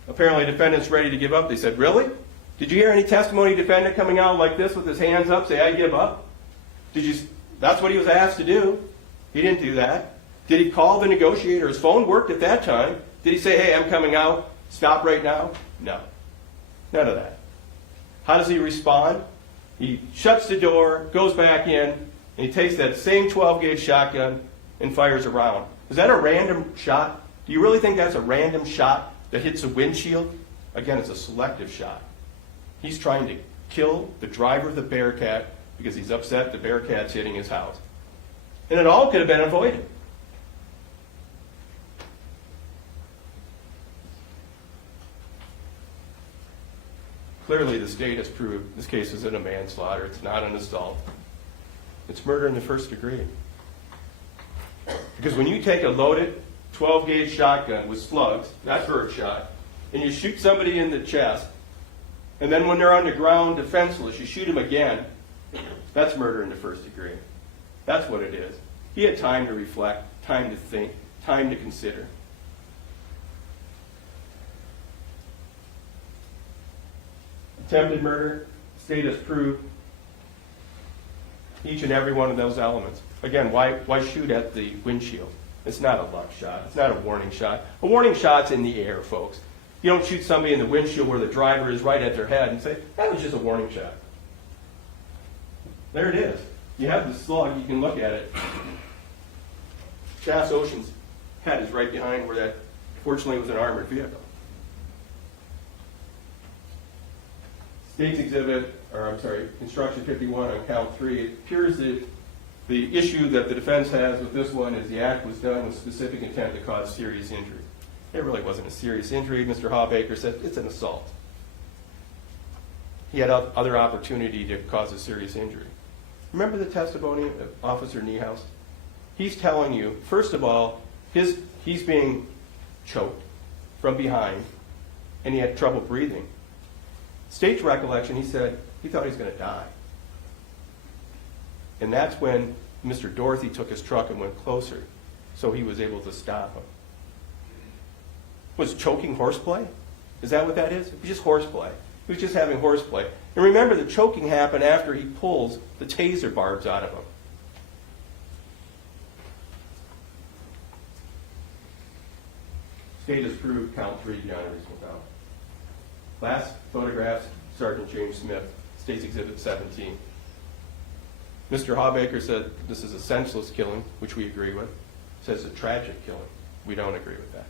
apparently the defendant's ready to give up. They said, "Really? Did you hear any testimony defendant coming out like this with his hands up, say, 'I give up'? That's what he was asked to do. He didn't do that. Did he call the negotiator? His phone worked at that time. Did he say, 'Hey, I'm coming out. Stop right now'? No. None of that. How does he respond? He shuts the door, goes back in, and he takes that same 12-gauge shotgun and fires a round. Is that a random shot? Do you really think that's a random shot that hits a windshield? Again, it's a selective shot. He's trying to kill the driver of the Bearcat because he's upset the Bearcat's hitting his house. And it all could have been avoided. Clearly, the state has proved this case isn't a manslaughter. It's not an assault. It's murder in the first degree. Because when you take a loaded 12-gauge shotgun with slugs, not birdshot, and you shoot somebody in the chest, and then when they're on the ground defenseless, you shoot them again, that's murder in the first degree. That's what it is. He had time to reflect, time to think, time to consider. Attempted murder, state has proved each and every one of those elements. Again, why shoot at the windshield? It's not a luck shot. It's not a warning shot. A warning shot's in the air, folks. You don't shoot somebody in the windshield where the driver is right at their head and say, that was just a warning shot. There it is. You have the slug. You can look at it. Chass Ocean's head is right behind where that, fortunately, was an armored vehicle. State's exhibit, or I'm sorry, instruction 51 on count 3, it appears that the issue that the defense has with this one is the act was done with specific intent to cause serious injury. It really wasn't a serious injury. Mr. Hawbaker said it's an assault. He had other opportunity to cause a serious injury. Remember the testimony of Officer Niehaus? He's telling you, first of all, he's being choked from behind, and he had trouble breathing. State's recollection, he said he thought he was going to die. And that's when Mr. Dorothy took his truck and went closer, so he was able to stop him. Was choking horseplay? Is that what that is? It was just horseplay. He was just having horseplay. And remember, the choking happened after he pulls the taser barbs out of him. State has proved count 3 beyond a reasonable doubt. Last photographs, Sergeant James Smith, State's Exhibit 17. Mr. Hawbaker said this is a senseless killing, which we agree with. Says a tragic killing. We don't agree with that.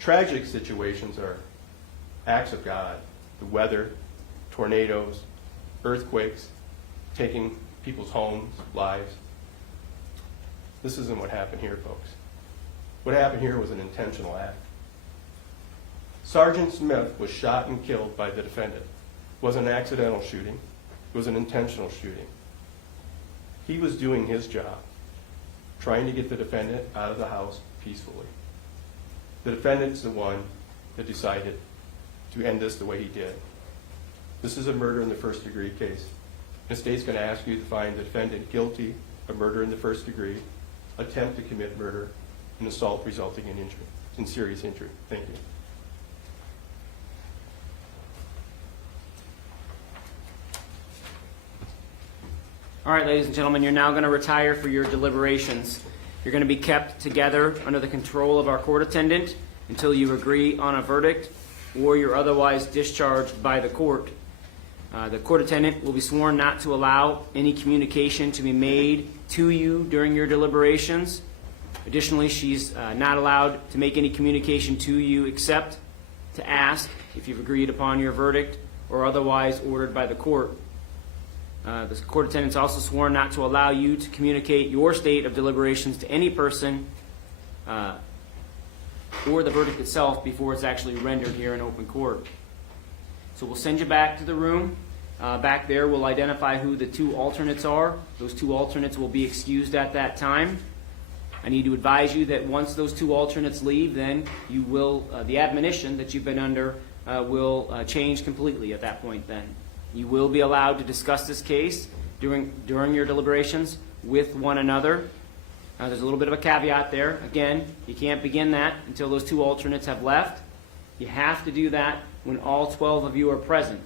Tragic situations are acts of God, the weather, tornadoes, earthquakes, taking people's homes, lives. This isn't what happened here, folks. What happened here was an intentional act. Sergeant Smith was shot and killed by the defendant. It wasn't an accidental shooting. It was an intentional shooting. He was doing his job, trying to get the defendant out of the house peacefully. The defendant's the one that decided to end this the way he did. This is a murder in the first degree case. The state's going to ask you to find the defendant guilty of murder in the first degree, attempt to commit murder, and assault resulting in injury, in serious injury. Thank you. All right, ladies and gentlemen, you're now going to retire for your deliberations. You're going to be kept together under the control of our court attendant until you agree on a verdict or you're otherwise discharged by the court. The court attendant will be sworn not to allow any communication to be made to you during your deliberations. Additionally, she's not allowed to make any communication to you except to ask if you've agreed upon your verdict or otherwise ordered by the court. The court attendant's also sworn not to allow you to communicate your state of deliberations to any person or the verdict itself before it's actually rendered here in open court. So we'll send you back to the room. Back there, we'll identify who the two alternates are. Those two alternates will be excused at that time. I need to advise you that once those two alternates leave, then you will, the admonition that you've been under will change completely at that point then. You will be allowed to discuss this case during your deliberations with one another. There's a little bit of a caveat there. Again, you can't begin that until those two alternates have left. You have to do that when all 12 of you are present.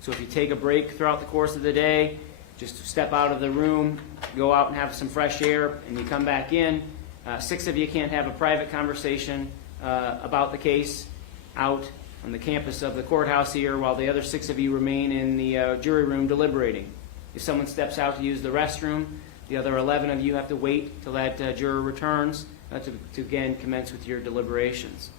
So if you take a break throughout the course of the day, just step out of the room, go out and have some fresh air, and you come back in. 6 of you can't have a private conversation about the case out on the campus of the courthouse here while the other 6 of you remain in the jury room deliberating. If someone steps out to use the restroom, the other 11 of you have to wait till that juror returns to again commence with your deliberations.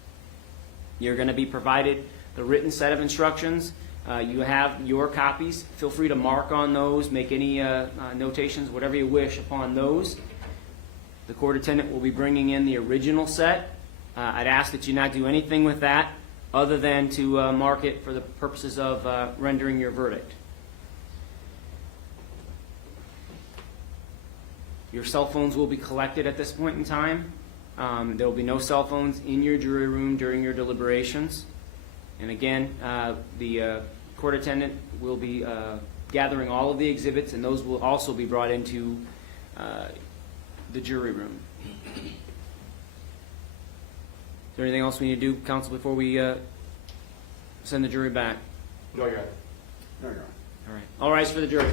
You're going to be provided the written set of instructions. You have your copies. Feel free to mark on those, make any notations, whatever you wish upon those. The court attendant will be bringing in the original set. I'd ask that you not do anything with that other than to mark it for the purposes of rendering your verdict. Your cell phones will be collected at this point in time. There will be no cell phones in your jury room during your deliberations. And again, the court attendant will be gathering all of the exhibits, and those will also be brought into the jury room. Is there anything else we need to do, counsel, before we send the jury back? No, Your Honor. No, Your Honor. All right. All rise for the jury.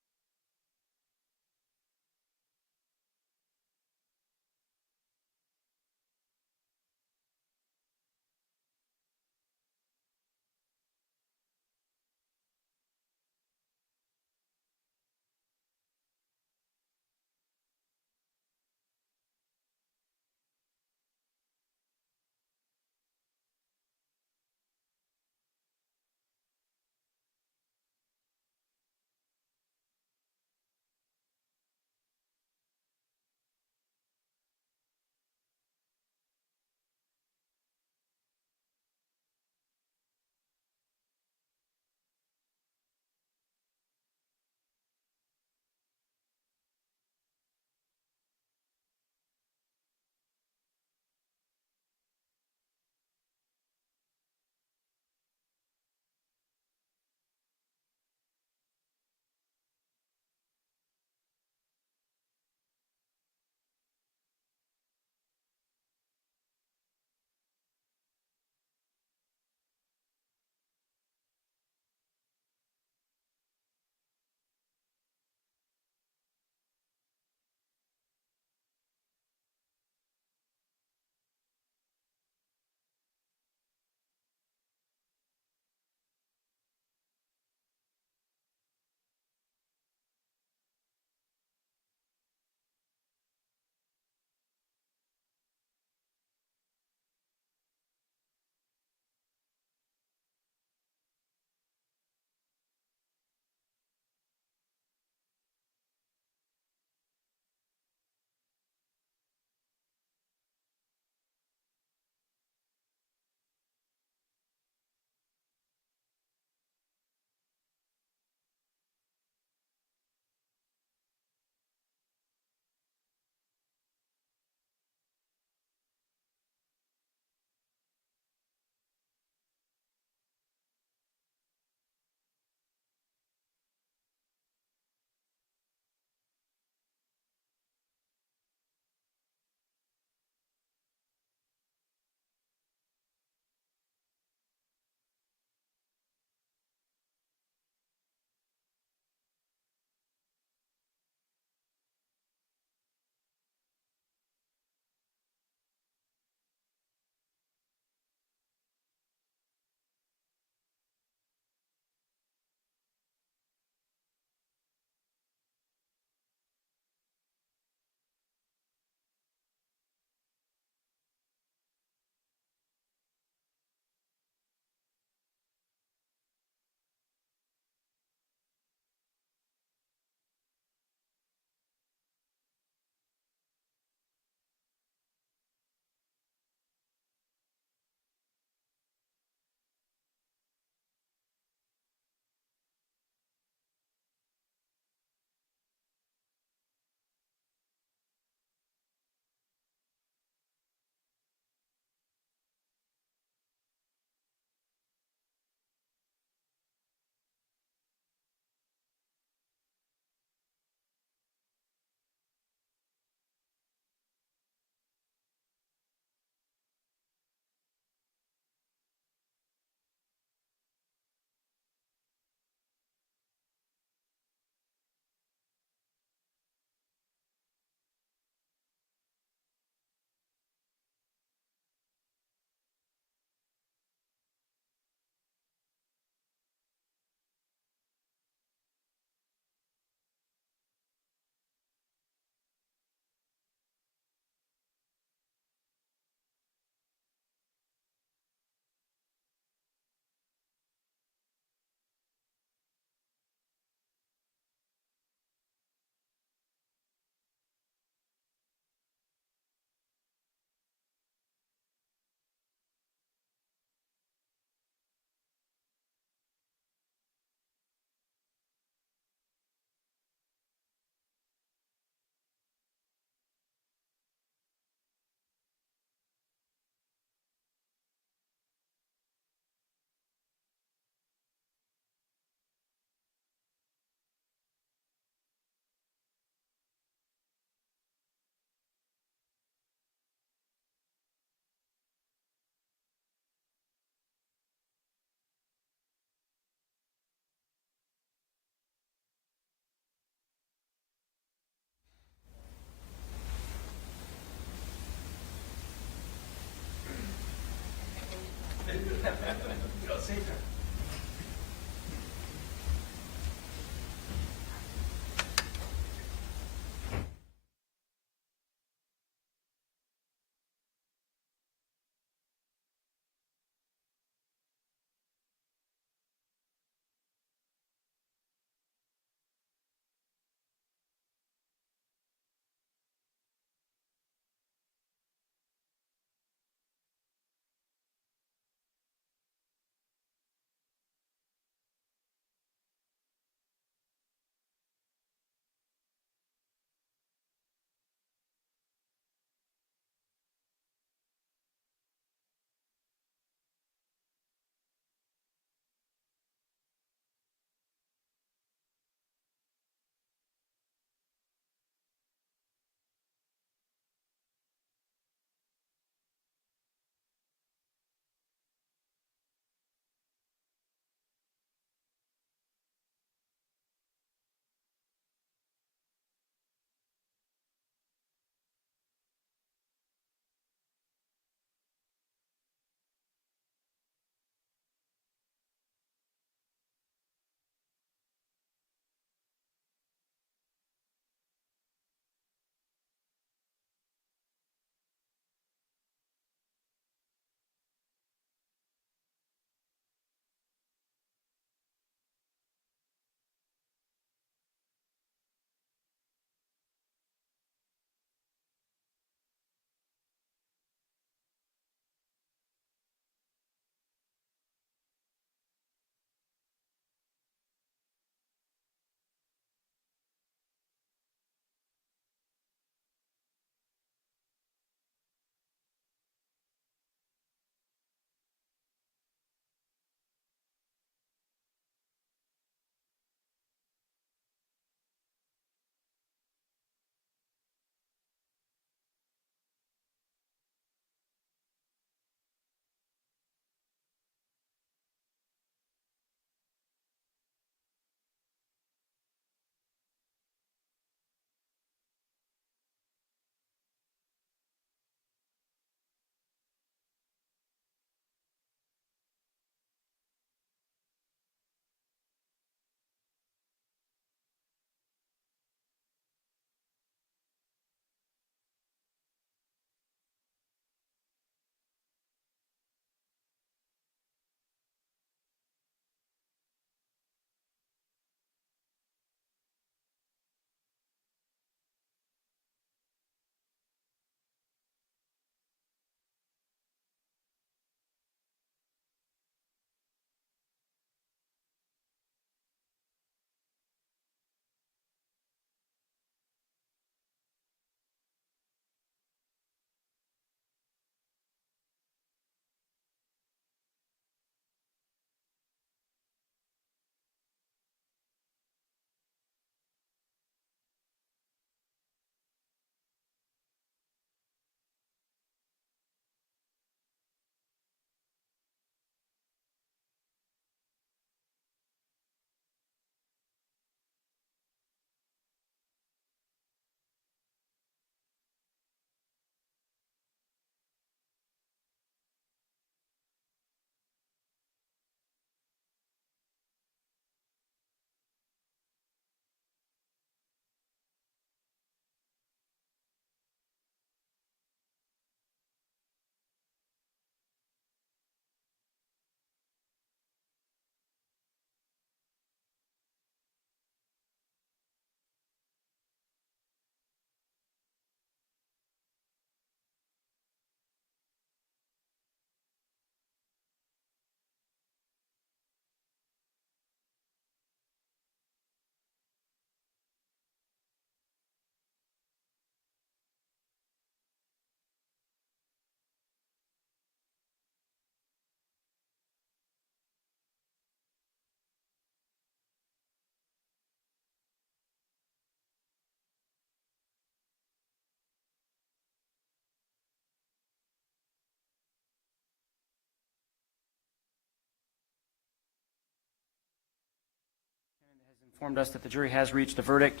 informed us that the jury has reached a verdict.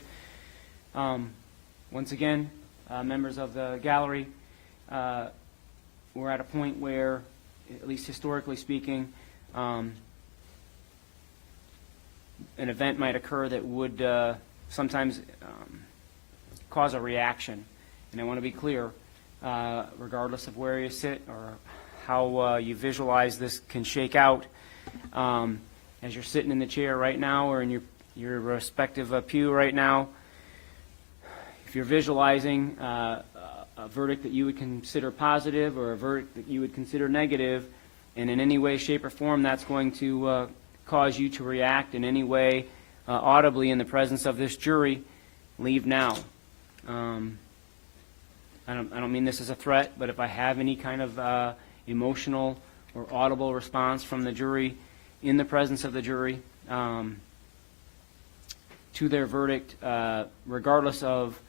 Once again, members of the gallery, we're at a point where, at least historically speaking, an event might occur that would sometimes cause a reaction. And I want to be clear, regardless of where you sit or how you visualize this can shake out, as you're sitting in the chair right now or in your respective pew right now, if you're visualizing a verdict that you would consider positive or a verdict that you would consider negative, and in any way, shape, or form that's going to cause you to react in any way audibly in the presence of this jury, leave now. I don't mean this as a threat, but if I have any kind of emotional or audible response from the jury in the presence of the jury to their verdict, regardless of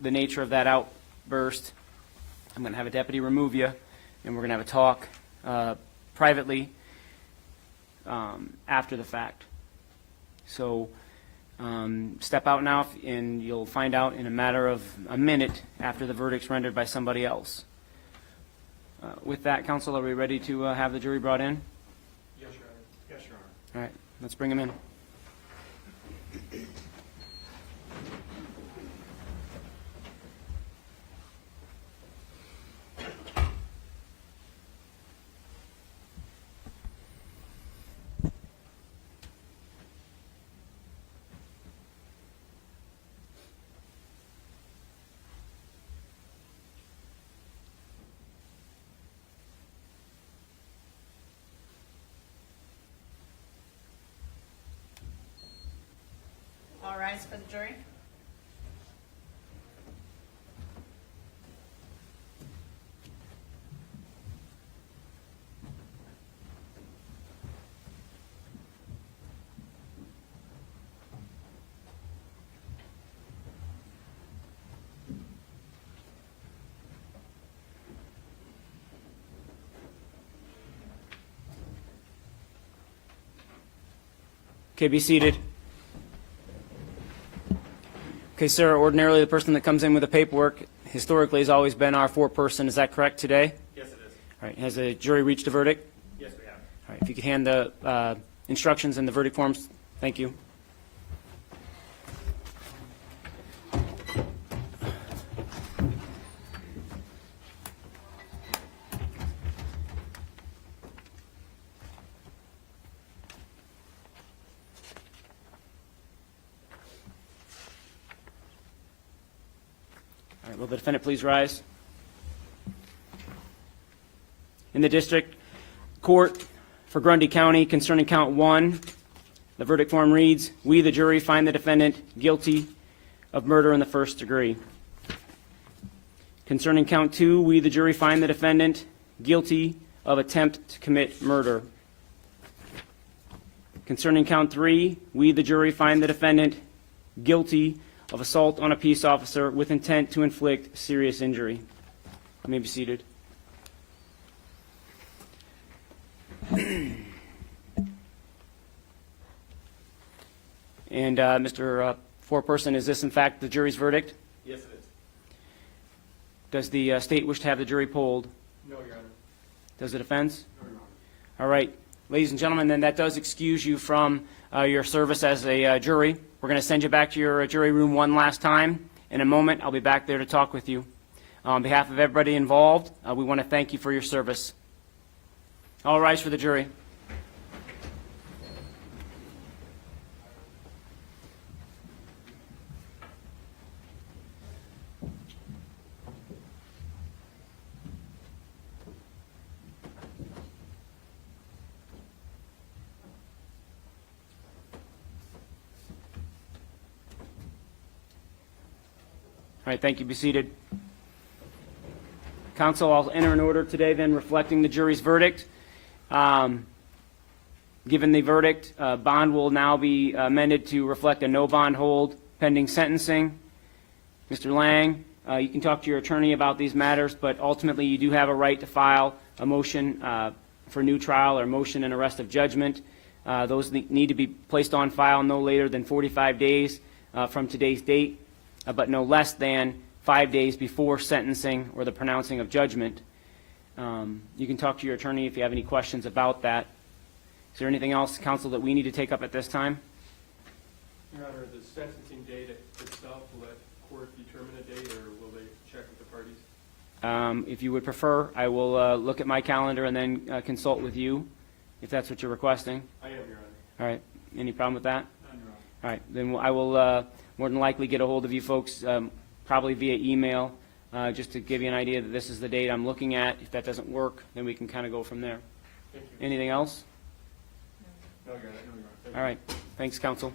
the nature of that outburst, I'm going to have a deputy remove you, and we're going to have a talk privately after the fact. So step out now, and you'll find out in a matter of a minute after the verdict's rendered by somebody else. With that, counsel, are we ready to have the jury brought in? Yes, Your Honor. Yes, Your Honor. All right, let's bring them in. All rise for the jury. Okay, be seated. Okay, sir, ordinarily the person that comes in with the paperwork historically has always been our foreperson. Is that correct today? Yes, it is. All right, has the jury reached a verdict? Yes, we have. All right, if you could hand the instructions and the verdict forms. Thank you. All right, will the defendant please rise? In the district court for Grundy County concerning count 1, the verdict form reads, "We, the jury, find the defendant guilty of murder in the first degree." Concerning count 2, we, the jury, find the defendant guilty of attempt to commit murder. Concerning count 3, we, the jury, find the defendant guilty of assault on a peace officer with intent to inflict serious injury. You may be seated. And Mr. Foreperson, is this in fact the jury's verdict? Yes, it is. Does the state wish to have the jury polled? No, Your Honor. Does the defense? No, Your Honor. All right. Ladies and gentlemen, then that does excuse you from your service as a jury. We're going to send you back to your jury room one last time. In a moment, I'll be back there to talk with you. On behalf of everybody involved, we want to thank you for your service. All rise for the jury. All right, thank you. Be seated. Counsel, I'll enter an order today then reflecting the jury's verdict. Given the verdict, bond will now be amended to reflect a no bond hold pending sentencing. Mr. Lang, you can talk to your attorney about these matters, but ultimately you do have a right to file a motion for new trial or motion and arrest of judgment Those need to be placed on file no later than 45 days from today's date, but no less than 5 days before sentencing or the pronouncing of judgment. You can talk to your attorney if you have any questions about that. Is there anything else, counsel, that we need to take up at this time? Your Honor, the sentencing date itself, will that court determine a date, or will they check with the parties? If you would prefer, I will look at my calendar and then consult with you, if that's what you're requesting. I am, Your Honor. All right. Any problem with that? None, Your Honor. All right. Then I will more than likely get a hold of you folks, probably via email, just to give you an idea that this is the date I'm looking at. If that doesn't work, then we can kind of go from there. Thank you. Anything else? No, Your Honor. All right. Thanks, counsel.